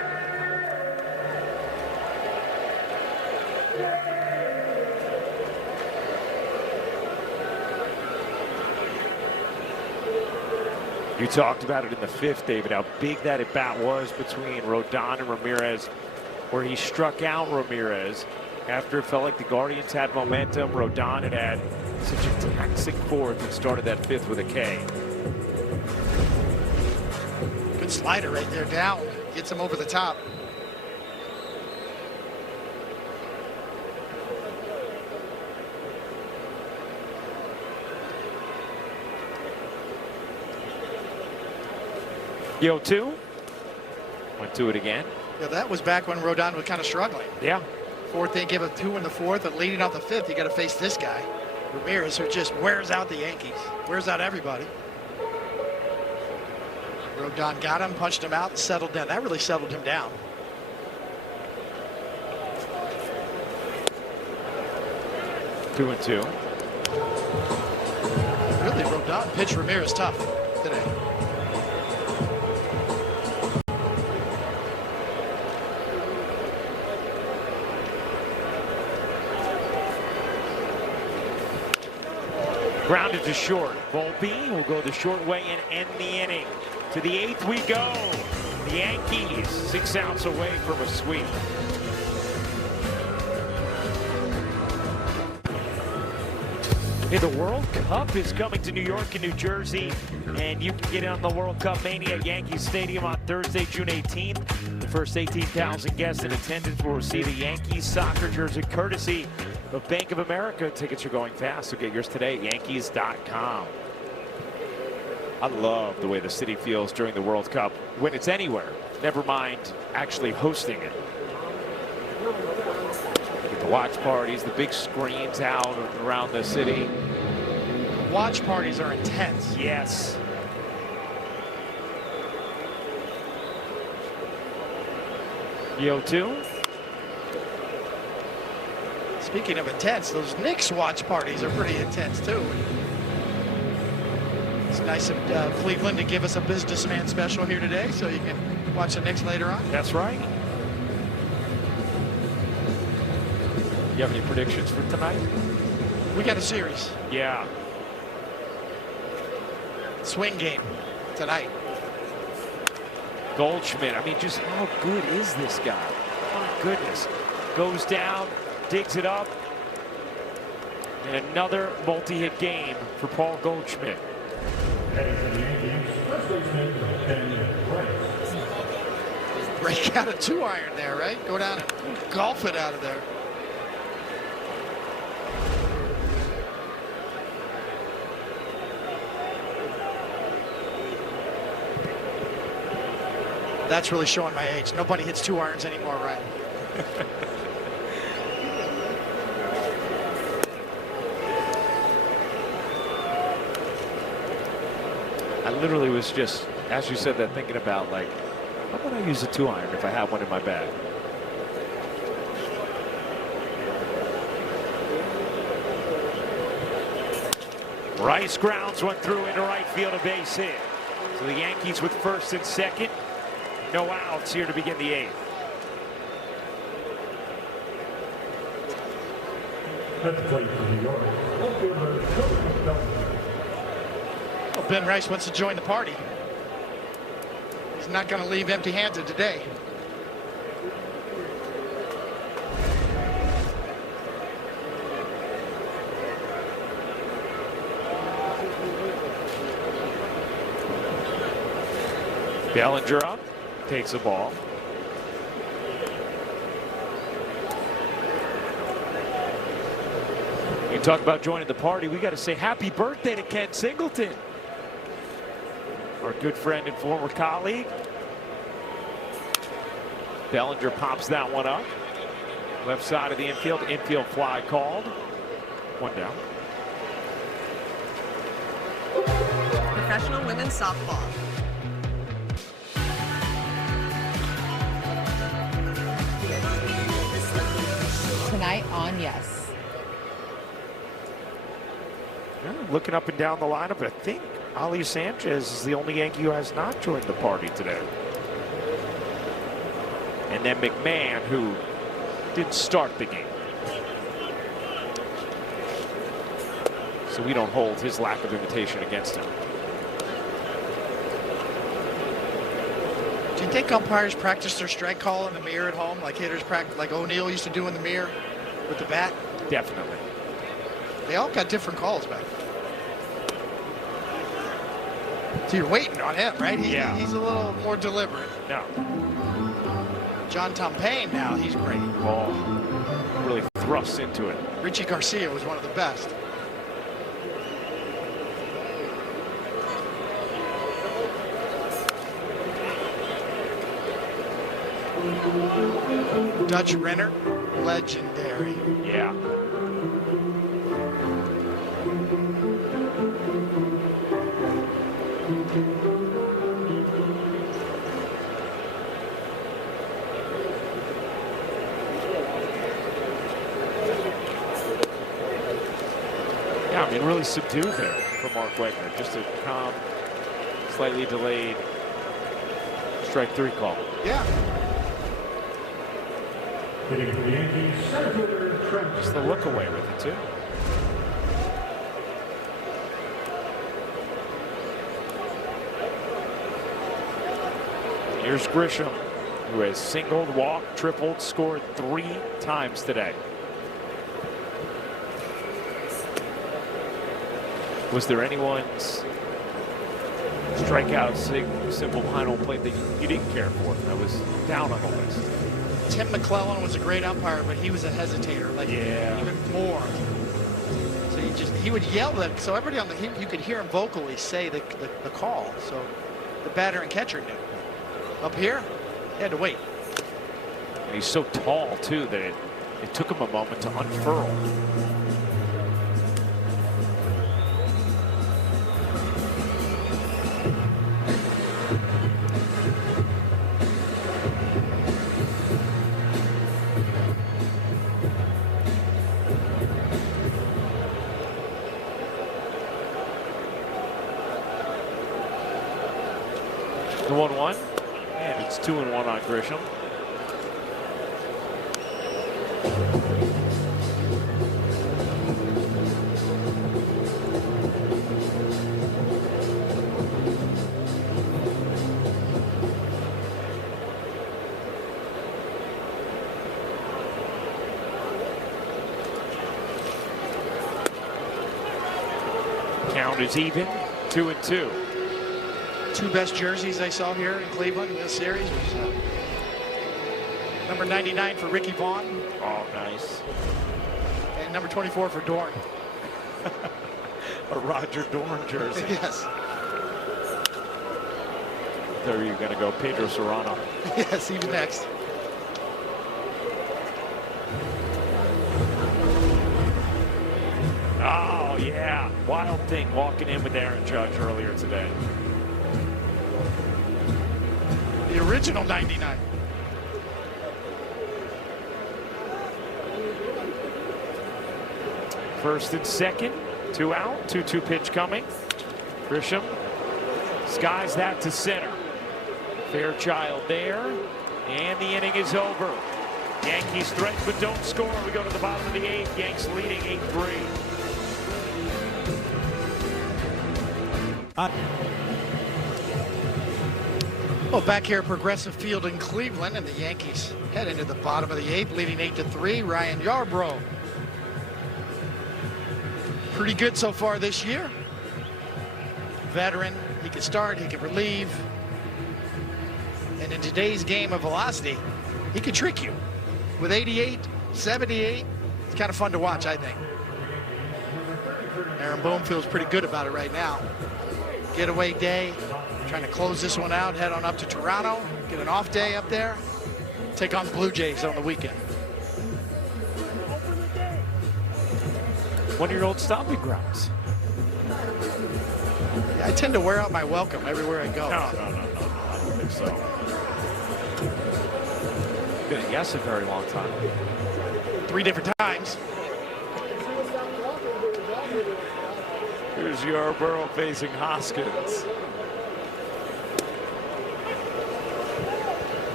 You talked about it in the 5th, David, how big that at bat was between Rodon and Ramirez, where he struck out Ramirez after it felt like the Guardians had momentum. Rodon had such a toxic 4th and started that 5th with a K. Good slider right there down. Gets him over the top. Yo, 2. Went to it again. Yeah, that was back when Rodon was kind of struggling. Yeah. 4th, they give a 2 in the 4th, and leading off the 5th, you got to face this guy, Ramirez, who just wears out the Yankees, wears out everybody. Rodon got him, punched him out, and settled down. That really settled him down. Two and 2. Really, Rodon pitched Ramirez tough today. Grounded to short. Volpe will go the short way and end the inning. To the 8th we go. The Yankees 6 outs away from a sweep. Hey, the World Cup is coming to New York and New Jersey, and you can get on the World Cup Mania at Yankee Stadium on Thursday, June 18th. The first 18,000 guests in attendance will receive a Yankees soccer jersey courtesy of Bank of America. Tickets are going fast, so get yours today at Yankees.com. I love the way the city feels during the World Cup when it's anywhere, never mind actually hosting it. Get the watch parties, the big screens out around the city. Watch parties are intense. Yes. Yo, 2. Speaking of intense, those Knicks watch parties are pretty intense too. It's Nice of Cleveland to give us a businessman special here today, so you can watch the Knicks later on. That's right. You have any predictions for tonight? We got a series. Yeah. Swing game tonight. Goldschmidt, I mean, just how good is this guy? My goodness. Goes down, digs it up. And another multi-hit game for Paul Goldschmidt. Break out a 2-iron there, right? Go down and golf it out of there. That's really showing my age. Nobody hits 2-irons anymore, right? I literally was just, as you said that, thinking about, like, how would I use a 2-iron if I have one in my bag? Rice grounds one through into right field, a base hit. So the Yankees with first and second. No outs here to begin the 8th. At the plate for New York, outfielder Cody Bellinger. Well, Ben Rice wants to join the party. He's not going to leave empty-handed today. Bellinger up, takes the ball. You talk about joining the party, we got to say happy birthday to Ken Singleton, our good friend and former colleague. Bellinger pops that one up. Left side of the infield fly called. One down. Professional women's softball. Tonight on Yes. Looking up and down the lineup, I think Ali Sanchez is the only Yankee who has not joined the party today. And then McMahon, who didn't start the game. So we don't hold his lack of invitation against him. Do you think umpires practice their strike call in the mirror at home, like hitters practice, like O'Neill used to do in the mirror with the bat? Definitely. They all got different calls back then. So you're waiting on him, right? Yeah. He's a little more deliberate. No. John Tompane now, he's great. Ball really thrusts into it. Richie Garcia was one of the best. Dutch Renner, legendary. Yeah. Yeah, I mean, really subdued there for Mark Wegner. Just a calm, slightly delayed strike 3 call. Yeah. Hitting for the Yankees, center fielder Trent. Just the look away with it, too. Here's Grisham, who has singled, walked, tripled, scored 3 times today. Was there anyone's strikeout simple behind plate that you didn't care for, that was down on the list? Tim McClellan was a great umpire, but he was a hesitator, like even more. So he would yell that, so everybody on you could hear him vocally say the call. So the batter and catcher knew. Up here, he had to wait. And he's so tall too that it took him a moment to unfurl. 2-1 on Grisham. Count is even, 2-2. Two best jerseys I saw here in Cleveland in this series was number 99 for Ricky Vaughn. Oh, nice. And number 24 for Dorn. A Roger Dorn jersey. Yes. There you're going to go Pedro Serrano. Yes, even next. Oh, yeah. Wild thing walking in with Aaron Judge earlier today. The original 99. First and second, 2 out, 2-2 pitch coming. Grisham skies that to center. Fairchild there, and the inning is over. Yankees threat but don't score. We go to the bottom of the 8th. Yanks leading 8-3. Well, back here at Progressive Field in Cleveland, and the Yankees head into the bottom of the 8th, leading 8-3. Ryan Yarbrough. Pretty good so far this year. Veteran, he can start, he can relieve. And in today's game of velocity, he can trick you. With 88, 78, it's kind of fun to watch, I think. Aaron Boone feels pretty good about it right now. Getaway day, trying to close this one out, head on up to Toronto, get an off day up there, take on the Blue Jays on the weekend. One of your old stomping grounds. Yeah, I tend to wear out my welcome everywhere I go. No, I don't think so. Been a yes a very long time. 3 different times. Here's Yarbrough facing Hoskins.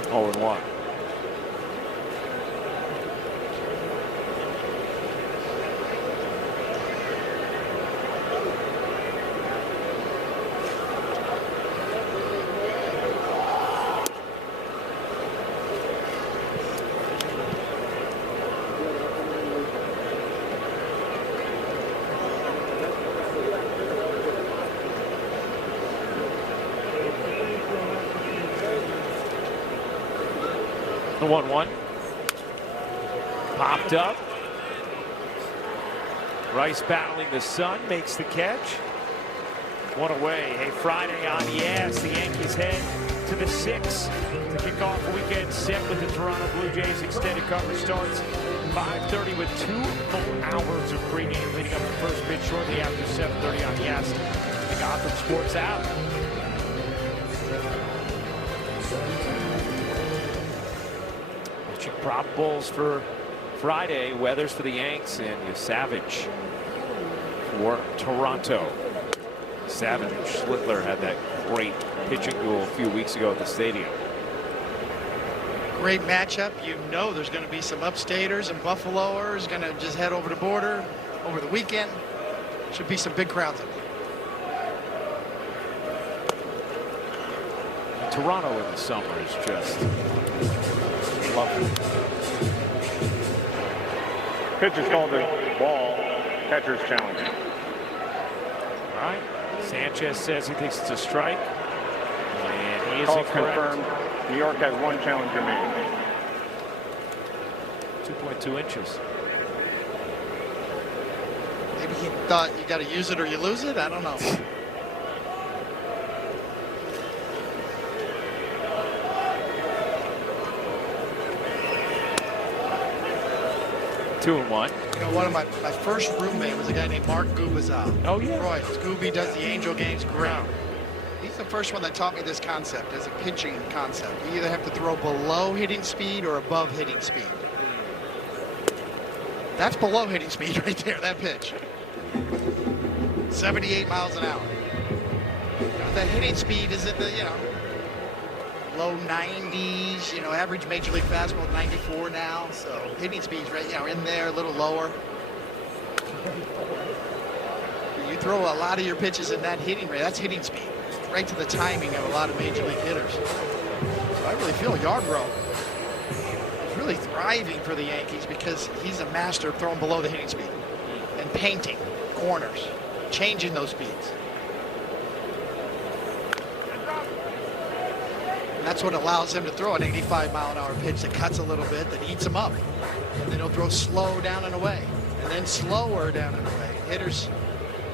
0-1. The 1-1. Popped up. Rice battling the sun, makes the catch. One away. Hey, Friday on the ass. The Yankees head to the 6th to kick off a weekend set with the Toronto Blue Jays. Extended coverage starts 5:30 with 2 full hours of pregame leading up to first pitch shortly after 7:30 on the ass. The Gotham Sports app. Probables for Friday. Weathers for the Yanks and Savage for Toronto. Savage and Schlittler had that great pitching duel a few weeks ago at the stadium. Great matchup. You know there's going to be some upstaters and Buffaloers going to just head over the border over the weekend. Should be some big crowds up there. Toronto in the summer is just lovely. Pitch is called the ball. Catcher's challenge. All right. Sanchez says he thinks it's a strike. And he is Call incorrect. confirmed. New York has 1 challenge remaining. 2.2 inches. Maybe he thought you got to use it or you lose it. I don't know. 2-1. You know, one of my first roommate was a guy named Mark Gubazal. Oh, yeah. Roy, Scooby does the Angel games great. He's the first one that taught me this concept as a pitching concept. You either have to throw below hitting speed or above hitting speed. That's below hitting speed right there, that pitch. 78 miles an hour. You know, that hitting speed is at the, low 90s, you know, average major league fastball 94 now, so hitting speed's right, you know, in there, a little lower. You throw a lot of your pitches in that hitting rate, that's hitting speed, right to the timing of a lot of major league hitters. So I really feel Yarbrough is really thriving for the Yankees because he's a master of throwing below the hitting speed and painting corners, changing those speeds. And that's what allows him to throw an 85-mile-an-hour pitch that cuts a little bit, that eats him up. And then he'll throw slow down and away, and then slower down and away. Hitters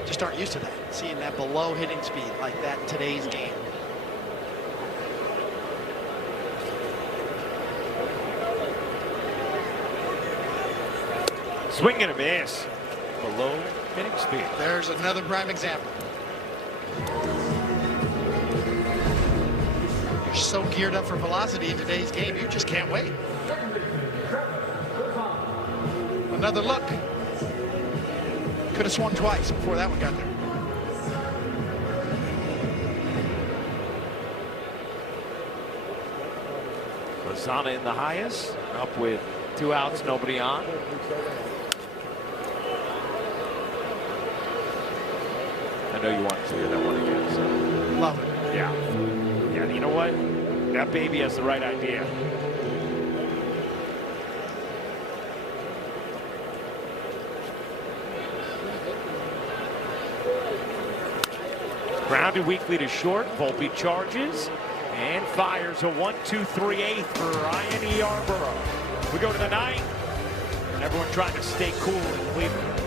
just aren't used to that, seeing that below hitting speed like that in today's game. Swing and a miss. Below hitting speed. There's another prime example. You're so geared up for velocity in today's game, you just can't wait. Another look. Could have swung twice before that one got there. Lozana in the highest, up with 2 outs, nobody on. I know you want to hear that one again. So. Love it. Yeah. Yeah, you know what? That baby has the right idea. Grounded weakly to short. Volpe charges and fires a 1-2-3/8 for Ryan Yarbrough. We go to the ninth. And everyone trying to stay cool in Cleveland.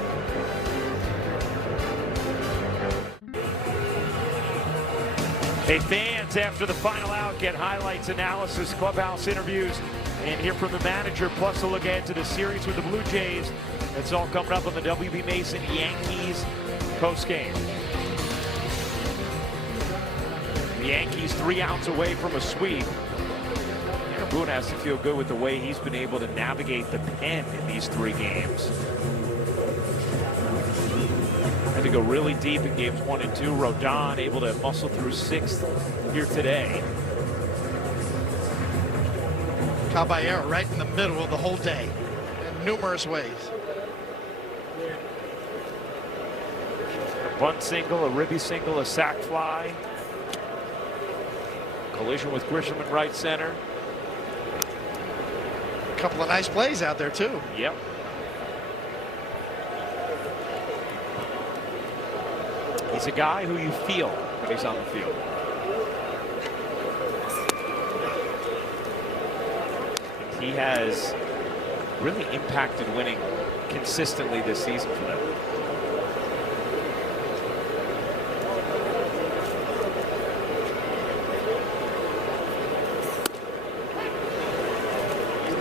Hey, fans, after the final out, get highlights, analysis, clubhouse interviews, and hear from the manager, plus a look ahead to the series with the Blue Jays. That's all coming up on the W.B. Mason Yankees postgame. The Yankees 3 outs away from a sweep. Aaron Boone has to feel good with the way he's been able to navigate the pen in these 3 games. Had to go really deep in games 1 and 2. Rodon able to muscle through 6th here today. Caballero right in the middle of the whole day in numerous ways. A bunt single, a ribby single, a sac fly. Collision with Grisham in right center. A couple of nice plays out there too. Yep. He's a guy who you feel when he's on the field. And he has really impacted winning consistently this season for them.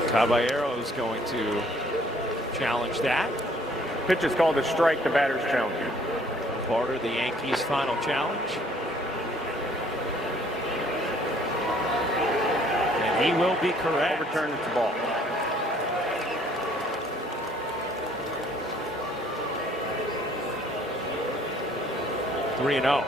Caballero is going to challenge that. Pitch is called a strike. The batter's challenging. Barter, the Yankees' final challenge. And he will be correct. Overturned, it's a ball. Three and 0.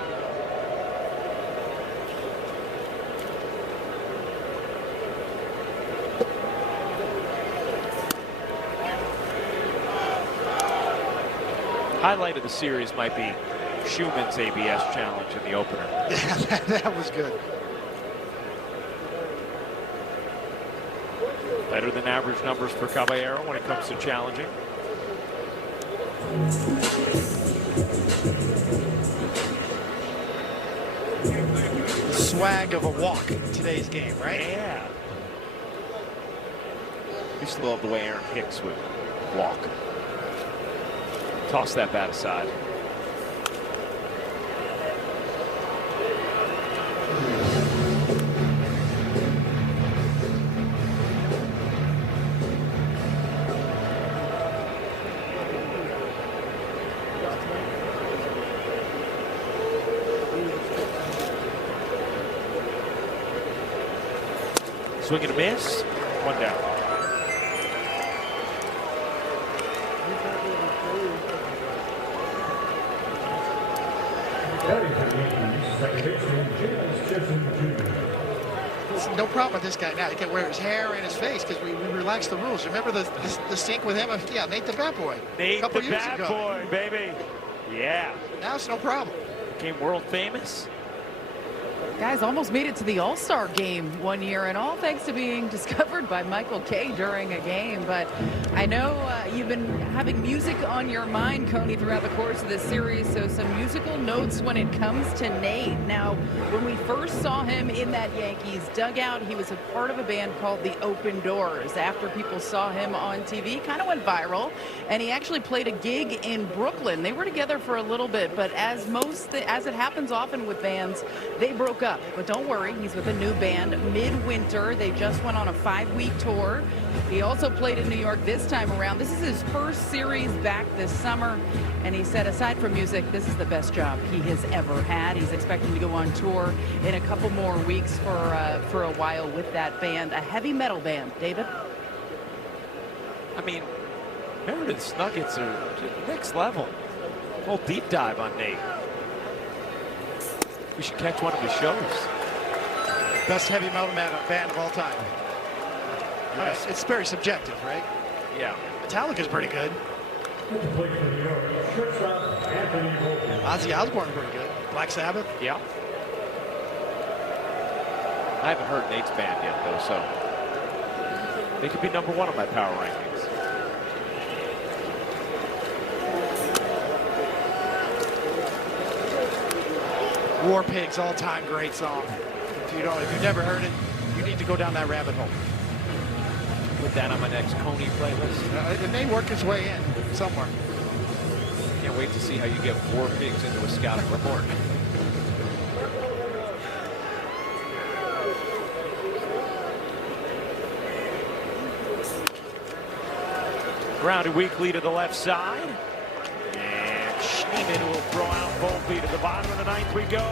Highlight of the series might be Schumann's ABS challenge in the opener. Yeah, that was good. Better than average numbers for Caballero when it comes to challenging. The swag of a walk in today's game, right? Yeah. Used to love the way Aaron Hicks would walk. Toss that bat aside. Swing and a miss. 1 down. It's no problem with this guy now. He can wear his hair and his face because we relaxed the rules. Remember the sync with him? Yeah, Nate the Bat Boy. Nate a couple the years Bat ago. Boy, baby. Yeah. Now it's no problem. Became world famous. Guys almost made it to the All-Star game one year, and all thanks to being discovered by Michael Kay during a game. But I know you've been having music on your mind, Coney, throughout the course of this series, so some musical notes when it comes to Nate. Now, when we first saw him in that Yankees dugout, he was a part of a band called the Open Doors. After people saw him on TV, kind of went viral, and he actually played a gig in Brooklyn. They were together for a little bit, but as it happens often with bands, they broke up. But don't worry, he's with a new band, Midwinter. They just went on a 5-week tour. He also played in New York this time around. This is his first series back this summer, and he said aside from music, this is the best job he has ever had. He's expecting to go on tour in a couple more weeks for a while with that band, a heavy metal band. David? I mean, Meredith's Nuggets are next level. Whole deep dive on Nate. We should catch one of his shows. Best heavy metal band of all time. Yes. It's very subjective, right? Yeah. Metallica's pretty good. Ozzy Osbourne pretty good. Black Sabbath. Yeah. I haven't heard Nate's band yet, though, so they could be number 1 on my power rankings. War Pigs, all-time great song. If you've never heard it, you need to go down that rabbit hole. Put that on my next Coney playlist. It may work its way in somewhere. Can't wait to see how you get War Pigs into a scouting report. Grounded weakly to the left side. And Schneemann will throw out Volpe to the bottom of the 9th we go.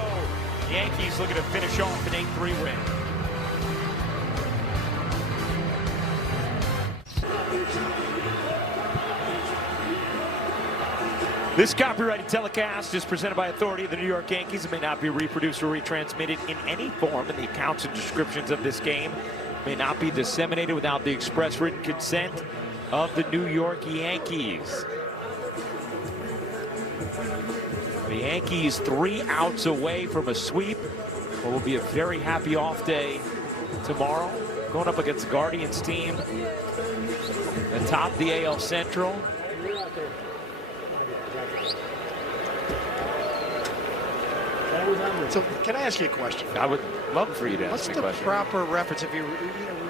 Yankees looking to finish off an 8-3 win. This copyrighted telecast is presented by authority of the New York Yankees. It may not be reproduced or retransmitted in any form, and the accounts and descriptions of this game may not be disseminated without the express written consent of the New York Yankees. The Yankees 3 outs away from a sweep. What will be a very happy off day tomorrow. Going up against the Guardians team atop the AL Central. So can I ask you a question? I would love for you to What's ask me the a question. proper reference if you're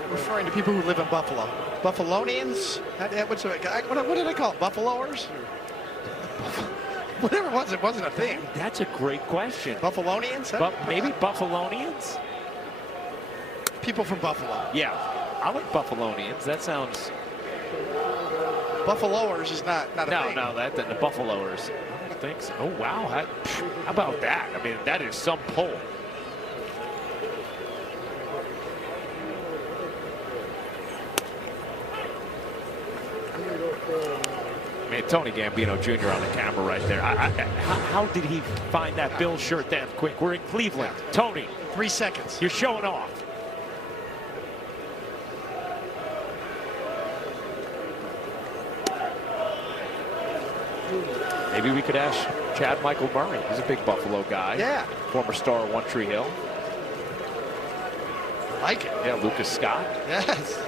referring to people who live in Buffalo? Buffalonians? What did I call it? Buffaloers? Whatever it wasn't a thing. That's a great question. Buffalonians? Maybe Buffalonians? People from Buffalo. Yeah, I like Buffalonians. That sounds... Buffaloers is not a thing. No, the Buffaloers. I don't think so. Oh, wow. How about that? I mean, that is some pull. I mean, Tony Gambino Jr. on the camera right there. How did he find that Bill shirt that quick? We're in Cleveland. Tony. 3 seconds. You're showing off. Maybe we could ask Chad Michael Murray. He's a big Buffalo guy. Yeah. Former star of One Tree Hill. I like it. Yeah, Lucas Scott. Yes.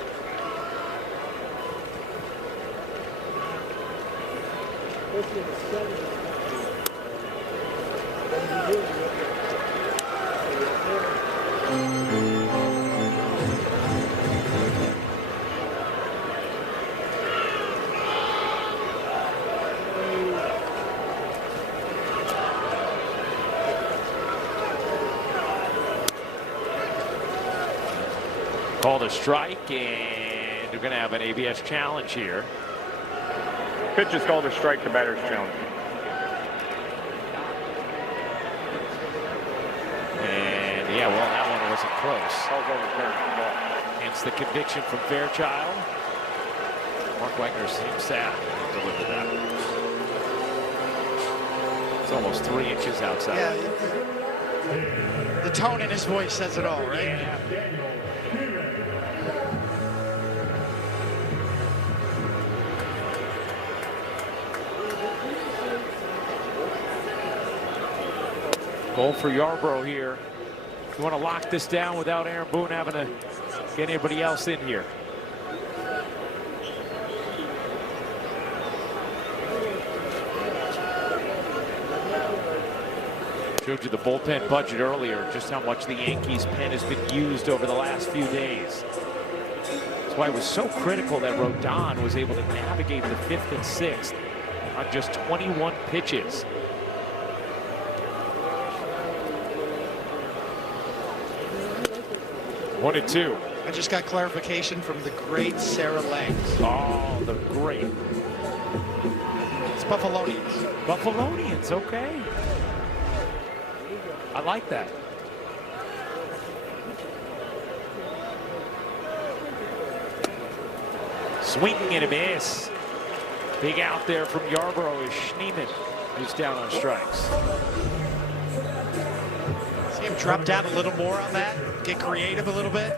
Called a strike, and they're going to have an ABS challenge here. Pitch is called a strike, the batter's challenge. And yeah, well, that one wasn't close. Hence the conviction from Fairchild. Mark Wagner seems sad to deliver that. It's almost 3 inches outside. Yeah. The tone in his voice says it all, right? Yeah. Goal for Yarbrough here. You want to lock this down without Aaron Boone having to get anybody else in here. Showed you the bullpen budget earlier, just how much the Yankees pen has been used over the last few days. That's why it was so critical that Rodon was able to navigate the 5th and 6th on just 21 pitches. One and two. I just got clarification from the great Sarah Lang. Oh, the great. It's Buffalonians. Buffalonians, okay. I like that. Swinging and a miss. Big out there from Yarbrough is Schneemann, who's down on strikes. See him drop down a little more on that, get creative a little bit.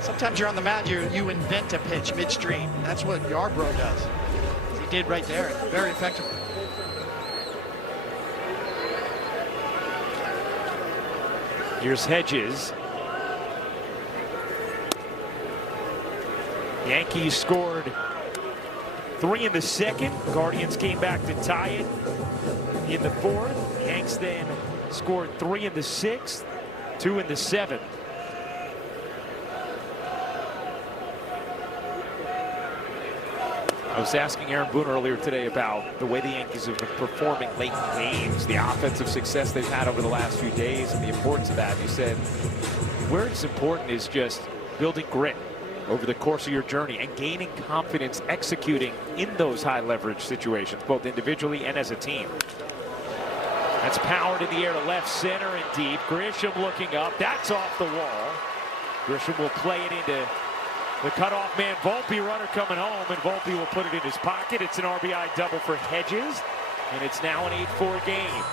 Sometimes you're on the mound, you invent a pitch midstream. That's what Yarbrough does. He did right there, very effectively. Here's Hedges. Yankees scored 3 in the 2nd. Guardians came back to tie it in the 4th. Yanks then scored 3 in the 6th, 2 in the 7th. I was asking Aaron Boone earlier today about the way the Yankees have been performing late in games, the offensive success they've had over the last few days, and the importance of that. He said, where it's important is just building grit over the course of your journey and gaining confidence executing in those high leverage situations, both individually and as a team. That's powered in the air to left center and deep. Grisham looking up. That's off the wall. Grisham will play it into the cutoff man. Volpe, runner coming home, and Volpe will put it in his pocket. It's an RBI double for Hedges, and it's now an 8-4 game.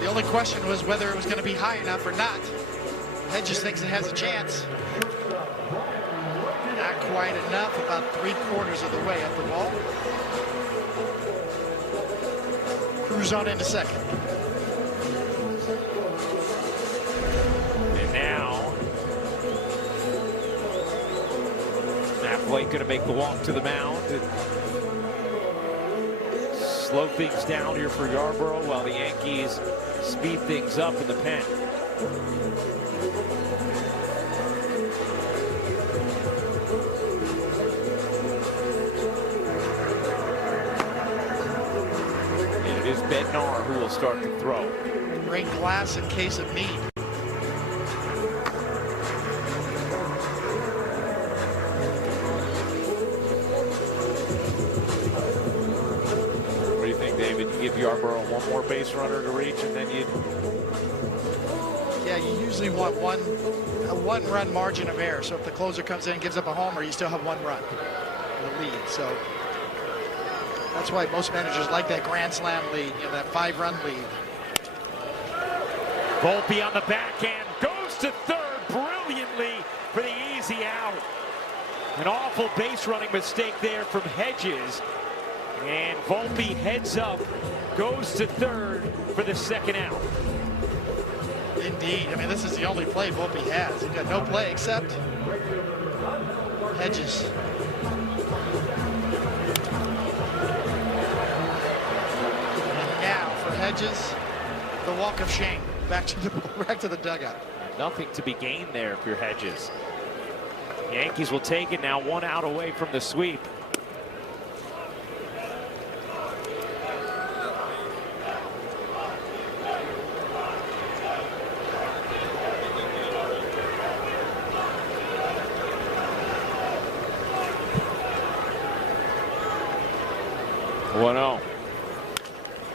The only question was whether it was going to be high enough or not. Hedges thinks it has a chance. Not quite enough, about 3/4 of the way up the wall. Cruz on into second. And now, Matt Blake going to make the walk to the mound. Slow things down here for Yarbrough while the Yankees speed things up in the pen. And it is Bednar who will start to throw. Bring glass in case of need. What do you think, David? You give Yarbrough one more base runner to reach, and then you'd... Yeah, you usually want a one-run margin of error. So if the closer comes in and gives up a homer, you still have 1 run in the lead. So that's why most managers like that grand slam lead, you know, that 5-run lead. Volpe on the backhand, goes to third brilliantly for the easy out. An awful base running mistake there from Hedges. And Volpe heads up, goes to third for the 2nd out. Indeed. I mean, this is the only play Volpe has. He's got no play except Hedges. And now for Hedges, the walk of shame back to the dugout. Nothing to be gained there if you're Hedges. Yankees will take it now, 1 out away from the sweep.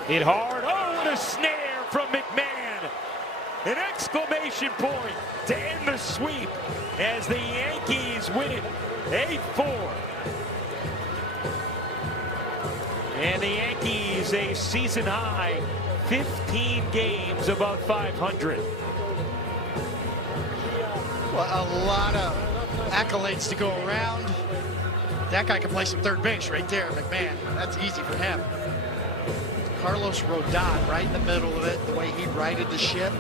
Hit hard. Oh, what a snare from McMahon. An exclamation point to end the sweep as the Yankees win it 8-4. And the Yankees a season high 15 games above 500. Well, a lot of accolades to go around. that guy can play some third base right there, McMahon. That's easy for him. Carlos Rodon right in the middle of it, the way he righted the ship,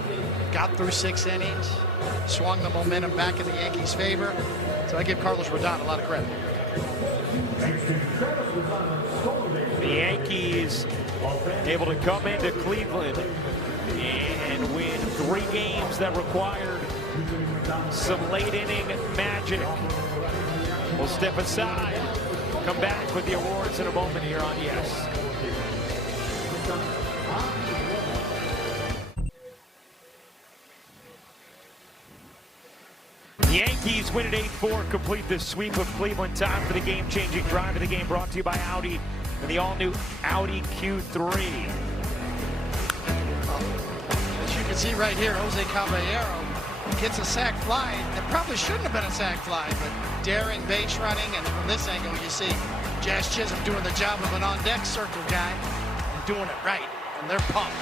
got through 6 innings, swung the momentum back in the Yankees' favor. So I give Carlos Rodon a lot of credit. The Yankees able to come into Cleveland and win 3 games that required some late inning magic. We'll step aside, come back with the awards in a moment here on Yes. The Yankees win at 8-4, complete the sweep of Cleveland. Time for the game-changing drive of the game, brought to you by Audi and the all-new Audi Q3. As you can see right here, Jose Caballero gets a sac fly. It probably shouldn't have been a sac fly, but daring base running, and from this angle you see Jazz Chisholm doing the job of an on-deck circle guy and doing it right, and they're pumped,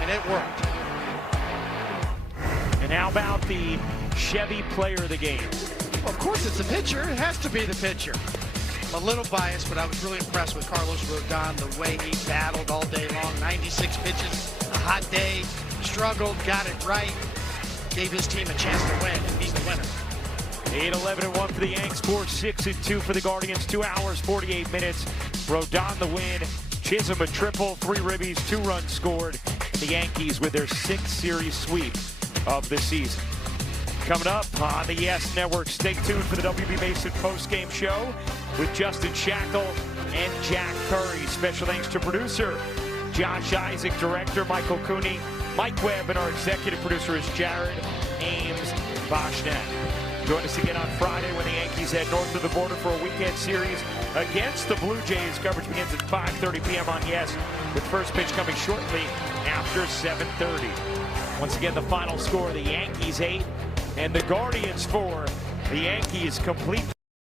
and it worked. And how about the Chevy player of the game? Well, of course it's the pitcher. It has to be the pitcher. I'm a little biased, but I was really impressed with Carlos Rodon, the way he battled all day long. 96 pitches, a hot day, struggled, got it right, gave his team a chance to win, and he's the winner. 8-11-1 for the Yanks, 4-6-2 for the Guardians, 2 hours, 48 minutes. Rodon the win, Chisholm a triple, 3 ribbies, 2 runs scored. The Yankees with their 6th series sweep of the season. Coming up on the Yes Network, stay tuned for the WB Mason postgame show with Justin Shackle and Jack Curry. Special thanks to producer Josh Isaac, director Michael Cooney, Mike Webb, and our executive producer is Jared Ames Boschnet. Join us again on Friday when the Yankees head north of the border for a weekend series against the Blue Jays. Coverage begins at 5:30 p.m. on Yes, with first pitch coming shortly after 7:30. Once again, the final score, the Yankees 8 and the Guardians 4. The Yankees complete